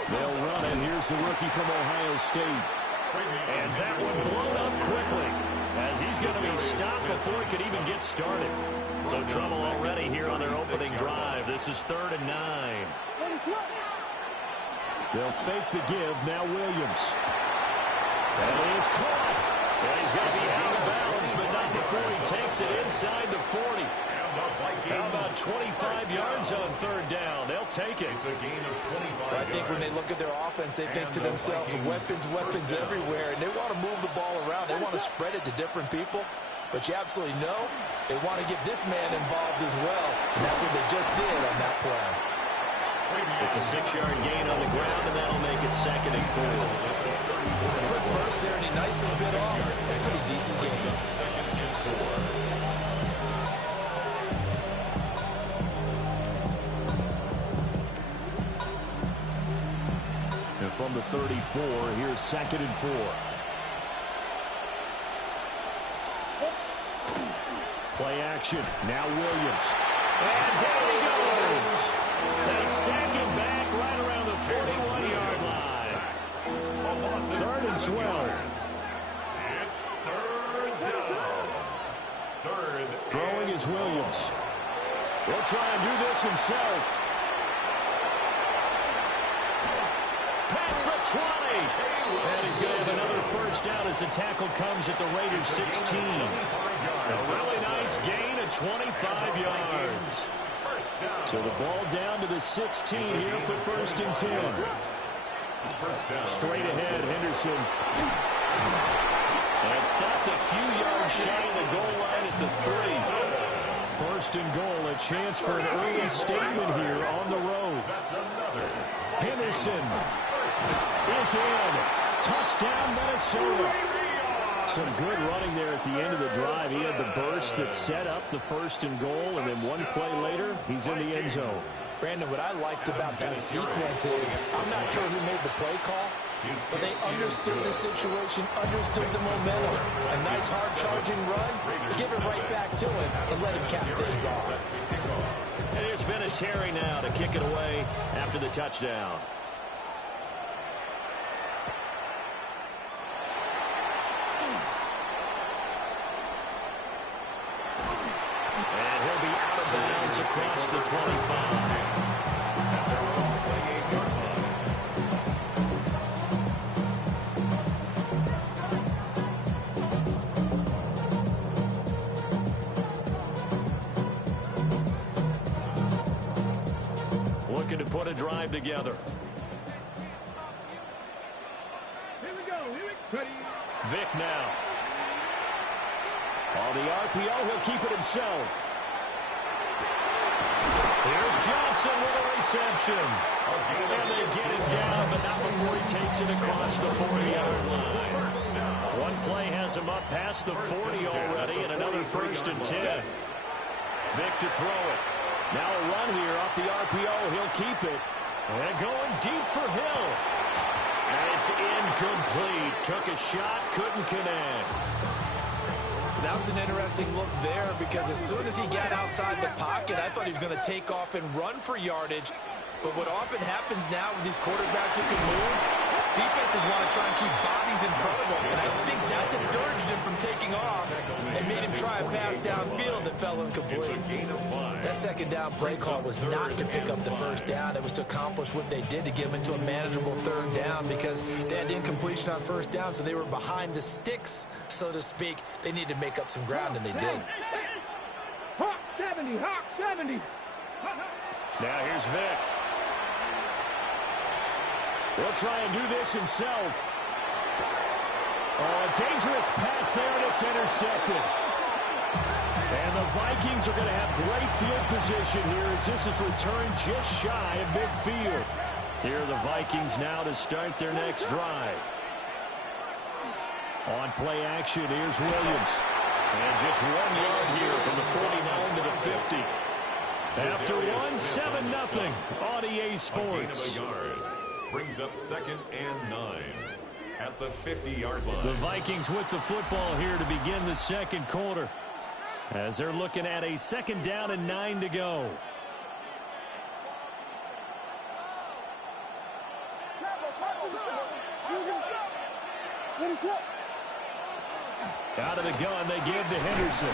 They'll run it. Here's the rookie from Ohio State. And that one blown up quickly as he's going to be stopped before he could even get started. So trouble already here on their opening drive. This is 3rd and 9. They'll fake the give. Now Williams. And he is caught. And he's going to be out of bounds, but not before he takes it inside the 40. How about 25 yards on 3rd down? They'll take it. I think when they look at their offense, they think to themselves, weapons everywhere, and they want to move the ball around. They want to spread it to different people. But you absolutely know they want to get this man involved as well. And that's what they just did on that play. It's a 6-yard gain on the ground, and that'll make it 2nd and 4. Quick burst there, and he nicely bit off. A pretty decent game. And from the 34, here's 2nd and 4. Play action. Now Williams. And down he goes. They sack him back right around the 41-yard line. 3rd and 12. It's 3rd down. 3rd. Throwing is Williams. He'll try and do this himself. Past the 20. And he's going to have another first down as the tackle comes at the Raiders' 16. A really nice gain of 25 yards. So the ball down to the 16 here for 1st and 10. Straight ahead, Henderson. And stopped a few yards shy of the goal line at the 3. 1st and goal, a chance for an early statement here on the road. Henderson is in. Touchdown, Minnesota. Some good running there at the end of the drive. He had the burst that set up the 1st and goal, and then one play later, he's in the end zone. Brandon, what I liked about that sequence is I'm not sure who made the play call, but they understood the situation, understood the momentum. A nice hard-charging run, give it right back to him, and let him cap things off. And it's been a Terry now to kick it away after the touchdown. And he'll be out of bounds across the 25. Looking to put a drive together. Here we go. Ready. Vic now. On the RPO, he'll keep it himself. Here's Johnson with a reception. And they get it down, but not before he takes it across the 40-yard line. One play has him up past the 40 already, and another 1st and 10. Vic to throw it. Now a run here off the RPO. He'll keep it. And going deep for Hill. And it's incomplete. Took a shot, couldn't connect. That was an interesting look there because as soon as he got outside the pocket, I thought he was going to take off and run for yardage. But what often happens now with these quarterbacks who can move, defenses want to try and keep bodies in front of them. And I think that discouraged him from taking off and made him try a pass downfield that fell incomplete. That second down play call was not to pick up the first down. It was to accomplish what they did to get them into a manageable third down because they had incompletion on first down, so they were behind the sticks, so to speak. They needed to make up some ground, and they did. Hawk 70, Hawk 70. Now here's Vic. He'll try and do this himself. Oh, a dangerous pass there, and it's intercepted. And the Vikings are going to have great field position here as this is returned just shy of midfield. Here are the Vikings now to start their next drive. On play action, here's Williams. And just 1 yard here from the 49 to the 50. After one, 7-0 on EA Sports. Brings up 2nd and 9 at the 50-yard line. The Vikings with the football here to begin the second quarter as they're looking at a 2nd down and 9 to go. Out of the gun, they give to Henderson.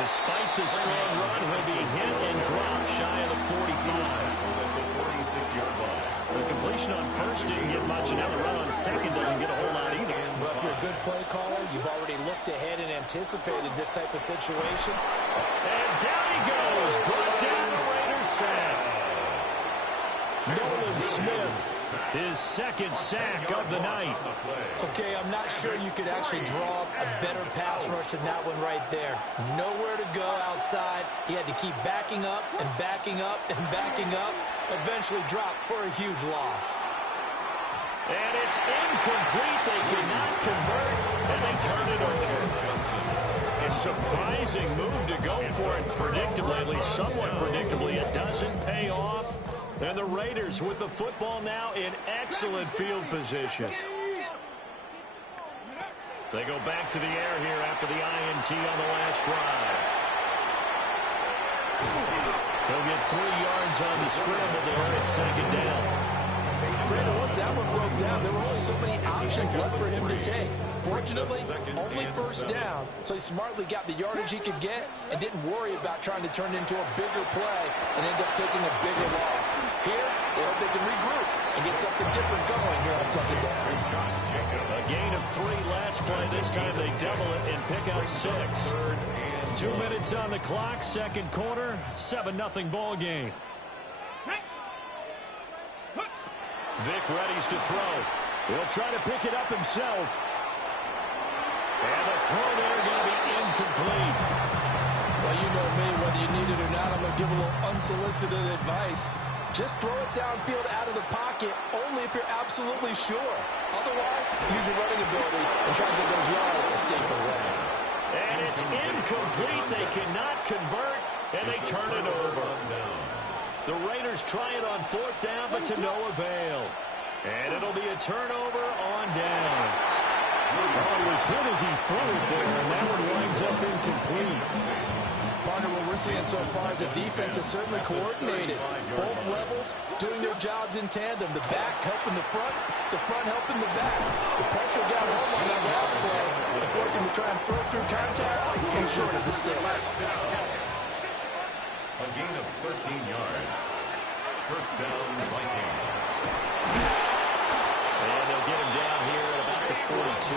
Despite the strong run, he'll be hit and dropped shy of the 45. At the 46-yard line. The completion on first didn't get much, and now the run on second doesn't get a whole lot either. Well, if you're a good play caller, you've already looked ahead and anticipated this type of situation. And down he goes. Brought down the Raiders sack. Nolan Smith, his second sack of the night. Okay, I'm not sure you could actually draw a better pass rush than that one right there. Nowhere to go outside. He had to keep backing up and backing up and backing up. Eventually dropped for a huge loss. And it's incomplete. They cannot convert, and they turn it over. A surprising move to go for it predictably, at least somewhat predictably. It doesn't pay off. And the Raiders with the football now in excellent field position. They go back to the air here after the INT on the last drive. He'll get 3 yards on the scramble there at 2nd down. Brandon, once that one broke down, there were only so many options left for him to take. Fortunately, only first down, so he smartly got the yardage he could get and didn't worry about trying to turn it into a bigger play and end up taking a bigger loss. Here, they hope they can regroup and get something different going here on 2nd down. A gain of 3 last play. This time they double it and pick up 6. 2 minutes on the clock, second quarter, 7-0 ball game. Vic readies to throw. He'll try to pick it up himself. And the throw there going to be incomplete. Well, you know me, whether you need it or not, I'm going to give a little unsolicited advice. Just throw it downfield out of the pocket only if you're absolutely sure. Otherwise, use your running ability and try to get those yards a safer way. And it's incomplete. They cannot convert, and they turn it over. The Raiders try it on 4th down, but to no avail. And it'll be a turnover on downs. Oh, it was hit as he threw it there, and that one winds up incomplete. Partner, what we're seeing so far is the defense is certainly coordinated. Both levels doing their jobs in tandem. The back helping the front helping the back. The pressure got home on that last play. Of course, to try and throw through contact and short of the sticks. A gain of 13 yards. First down, Vikings. And they'll get him down here at about the 42.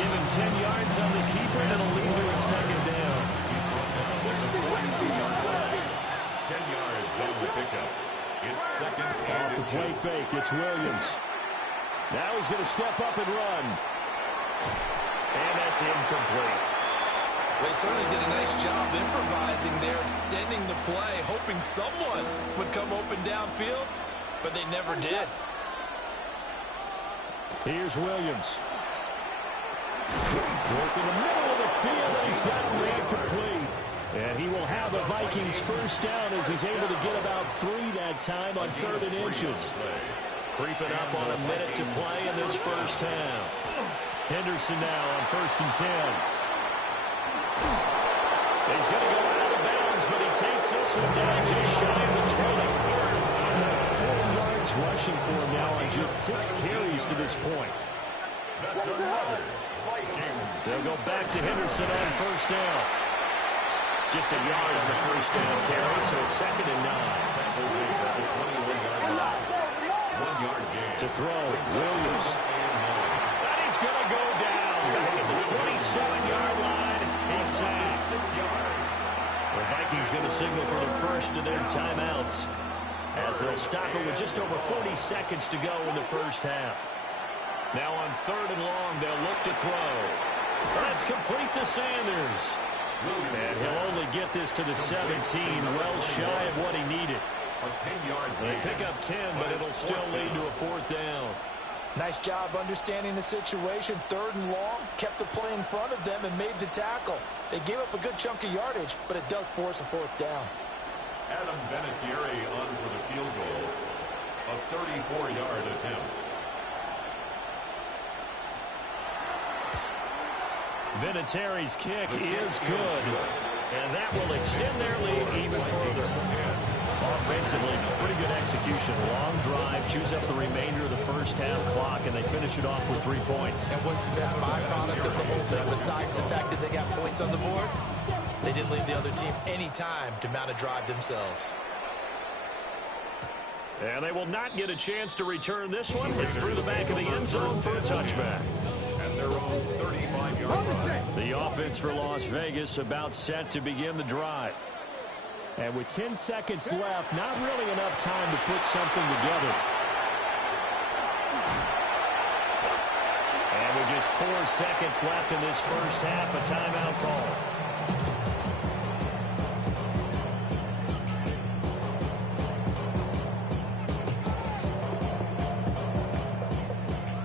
Give him 10 yards on the keeper, and it'll lead to a 2nd down. 10 yards on the pickup. It's 2nd and Off the play fake, it's Williams. Now he's going to step up and run. And that's incomplete. They certainly did a nice job improvising there, extending the play, hoping someone would come open downfield, but they never did. Here's Williams. Work in the middle of the field, and he's got it incomplete. And he will have the Vikings first down as he's able to get about 3 that time on 3rd and inches. Creeping up on a minute to play in this first half. Henderson now on 1st and 10. He's going to go out of bounds, but he takes this one down just shy of the 20. 4 yards rushing for him now on just 6 carries to this point. They'll go back to Henderson on 1st down. Just a yard on the 1st down carry, so it's 2nd and 9. To throw, Williams. And he's going to go down back at the 27-yard line. He's sacked. The Vikings going to signal for the first of their timeouts as they'll stop it with just over 40 seconds to go in the first half. Now on 3rd and long, they'll look to throw. That's complete to Sanders. And he'll only get this to the 17, well shy of what he needed. They pick up 10, but it'll still lead to a 4th down. Nice job understanding the situation. 3rd and long, kept the play in front of them and made the tackle. They gave up a good chunk of yardage, but it does force a 4th down. Adam Vinatieri on for the field goal. A 34-yard attempt. Vinatieri's kick is good, and that will extend their lead even further. Offensively, pretty good execution. Long drive, chews up the remainder of the first half clock, and they finish it off with 3 points. And what's the best byproduct of the whole thing besides the fact that they got points on the board? They didn't leave the other team any time to mount a drive themselves. And they will not get a chance to return this one. It's through the back of the end zone for a touchback. At their own 35-yard line. The offense for Las Vegas about set to begin the drive. And with 10 seconds left, not really enough time to put something together. And with just 4 seconds left in this first half, a timeout call.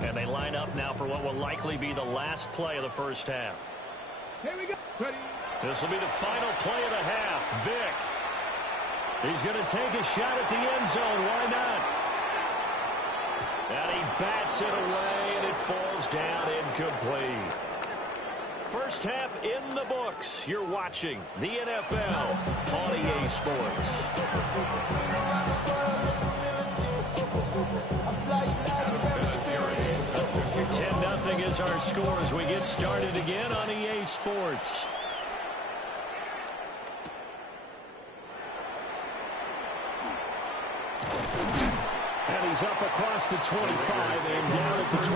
And they line up now for what will likely be the last play of the first half. Here we go. Ready. This will be the final play of the half. Vick. He's going to take a shot at the end zone. Why not? And he bats it away, and it falls down incomplete. First half in the books. You're watching the NFL on EA Sports. 10-0 is our score as we get started again on EA Sports. And he's up across the 25 and down at the 28.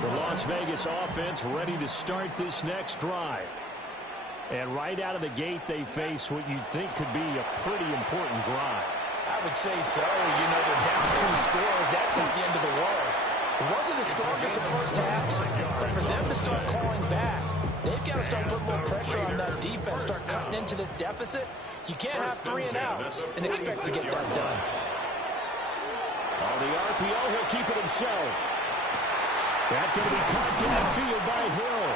The Las Vegas offense ready to start this next drive. And right out of the gate, they face what you'd think could be a pretty important drive. I would say so. You know, they're down 2 scores. That's not the end of the world. It wasn't the strongest of first halves, but for them to start calling back, they've got to start putting more pressure on that defense, start cutting into this deficit. You can't have 3 and outs and expect to get that done. On the RPO, he'll keep it himself. That's going to be caught downfield by Hill.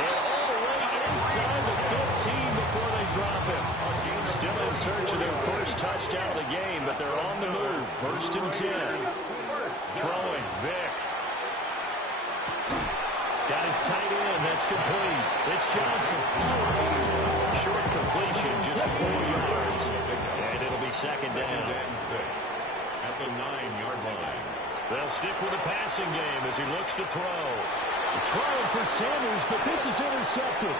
And all the way inside the 15 before they drop him. Still in search of their first touchdown of the game, but they're on the move. 1st and 10. Throwing, Vick. Got his tight end. That's complete. It's Johnson. Short completion, just 4 yards. And it'll be 2nd down. At the 9-yard line. They'll stick with the passing game as he looks to throw. Trying for Sanders, but this is intercepted.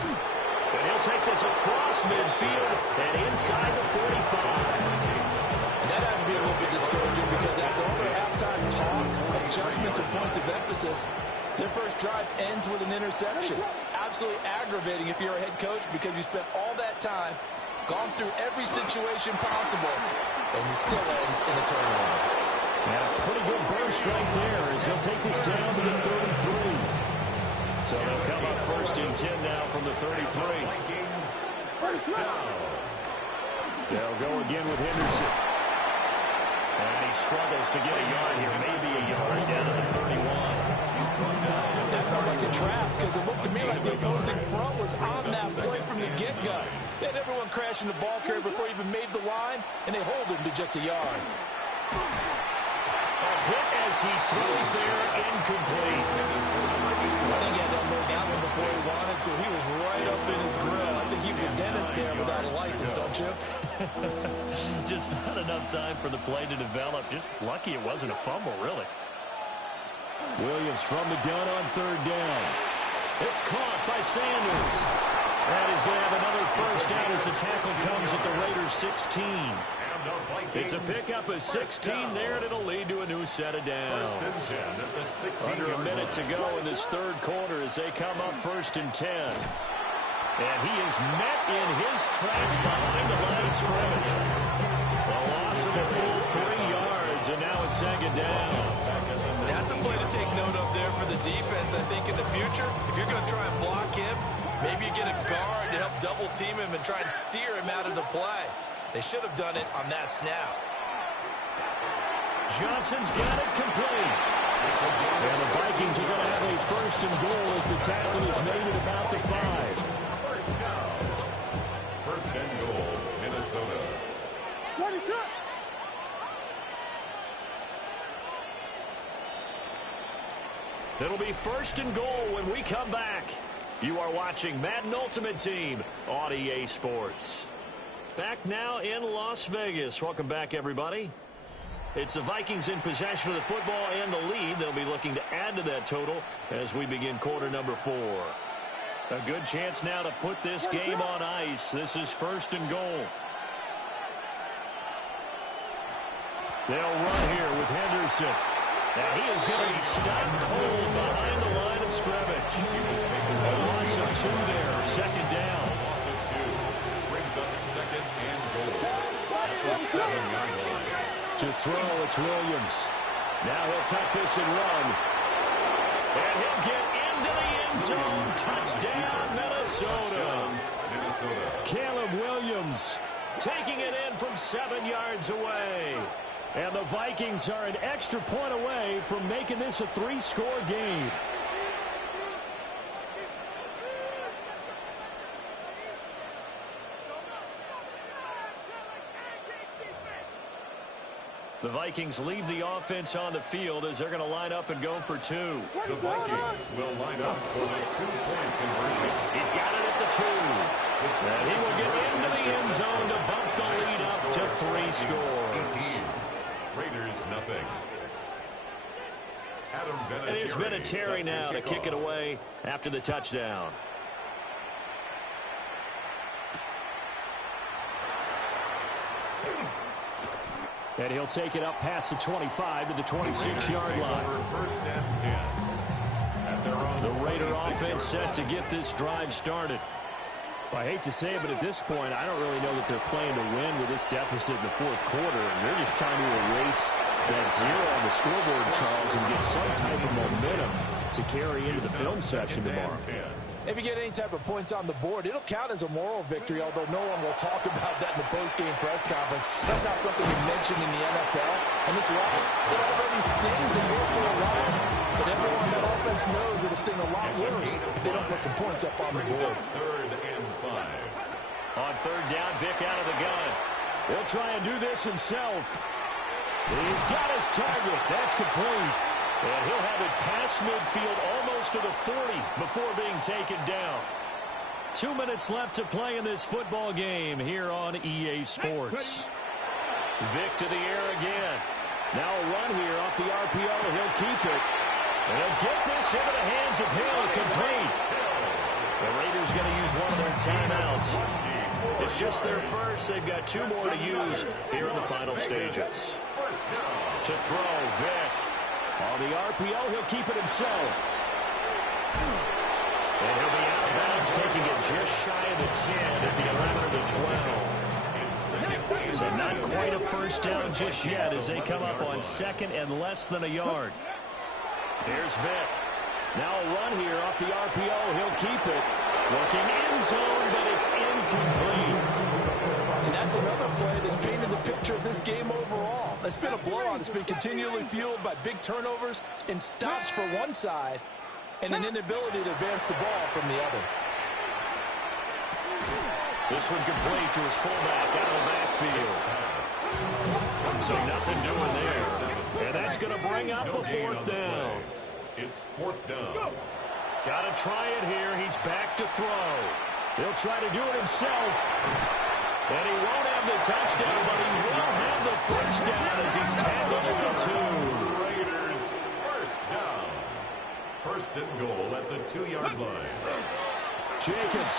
And he'll take this across midfield and inside the 45. That has to be a little bit discouraging because after all their halftime talk, adjustments, and points of emphasis, their first drive ends with an interception. Absolutely aggravating if you're a head coach because you spent all that time, gone through every situation possible, and it still ends in a turnover. And a pretty good burst right there as he'll take this down to the 33. So they'll come up 1st and 10 now from the 33. First down. They'll go again with Henderson. And he struggles to get a yard here, maybe a yard down to the 31. That up like a trap because it looked to me like the opposing front was on that play from the get-go. They had everyone crashing the ball carrier before he even made the line, and they hold him to just a yard. A hit as he throws there, incomplete. I think he had to unload that one before he wanted to. He was right up in his grill. I think he was a dentist there without a license, don't you? Just not enough time for the play to develop. Just lucky it wasn't a fumble, really. Williams from the gun on third down. It's caught by Sanders. And he's going to have another first down as the tackle comes at the Raiders' 16. It's a pickup of 16 there, and it'll lead to a new set of downs. Under a minute to go in this third quarter as they come up 1st and 10. And he is met in his tracks behind the line of scrimmage. A loss of a full 3 yards, and now it's 2nd down. That's a play to take note of there for the defense, I think, in the future. If you're going to try and block him, maybe you get a guard to help double-team him and try and steer him out of the play. They should have done it on that snap. Johnson's got it complete. And the Vikings are going to have a 1st and goal as the tackle is made at about the 5. First down. 1st and goal, Minnesota. What is up? It'll be 1st and goal when we come back. You are watching Madden Ultimate Team on EA Sports. Back now in Las Vegas. Welcome back, everybody. It's the Vikings in possession of the football and the lead. They'll be looking to add to that total as we begin quarter number 4. A good chance now to put this game on ice. This is 1st and goal. They'll run here with Henderson. And he is going to be stopped cold behind the line of scrimmage. A loss of 2 there, 2nd down. A loss of 2 brings up 2nd and goal at the 7-yard line. To throw, it's Williams. Now he'll tuck this and run. And he'll get into the end zone. Touchdown, Minnesota. Caleb Williams taking it in from 7 yards away. And the Vikings are an extra point away from making this a 3-score game. The Vikings leave the offense on the field as they're going to line up and go for 2. The Vikings will line up for the 2-point conversion. He's got it at the 2. And he will get into the end zone to bump the lead up to 3 scores. Raiders nothing. And here's Vinatieri now to kick it away after the touchdown. And he'll take it up past the 25 to the 26-yard line. 1st and 10. At their own the Raider offense set to get this drive started. Well, I hate to say it, but at this point, I don't really know that they're playing to win with this deficit in the 4th quarter. And they're just trying to erase that 0 on the scoreboard, Charles, and get some type of momentum to carry into the film section tomorrow. If you get any type of points on the board, it'll count as a moral victory, although no one will talk about that in the post-game press conference. That's not something we mentioned in the NFL. And this loss, it already stings and will for a while. But everyone on that offense knows it'll sting a lot worse if they don't put some points up on the board. 3rd and 5. On 3rd down, Vic out of the gun. He'll try and do this himself. He's got his target. That's complete. And he'll have it past midfield almost to the 40 before being taken down. 2 minutes left to play in this football game here on EA Sports. Vic to the air again. Now a run here off the RPO. He'll keep it. And he'll get this into the hands of Hill. Complete. The Raiders going to use one of their timeouts. It's just their first. They've got 2 more to use here in the final stages. To throw, Vic. On the RPO, he'll keep it himself. And he'll be out of bounds, taking it just shy of the 10 at the 11 or the 12. So not quite a first down just yet as they come up on 2nd and less than a yard. Here's Vic. Now a run here off the RPO. He'll keep it. Looking end zone, but it's incomplete. And that's another play that's painted the picture of this game overall. It's been a blowout. It's been continually fueled by big turnovers and stops for one side and an inability to advance the ball from the other. This one complete to his fullback out of the backfield. So nothing doing there. And that's going to bring up a fourth down. It's fourth down. Got to try it here. He's back to throw. He'll try to do it himself. And he won't have the touchdown, but he will have the first down as he's tackled at the 2. Raiders, first down. First and goal at the 2-yard line. Jacobs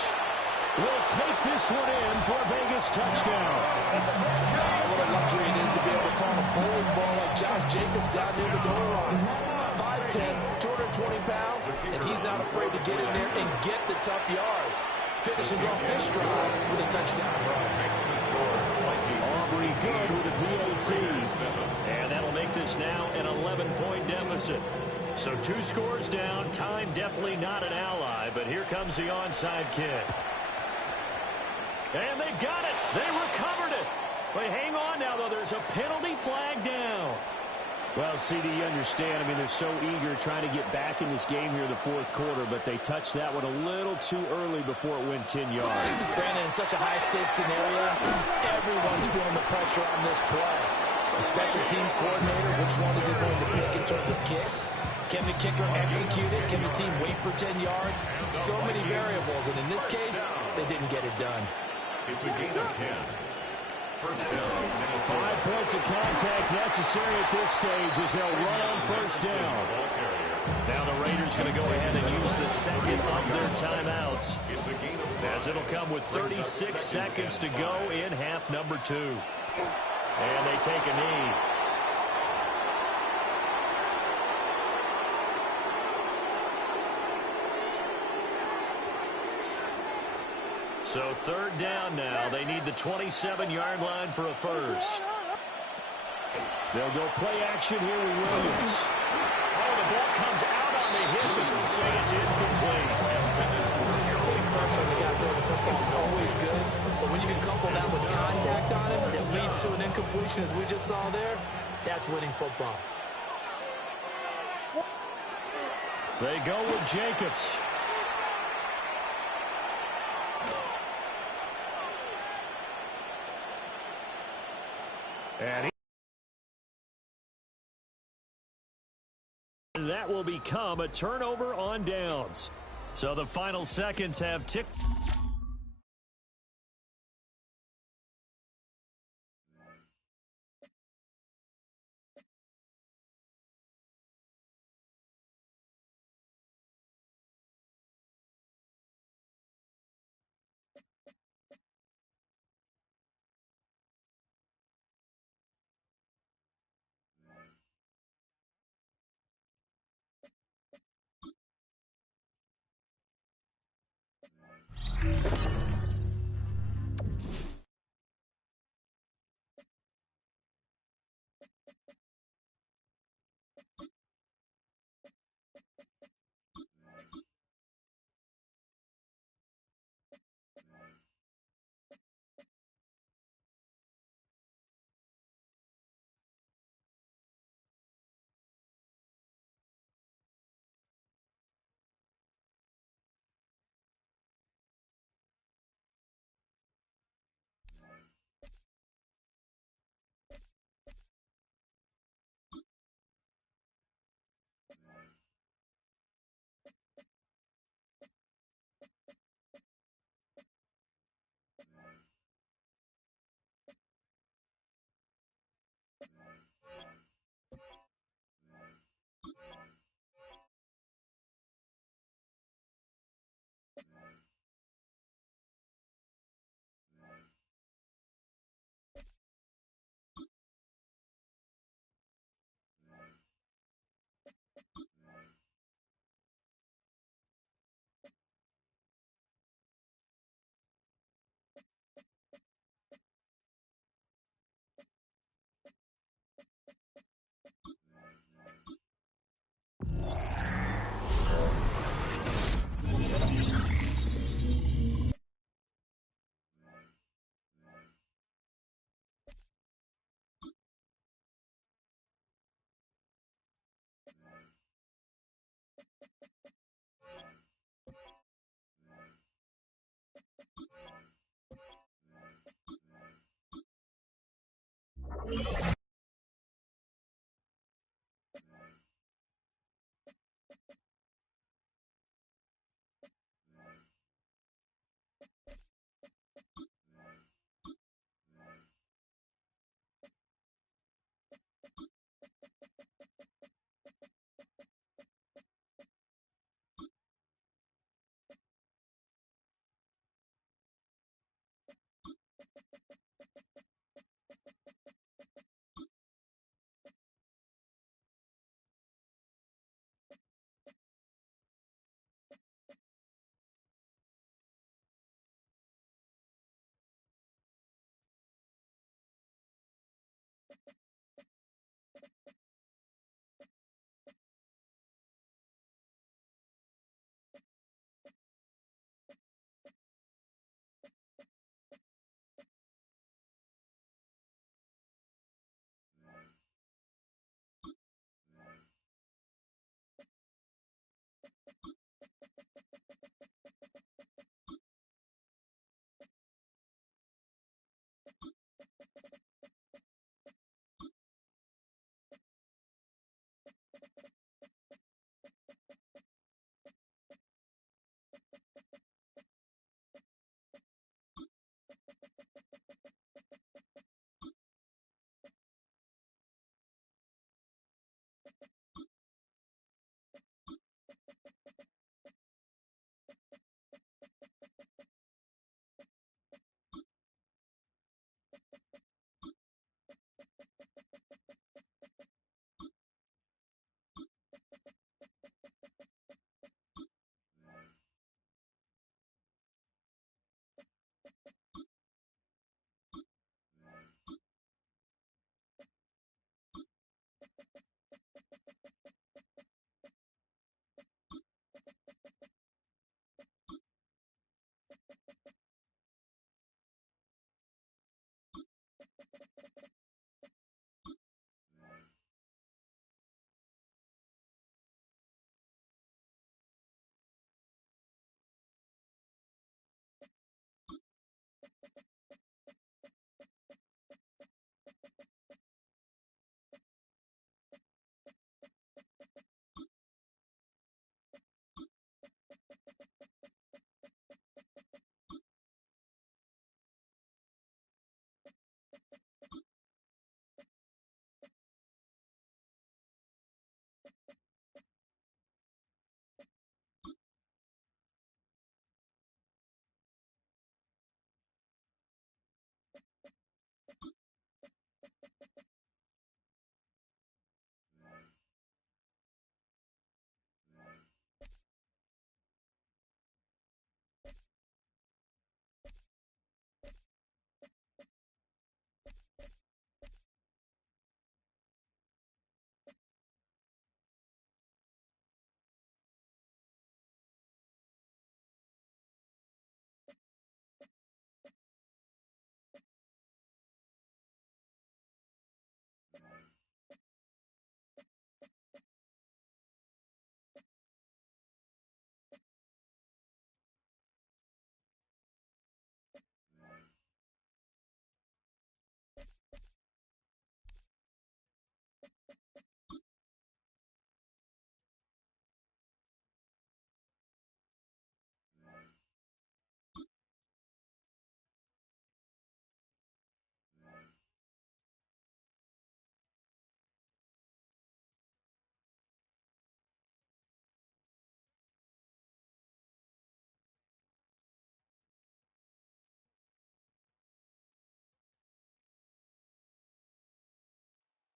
will take this one in for a Vegas touchdown. What a luxury it is to be able to call a bowling ball like Josh Jacobs down near the goal line. 5'10", 220 pounds, and he's not afraid to get in there and get the tough yards. Finishes off this drive with a touchdown run. Aubrey good with a PAT. And that'll make this now an 11-point deficit. So 2 scores down. Time definitely not an ally, but here comes the onside kick. And they've got it. They recovered it. But hang on now, though. There's a penalty flag down. Well, CD, you understand. I mean, they're so eager trying to get back in this game here in the fourth quarter, but they touched that one a little too early before it went 10 yards. Brandon, in such a high-stakes scenario, everyone's feeling the pressure on this play. The special teams coordinator, which one is he going to pick in terms of kicks? Can the kicker execute it? Can the team wait for 10 yards? So many variables, and in this case, they didn't get it done. It's a gain of 10. First down. 5 points of contact necessary at this stage as they'll run on first down. Now the Raiders going to go ahead and use the second of their timeouts, as it'll come with 36 seconds to go in half number 2. And they take a knee. So third down now. They need the 27-yard line for a first. They'll go play action here with Williams. Oh, the ball comes out on the hit, but they'll say it's incomplete. Putting pressure on the guy throwing the football is always good, but when you can couple that with contact on him that leads to an incompletion, as we just saw there, that's winning football. They go with Jacobs. And that will become a turnover on downs. So the final seconds have ticked.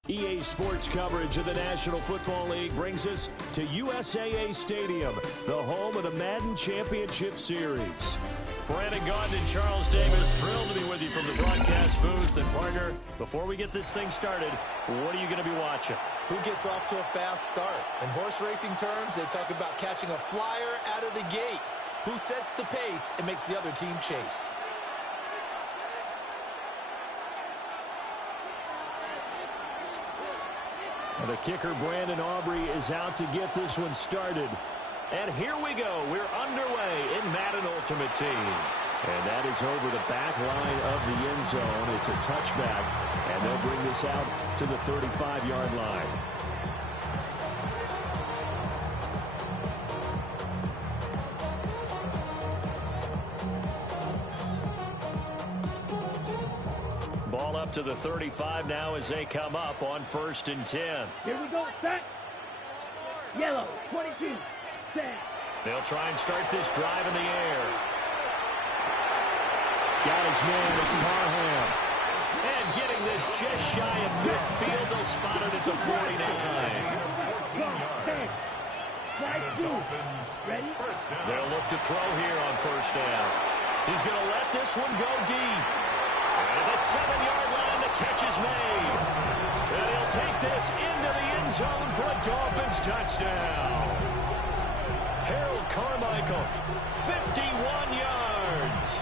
EA Sports coverage of the National Football League brings us to USAA Stadium, the home of the Madden Championship Series. Brandon Gaudin and Charles Davis, thrilled to be with you from the broadcast booth. And partner, before we get this thing started, what are you going to be watching? Who gets off to a fast start? In horse racing terms, they talk about catching a flyer out of the gate. Who sets the pace and makes the other team chase? The kicker, Brandon Aubrey, is out to get this one started. And here we go. We're underway in Madden Ultimate Team. And that is over the back line of the end zone. It's a touchback. And they'll bring this out to the 35-yard line. Ball up to the 35 now as they come up on 1st and 10. Here we go, set. Yellow, 22, set. They'll try and start this drive in the air. Got his man, it's Parham. And getting this just shy of midfield, they'll spot it at the 49. 14 yards. Ready? They'll look to throw here on 1st down. He's going to let this one go deep. And at the 7-yard line, the catch is made. And he'll take this into the end zone for a Dolphins touchdown. Harold Carmichael, 51 yards.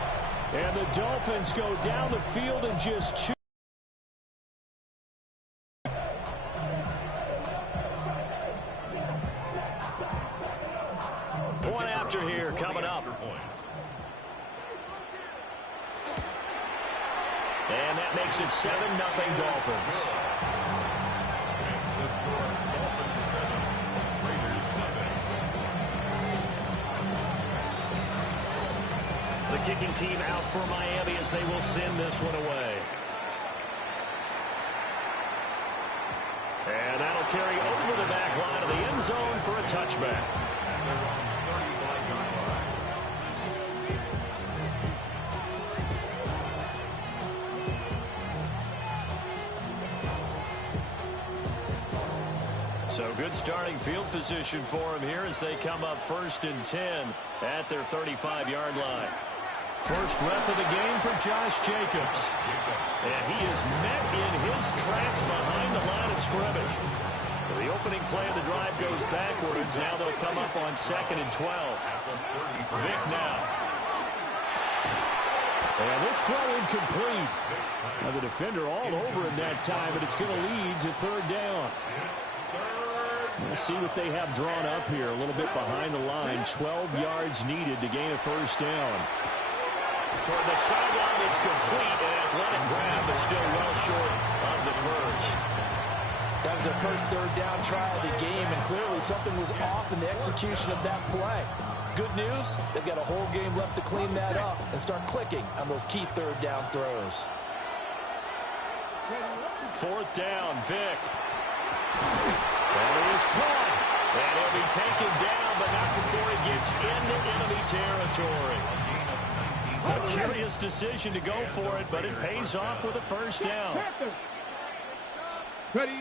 And the Dolphins go down the field in just 2. Point after here coming up. And that makes it 7-0 Dolphins. That's the score. Dolphins 7, Raiders nothing. The kicking team out for Miami as they will send this one away. And that'll carry over the back line of the end zone for a touchback. They're on 35-yard line. So good starting field position for him here as they come up 1st and 10 at their 35-yard line. First rep of the game for Josh Jacobs. And he is met in his tracks behind the line of scrimmage. The opening play of the drive goes backwards. Now they'll come up on 2nd and 12. Vic now. And this throw incomplete. Now the defender all over him that time, but it's going to lead to 3rd down. We'll see what they have drawn up here. A little bit behind the line. 12 yards needed to gain a 1st down. Toward the sideline, it's complete. An athletic grab, but still well short of the first. That was their first 3rd down try of the game, and clearly something was off in the execution of that play. Good news, they've got a whole game left to clean that up and start clicking on those key 3rd down throws. 4th down, Vic. And he is caught. And he'll be taken down, but not before he gets into enemy territory. A curious decision to go for it, but it pays off with a 1st down. Ready?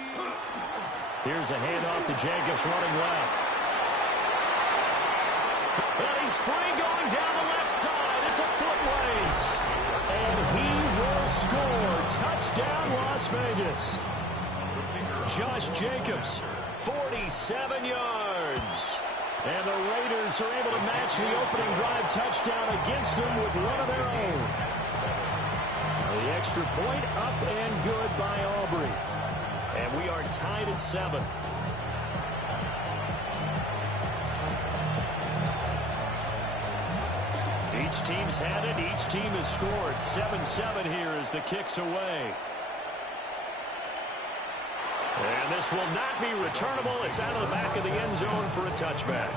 Here's a handoff to Jacobs running left. And he's free going down the left side. It's a foot race. And he will score. Touchdown, Las Vegas. Josh Jacobs, 47 yards. And the Raiders are able to match the opening drive touchdown against them with one of their own. The extra point up and good by Aubrey. And we are tied at 7. Each team's had it. Each team has scored. 7-7 here as the kick's away. And this will not be returnable. It's out of the back of the end zone for a touchback.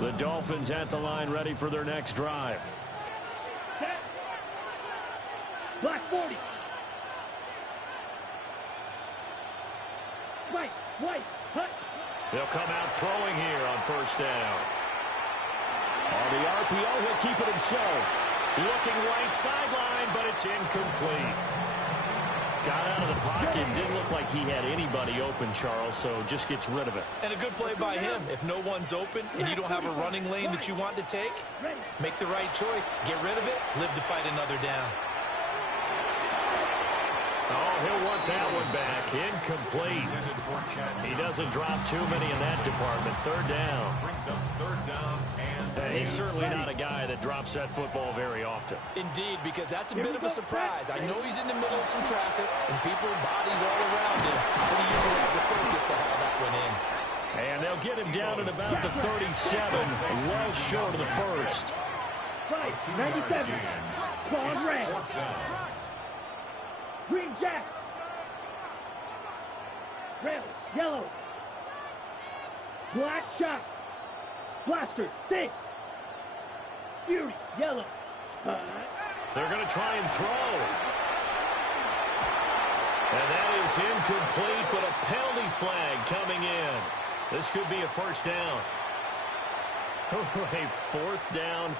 The Dolphins at the line ready for their next drive. Set. Black 40. White, hut. They'll come out throwing here on first down. On the RPO, he'll keep it himself. Looking right sideline, but it's incomplete. Got out of the pocket. Didn't look like he had anybody open, Charles, so just gets rid of it. And a good play by him. If no one's open and you don't have a running lane that you want to take, make the right choice. Get rid of it. Live to fight another down. Oh, he'll work that one back. Incomplete. He doesn't drop too many in that department. Third down. And he's certainly not a guy that drops that football very often. Indeed, because that's a bit of a surprise. I know he's in the middle of some traffic and people, bodies all around him, but he usually has the focus to haul that one in. And they'll get him down at about the 37, well short of the first. Right, 97. Squad red. Green jack. Red, yellow. Black shot. Blaster, 6. Fury, yellow. They're going to try and throw. And that is incomplete, but a penalty flag coming in. This could be a first down. A fourth down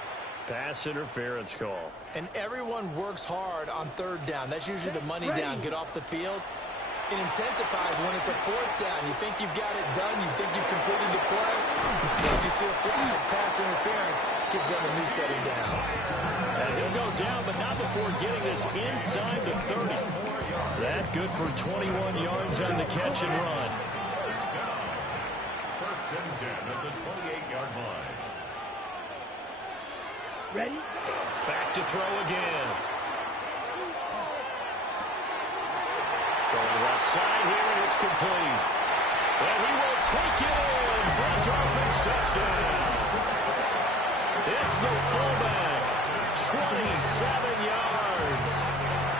pass interference call. And everyone works hard on third down. That's usually the money down. Get off the field. It intensifies when it's a fourth down. You think you've got it done. You think you've completed the play. Instead, you see a flag. Pass interference gives them a new set of downs. And he'll go down, but not before getting this inside the 30. That good for 21 yards on the catch and run. First and 10 at the 28-yard line. Ready? Back to throw again. Throwing left side here, and it's complete. And he will take it in for a Dolphins touchdown. It's the fullback, 27 yards.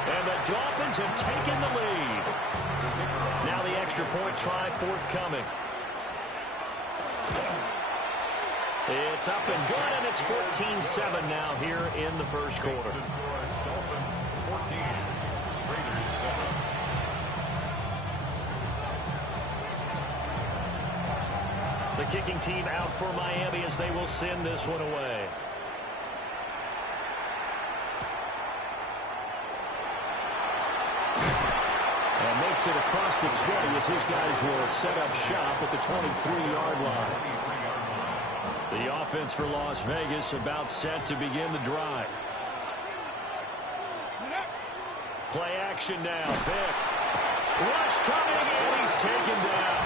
And the Dolphins have taken the lead. Now the extra point try forthcoming. It's up and good, and it's 14-7 now here in the first quarter. Dolphins 14, Raiders 7. The kicking team out for Miami as they will send this one away. And makes it across the 20 as his guys will set up shop at the 23-yard line. The offense for Las Vegas about set to begin the drive. Play action now. Vick. Rush coming in. He's taken down.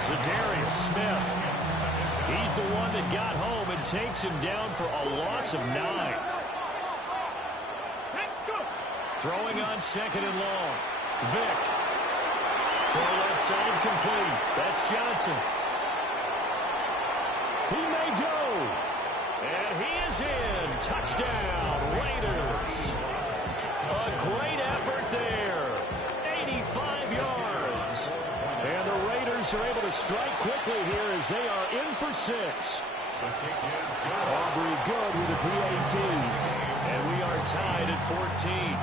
Zadarius Smith. He's the one that got home and takes him down for a loss of 9. Throwing on second and long. Vick. Throw left side complete. That's Johnson. He may go. And he is in. Touchdown, Raiders. A great effort there. 85 yards. And the Raiders are able to strike quickly here as they are in for 6. Aubrey good with a PAT. And we are tied at 14.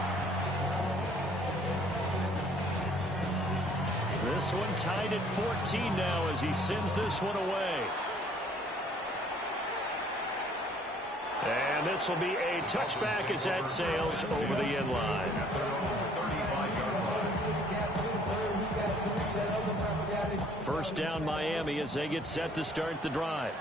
This one tied at 14 now as he sends this one away. And this will be a touchback as that sails over the end line. First down Miami as they get set to start the drive.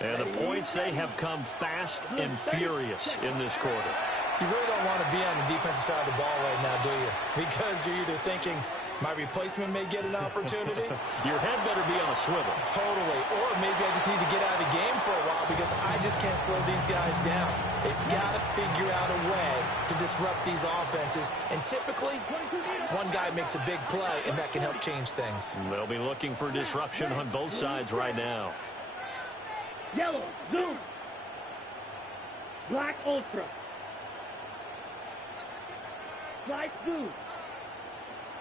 And the points, they have come fast and furious in this quarter. You really don't want to be on the defensive side of the ball right now, do you? Because you're either thinking, my replacement may get an opportunity. Your head better be on a swivel. Totally. Or maybe I just need to get out of the game for a while because I just can't slow these guys down. They've got to figure out a way to disrupt these offenses. And typically, one guy makes a big play, and that can help change things. They'll be looking for disruption on both sides right now. Yellow, zoom. Black ultra. Light blue.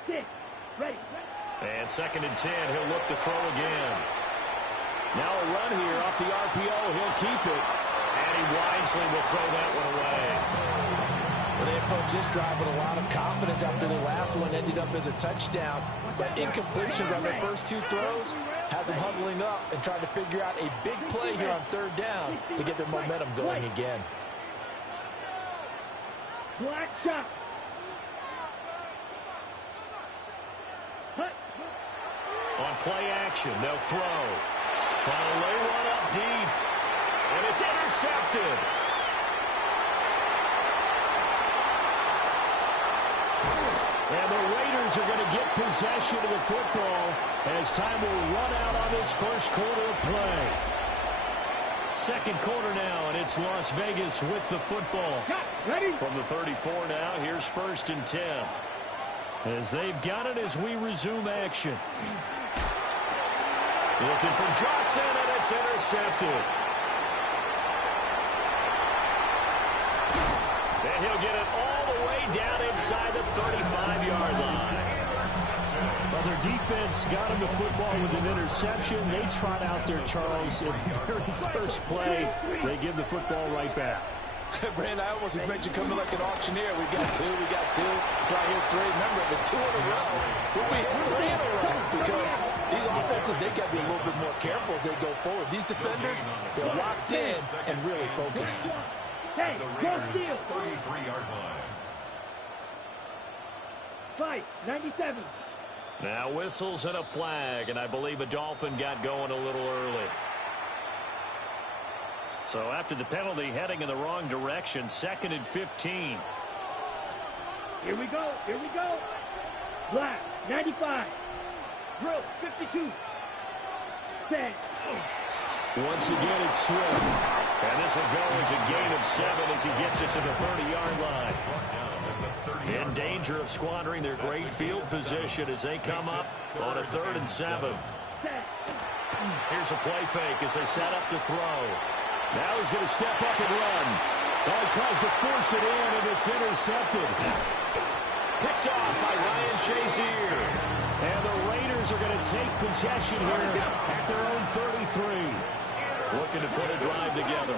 6. Ready. And second and 10, he'll look to throw again. Now a run here off the RPO. He'll keep it. And he wisely will throw that one away. Well, they approached this drive with a lot of confidence after the last one ended up as a touchdown. But incompletions on their first two throws has them huddling up and trying to figure out a big play here on third down to get their momentum going again. Black shot. On play action, they'll throw. Trying to lay one up deep. And it's intercepted. And the Raiders are going to get possession of the football as time will run out on this first quarter of play. Second quarter now, and it's Las Vegas with the football. Ready? From the 34 now, here's 1st and 10. As they've got it as we resume action. Looking for Johnson, and it's intercepted. And he'll get it all the way down inside the 35-yard line. Well, their defense got him the football with an interception. They trot out there, Charles, in the very first play. They give the football right back. Brandon, I almost expect you to come in like an auctioneer. We got two. Right here, three. Remember, it was 2 in a row. We'll be 3 in a row because these offenses, they got to be a little bit more careful as they go forward. These defenders, they're locked in and really focused. Hey, go steal. 33-yard line. Fight, 97. Now whistles and a flag, and I believe a Dolphin got going a little early. So after the penalty, heading in the wrong direction, 2nd and 15. Here we go. Black, 95. Drill, 52. Set. Once again, it's Swift. And this will go as a gain of 7 as he gets it to the 30-yard line. In danger of squandering their great field position as they come up on a 3rd and 7. Here's a play fake as they set up to throw. Now he's going to step up and run. Oh, he tries to force it in, and it's intercepted. Picked off by Ryan Shazier. And the Raiders are going to take possession here at their own 33. Looking to put a drive together.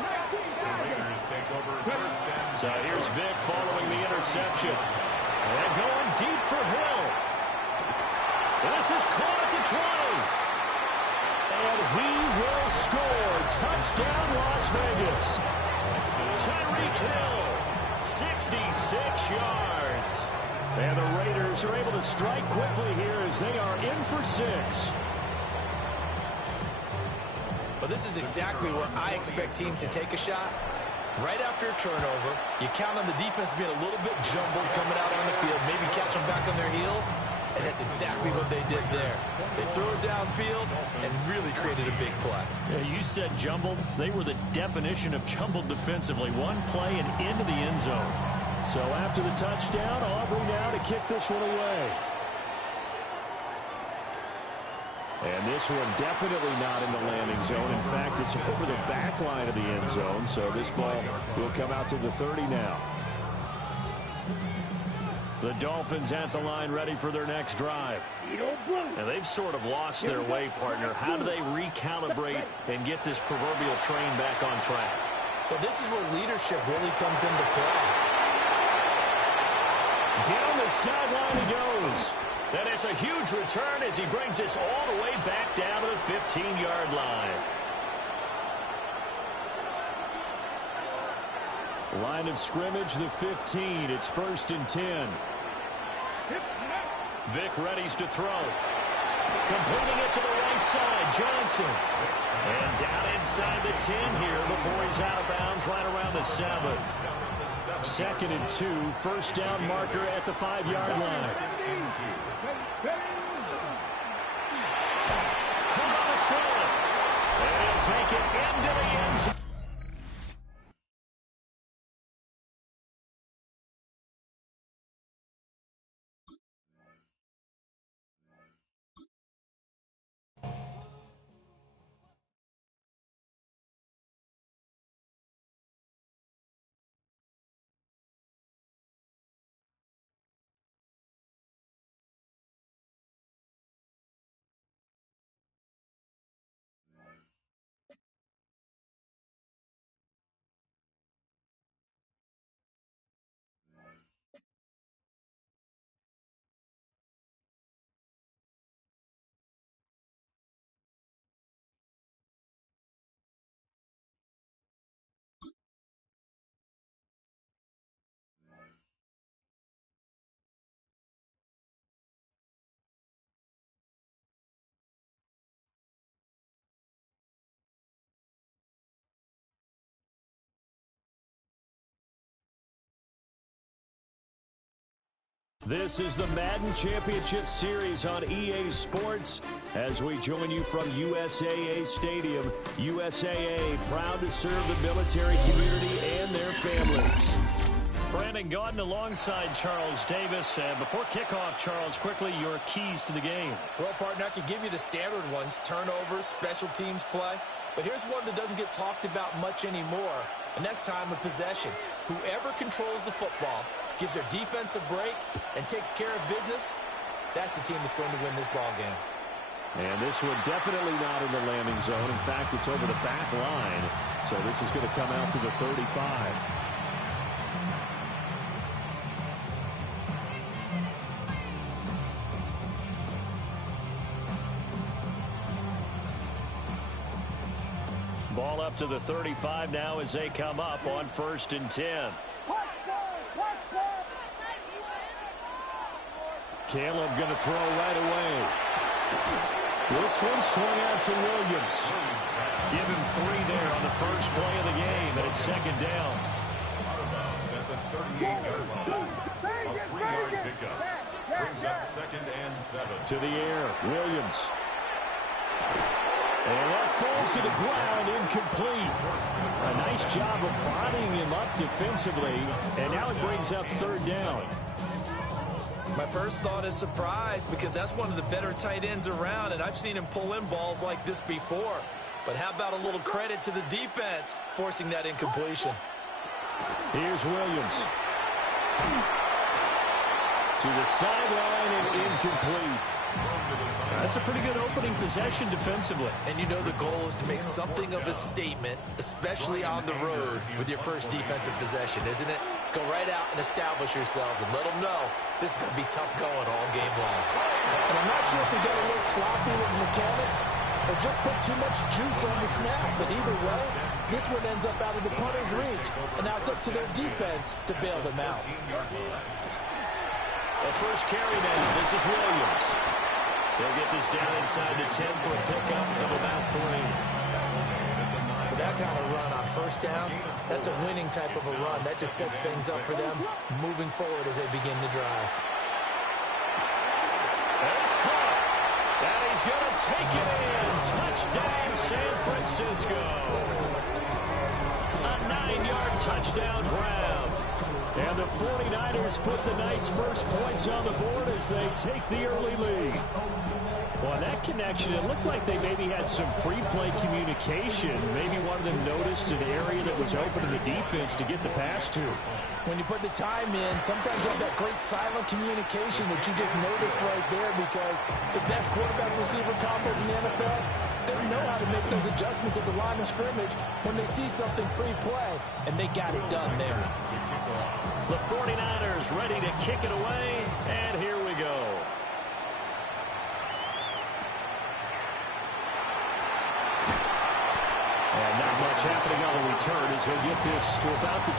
So here's Vic following the interception. And going deep for Hill. And this is caught at the 20. And he will score. Touchdown, Las Vegas. Tyreek Hill, 66 yards. And the Raiders are able to strike quickly here as they are in for 6. Well, this is exactly where I expect teams to take a shot. Right after a turnover, you count on the defense being a little bit jumbled coming out on the field, maybe catch them back on their heels, and that's exactly what they did there. They threw it downfield and really created a big play. Yeah, you said jumbled. They were the definition of jumbled defensively. One play and into the end zone. So after the touchdown, Aubrey now to kick this one away. And this one definitely not in the landing zone. In fact, it's over the back line of the end zone. So this ball will come out to the 30 now. The Dolphins at the line ready for their next drive. And they've sort of lost their way, partner. How do they recalibrate and get this proverbial train back on track? Well, this is where leadership really comes into play. Down the sideline he goes. And it's a huge return as he brings this all the way back down to the 15-yard line. Line of scrimmage, the 15. It's 1st and 10. Vic readies to throw. Completing it to the right side, Johnson. And down inside the 10 here before he's out of bounds right around the 7. 2nd and 2, 1st down marker at the 5-yard line. Caught on the slant. And he'll take it into the end zone. This is the Madden Championship Series on EA Sports as we join you from USAA Stadium. USAA, proud to serve the military community and their families. Brandon Gaudin alongside Charles Davis. And before kickoff, Charles, quickly, your keys to the game. Well, partner, I could give you the standard ones, turnovers, special teams play. But here's one that doesn't get talked about much anymore, and that's time of possession. Whoever controls the football, gives their defense a break, and takes care of business, that's the team that's going to win this ball game. And this one definitely not in the landing zone. In fact, it's over the back line. So this is going to come out to the 35. Ball up to the 35 now as they come up on 1st and 10. Caleb going to throw right away. This one swung out to Williams. Give him 3 there on the first play of the game, and it's 2nd down. Out of bounds at the 38-yard line. A 3-yard pickup. Brings up 2nd and 7. To the air, Williams. And that falls to the ground, incomplete. A nice job of bodying him up defensively, and now it brings up 3rd down. My first thought is surprise because that's one of the better tight ends around, and I've seen him pull in balls like this before. But how about a little credit to the defense forcing that incompletion? Here's Williams. To the sideline and incomplete. That's a pretty good opening possession defensively. And you know the goal is to make something of a statement, especially on the road with your first defensive possession, isn't it? Go right out and establish yourselves and let them know this is going to be tough going all game long. And I'm not sure if he got a little sloppy with his mechanics or just put too much juice on the snap. But either way, this one ends up out of the punter's reach. And now it's up to their defense to bail them out. The first carry then, this is Williams. They'll get this down inside the 10 for a pickup of about 3. With that kind of run on 1st down, that's a winning type of a run. That just sets things up for them moving forward as they begin the drive. And it's caught. And he's going to take it in. Touchdown, San Francisco. A 9-yard touchdown ground. And the 49ers put the Knights' first points on the board as they take the early lead. Well, on that connection, it looked like they maybe had some pre-play communication. Maybe one of them noticed an area that was open in the defense to get the pass to. When you put the time in, sometimes you have that great silent communication that you just noticed right there because the best quarterback-receiver combos in the NFL, they know how to make those adjustments at the line of scrimmage when they see something pre-play, and they got it done there. The 49ers ready to kick it away, and here we go. And not much happening on the return as they get this to about the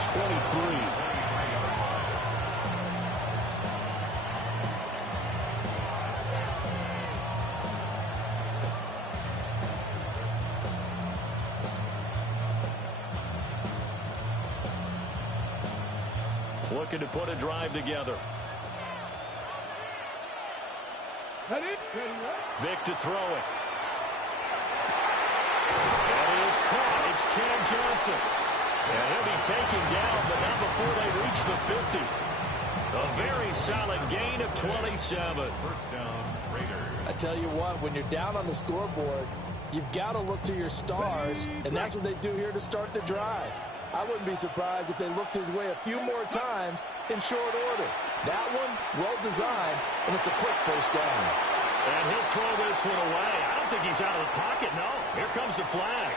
23. Looking to put a drive together. Vic to throw it. And he is caught. It's Chad Johnson. And he'll be taken down, but not before they reach the 50. A very solid gain of 27. First down, Raiders. I tell you what, when you're down on the scoreboard, you've got to look to your stars, and that's what they do here to start the drive. I wouldn't be surprised if they looked his way a few more times in short order. That one, well designed, and it's a quick first down. And he'll throw this one away. I don't think he's out of the pocket, no. Here comes the flag.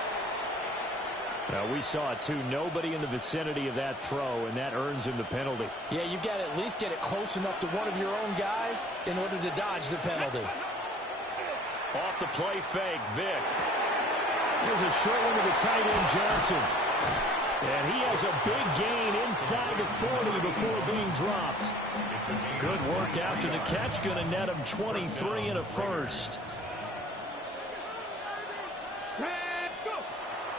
Now, we saw it, too. Nobody in the vicinity of that throw, and that earns him the penalty. Yeah, you've got to at least get it close enough to one of your own guys in order to dodge the penalty. Off the play fake, Vic. Here's a short one to the tight end, Johnson. And he has a big gain inside the 40 before being dropped. Good work after the catch. Going to net him 23 and a first.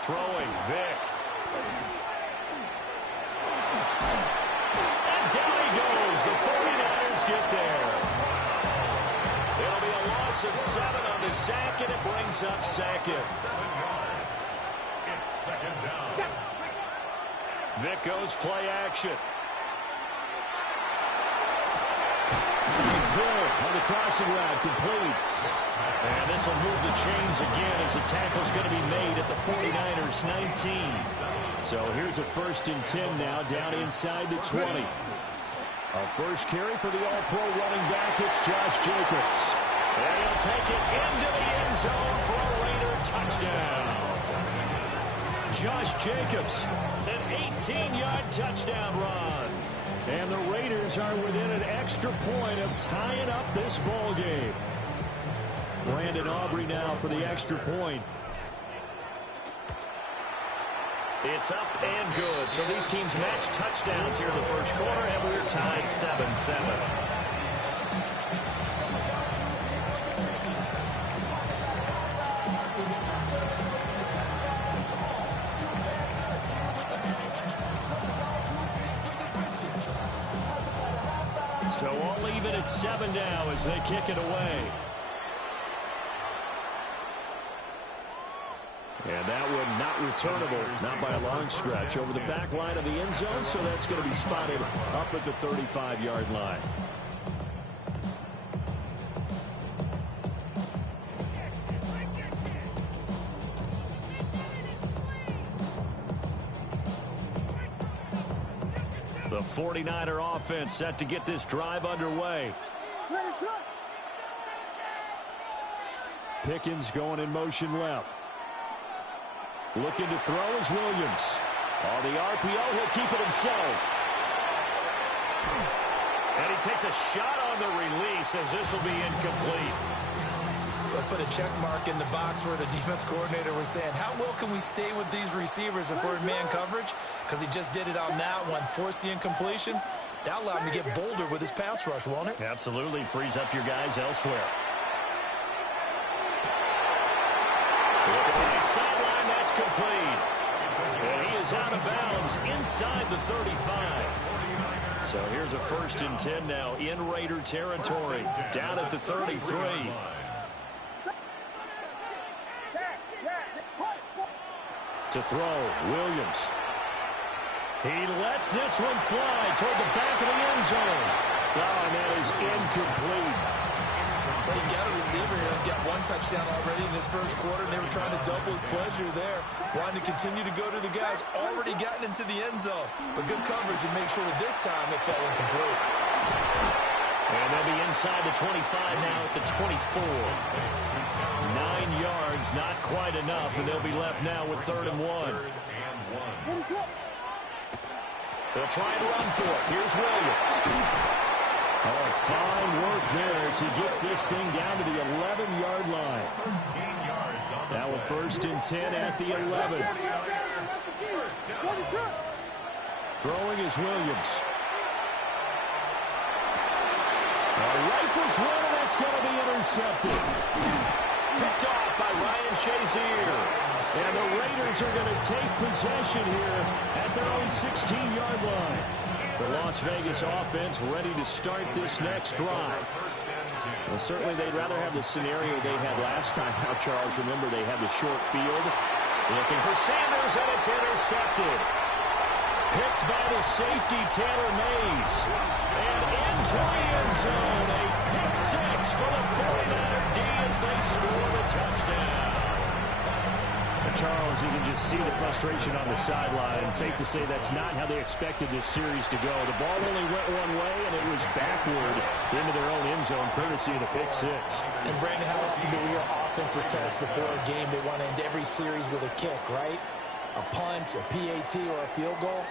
Throwing, Vic. And down he goes. The 49ers get there. It'll be a loss of 7 on the sack, and it brings up second. 7 yards. It's second down. Vic goes play action. It's Hill on the crossing route, complete. And this will move the chains again as the tackle's going to be made at the 49ers 19. So here's a 1st and 10 now, down inside the 20. A first carry for the all-pro running back, it's Josh Jacobs. And he'll take it into the end zone for a Raider touchdown. Josh Jacobs, an 18-yard touchdown run. And the Raiders are within an extra point of tying up this ball game. Brandon Aubrey now for the extra point. It's up and good. So these teams match touchdowns here in the first quarter, and we're tied 7-7. So all even at 7 now as they kick it away. And that one not returnable, not by a long stretch, over the back line of the end zone, so that's going to be spotted up at the 35-yard line. The 49er offense set to get this drive underway. Pickens going in motion left. Looking to throw is Williams. On the RPO, he'll keep it himself. And he takes a shot on the release as this will be incomplete. They'll put a check mark in the box where the defense coordinator was saying, how well can we stay with these receivers if we're in man coverage? Because he just did it on that one, force the incompletion. That allowed him to get bolder with his pass rush, won't it? Absolutely. Frees up your guys elsewhere. Look at the right sideline. That's complete. And he is out of bounds inside the 35. So here's a 1st and 10 now in Raider territory. Down at the 33. To throw, Williams. He lets this one fly toward the back of the end zone. Oh, and that is incomplete. Well, you got a receiver here who's got 1 touchdown already in this first quarter, and they were trying to double his pleasure there, wanting to continue to go to the guys already gotten into the end zone. But good coverage and make sure that this time it fell incomplete. And they'll be inside the 25 now at the 24. 9 yards, not quite enough, and they'll be left now with 3rd and 1. They'll try and run for it. Here's Williams. Oh, fine work there as he gets this thing down to the 11-yard line. Now a 1st and 10 at the 11. Throwing is Williams. Rifles one, and that's going to be intercepted. Picked off by Ryan Shazier. And the Raiders are going to take possession here at their own 16-yard line. The Las Vegas offense ready to start this next drive. Well, certainly they'd rather have the scenario they had last time out, Charles. Remember, they had the short field. Looking for Sanders, and it's intercepted. Picked by the safety, Taylor Mays. And into the end zone, a pick 6 for the 49er D as they score the touchdown. And Charles, you can just see the frustration on the sideline. Safe to say that's not how they expected this series to go. The ball only went one way, and it was backward into their own end zone, courtesy of the pick 6. And Brandon, how often do your offenses tell us before a game they want to end every series with a kick, right? A punt, a PAT, or a field goal.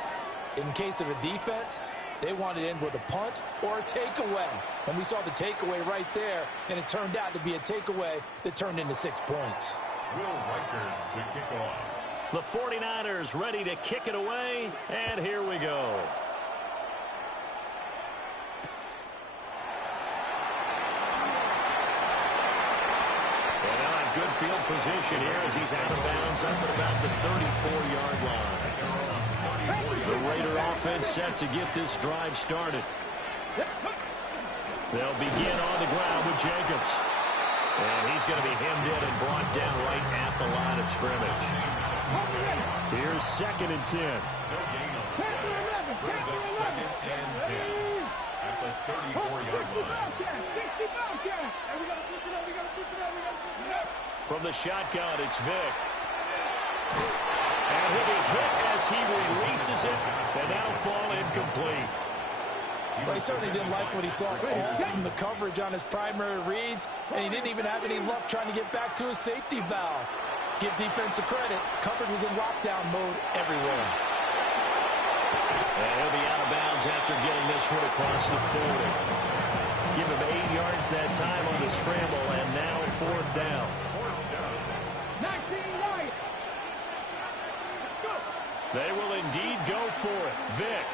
In case of a defense, they want to end with a punt or a takeaway. And we saw the takeaway right there, and it turned out to be a takeaway that turned into 6 points. Will Riker to kick off. The 49ers ready to kick it away, and here we go. And now in good field position here as he's out of bounds up at about the 34-yard line. The Raider offense set to get this drive started. They'll begin on the ground with Jacobs. And he's going to be hemmed in and brought down right at the line of scrimmage. Here's 2nd and 10. Brings up 2nd and 10 at the 34-yard line. From the shotgun, it's Vick. And he'll be hit as he releases it, and that'll fall incomplete. Well, he certainly didn't like what he saw all from the coverage on his primary reads, and he didn't even have any luck trying to get back to his safety valve. Give defensive credit. Coverage was in lockdown mode everywhere. And he'll be out of bounds after getting this one across the 40. Give him 8 yards that time on the scramble, and now 4th down. 19 right. Go. They will indeed go for it. Vick.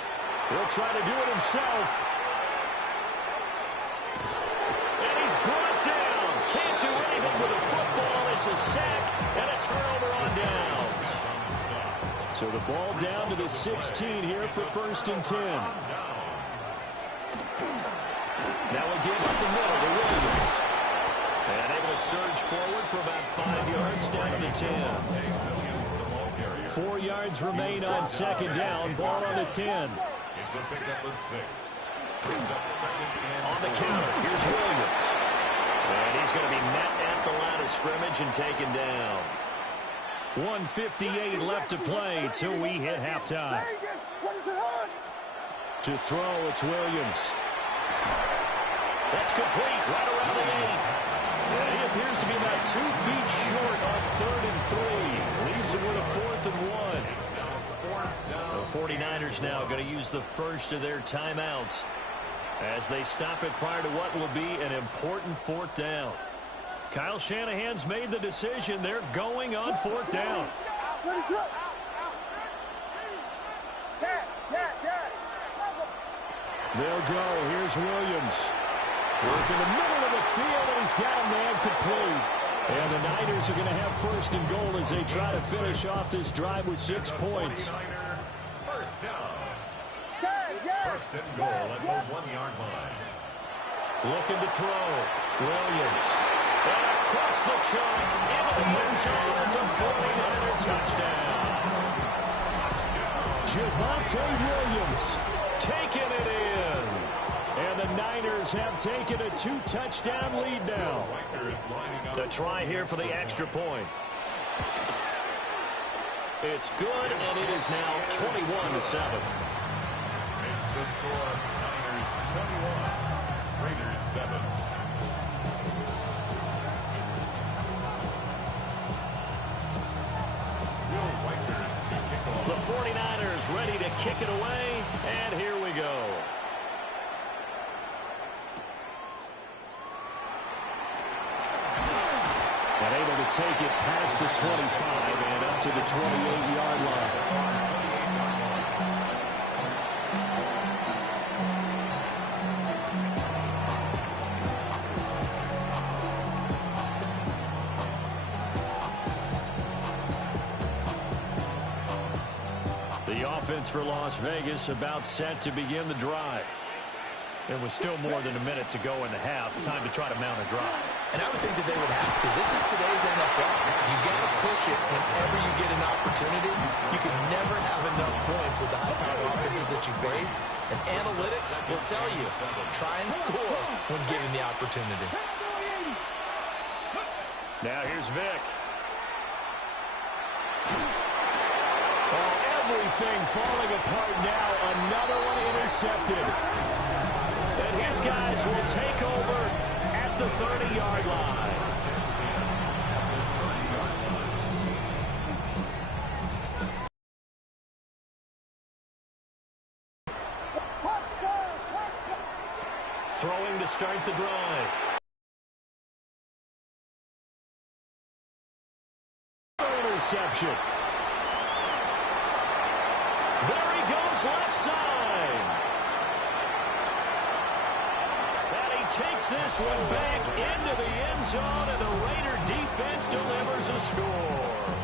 He'll try to do it himself. And he's brought down. Can't do anything with a football. It's a sack and a turnover on downs. So the ball down to the 16 here for 1st and 10. Now again up the middle to Williams. And able to surge forward for about 5 yards down to the 10. 4 yards remain on 2nd down. Ball on the 10. It's a pickup of 6. Brings up 2nd and on the counter. Here's Williams. And he's going to be met at the line of scrimmage and taken down. 1:58 left to play till we hit halftime. To throw, it's Williams. That's complete right around the 8. And he appears to be about 2 feet short on 3rd and 3. Leaves him with a 4th and 1. The 49ers now going to use the first of their timeouts as they stop it prior to what will be an important 4th down. Kyle Shanahan's made the decision. They're going on 4th down. They'll go. Here's Williams. Work in the middle of the field, and he's got a man complete. And the Niners are going to have 1st and goal as they try to finish off this drive with 6 points. First down. 1st and goal at the 1-yard line. Looking to throw. Williams. And across the chalk into the end zone. It's a 49er touchdown. Javonte Williams taking it in. And the Niners have taken a 2-touchdown lead now. To try here for the extra point. It's good, and it is now 21-7. It's the score. Niners 21. Raiders 7. The 49ers ready to kick it away, and here we go. And able to take it past the 25 and up to the 28-yard line. The offense for Las Vegas about set to begin the drive. There was still more than a minute to go in the half. Time to try to mount a drive. And I would think that they would have to. This is today's NFL. You got to push it whenever you get an opportunity. You can never have enough points with the high-powered offenses that you face. And analytics will tell you, try and score when given the opportunity. Now here's Vick. Oh, everything falling apart now. Another one intercepted. And his guys will take over at the 30-yard line. Throwing to start the drive. Interception. There he goes left side. And he takes this one back into the end zone, and the Raider defense delivers a score.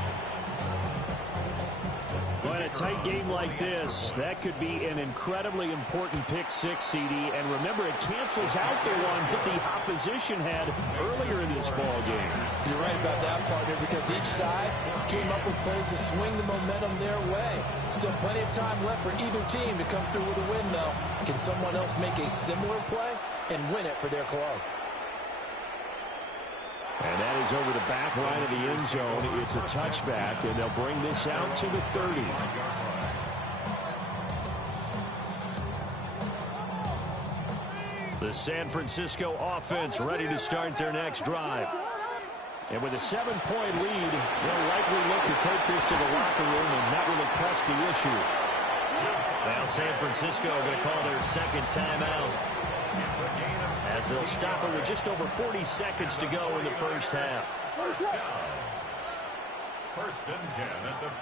Going to tight game like this, that could be an incredibly important pick six, CD. And remember, it cancels out the one that the opposition had earlier in this ball game. You're right about that, partner, because each side came up with plays to swing the momentum their way. Still plenty of time left for either team to come through with a win, though. Can someone else make a similar play and win it for their club? And that is over the back line of the end zone. It's a touchback, and they'll bring this out to the 30. The San Francisco offense ready to start their next drive. And with a 7-point lead, they'll likely look to take this to the locker room and not really press the issue. Well, San Francisco going to call their second timeout, as they'll stop it with just over 40 seconds to go in the first half. First and 10 at the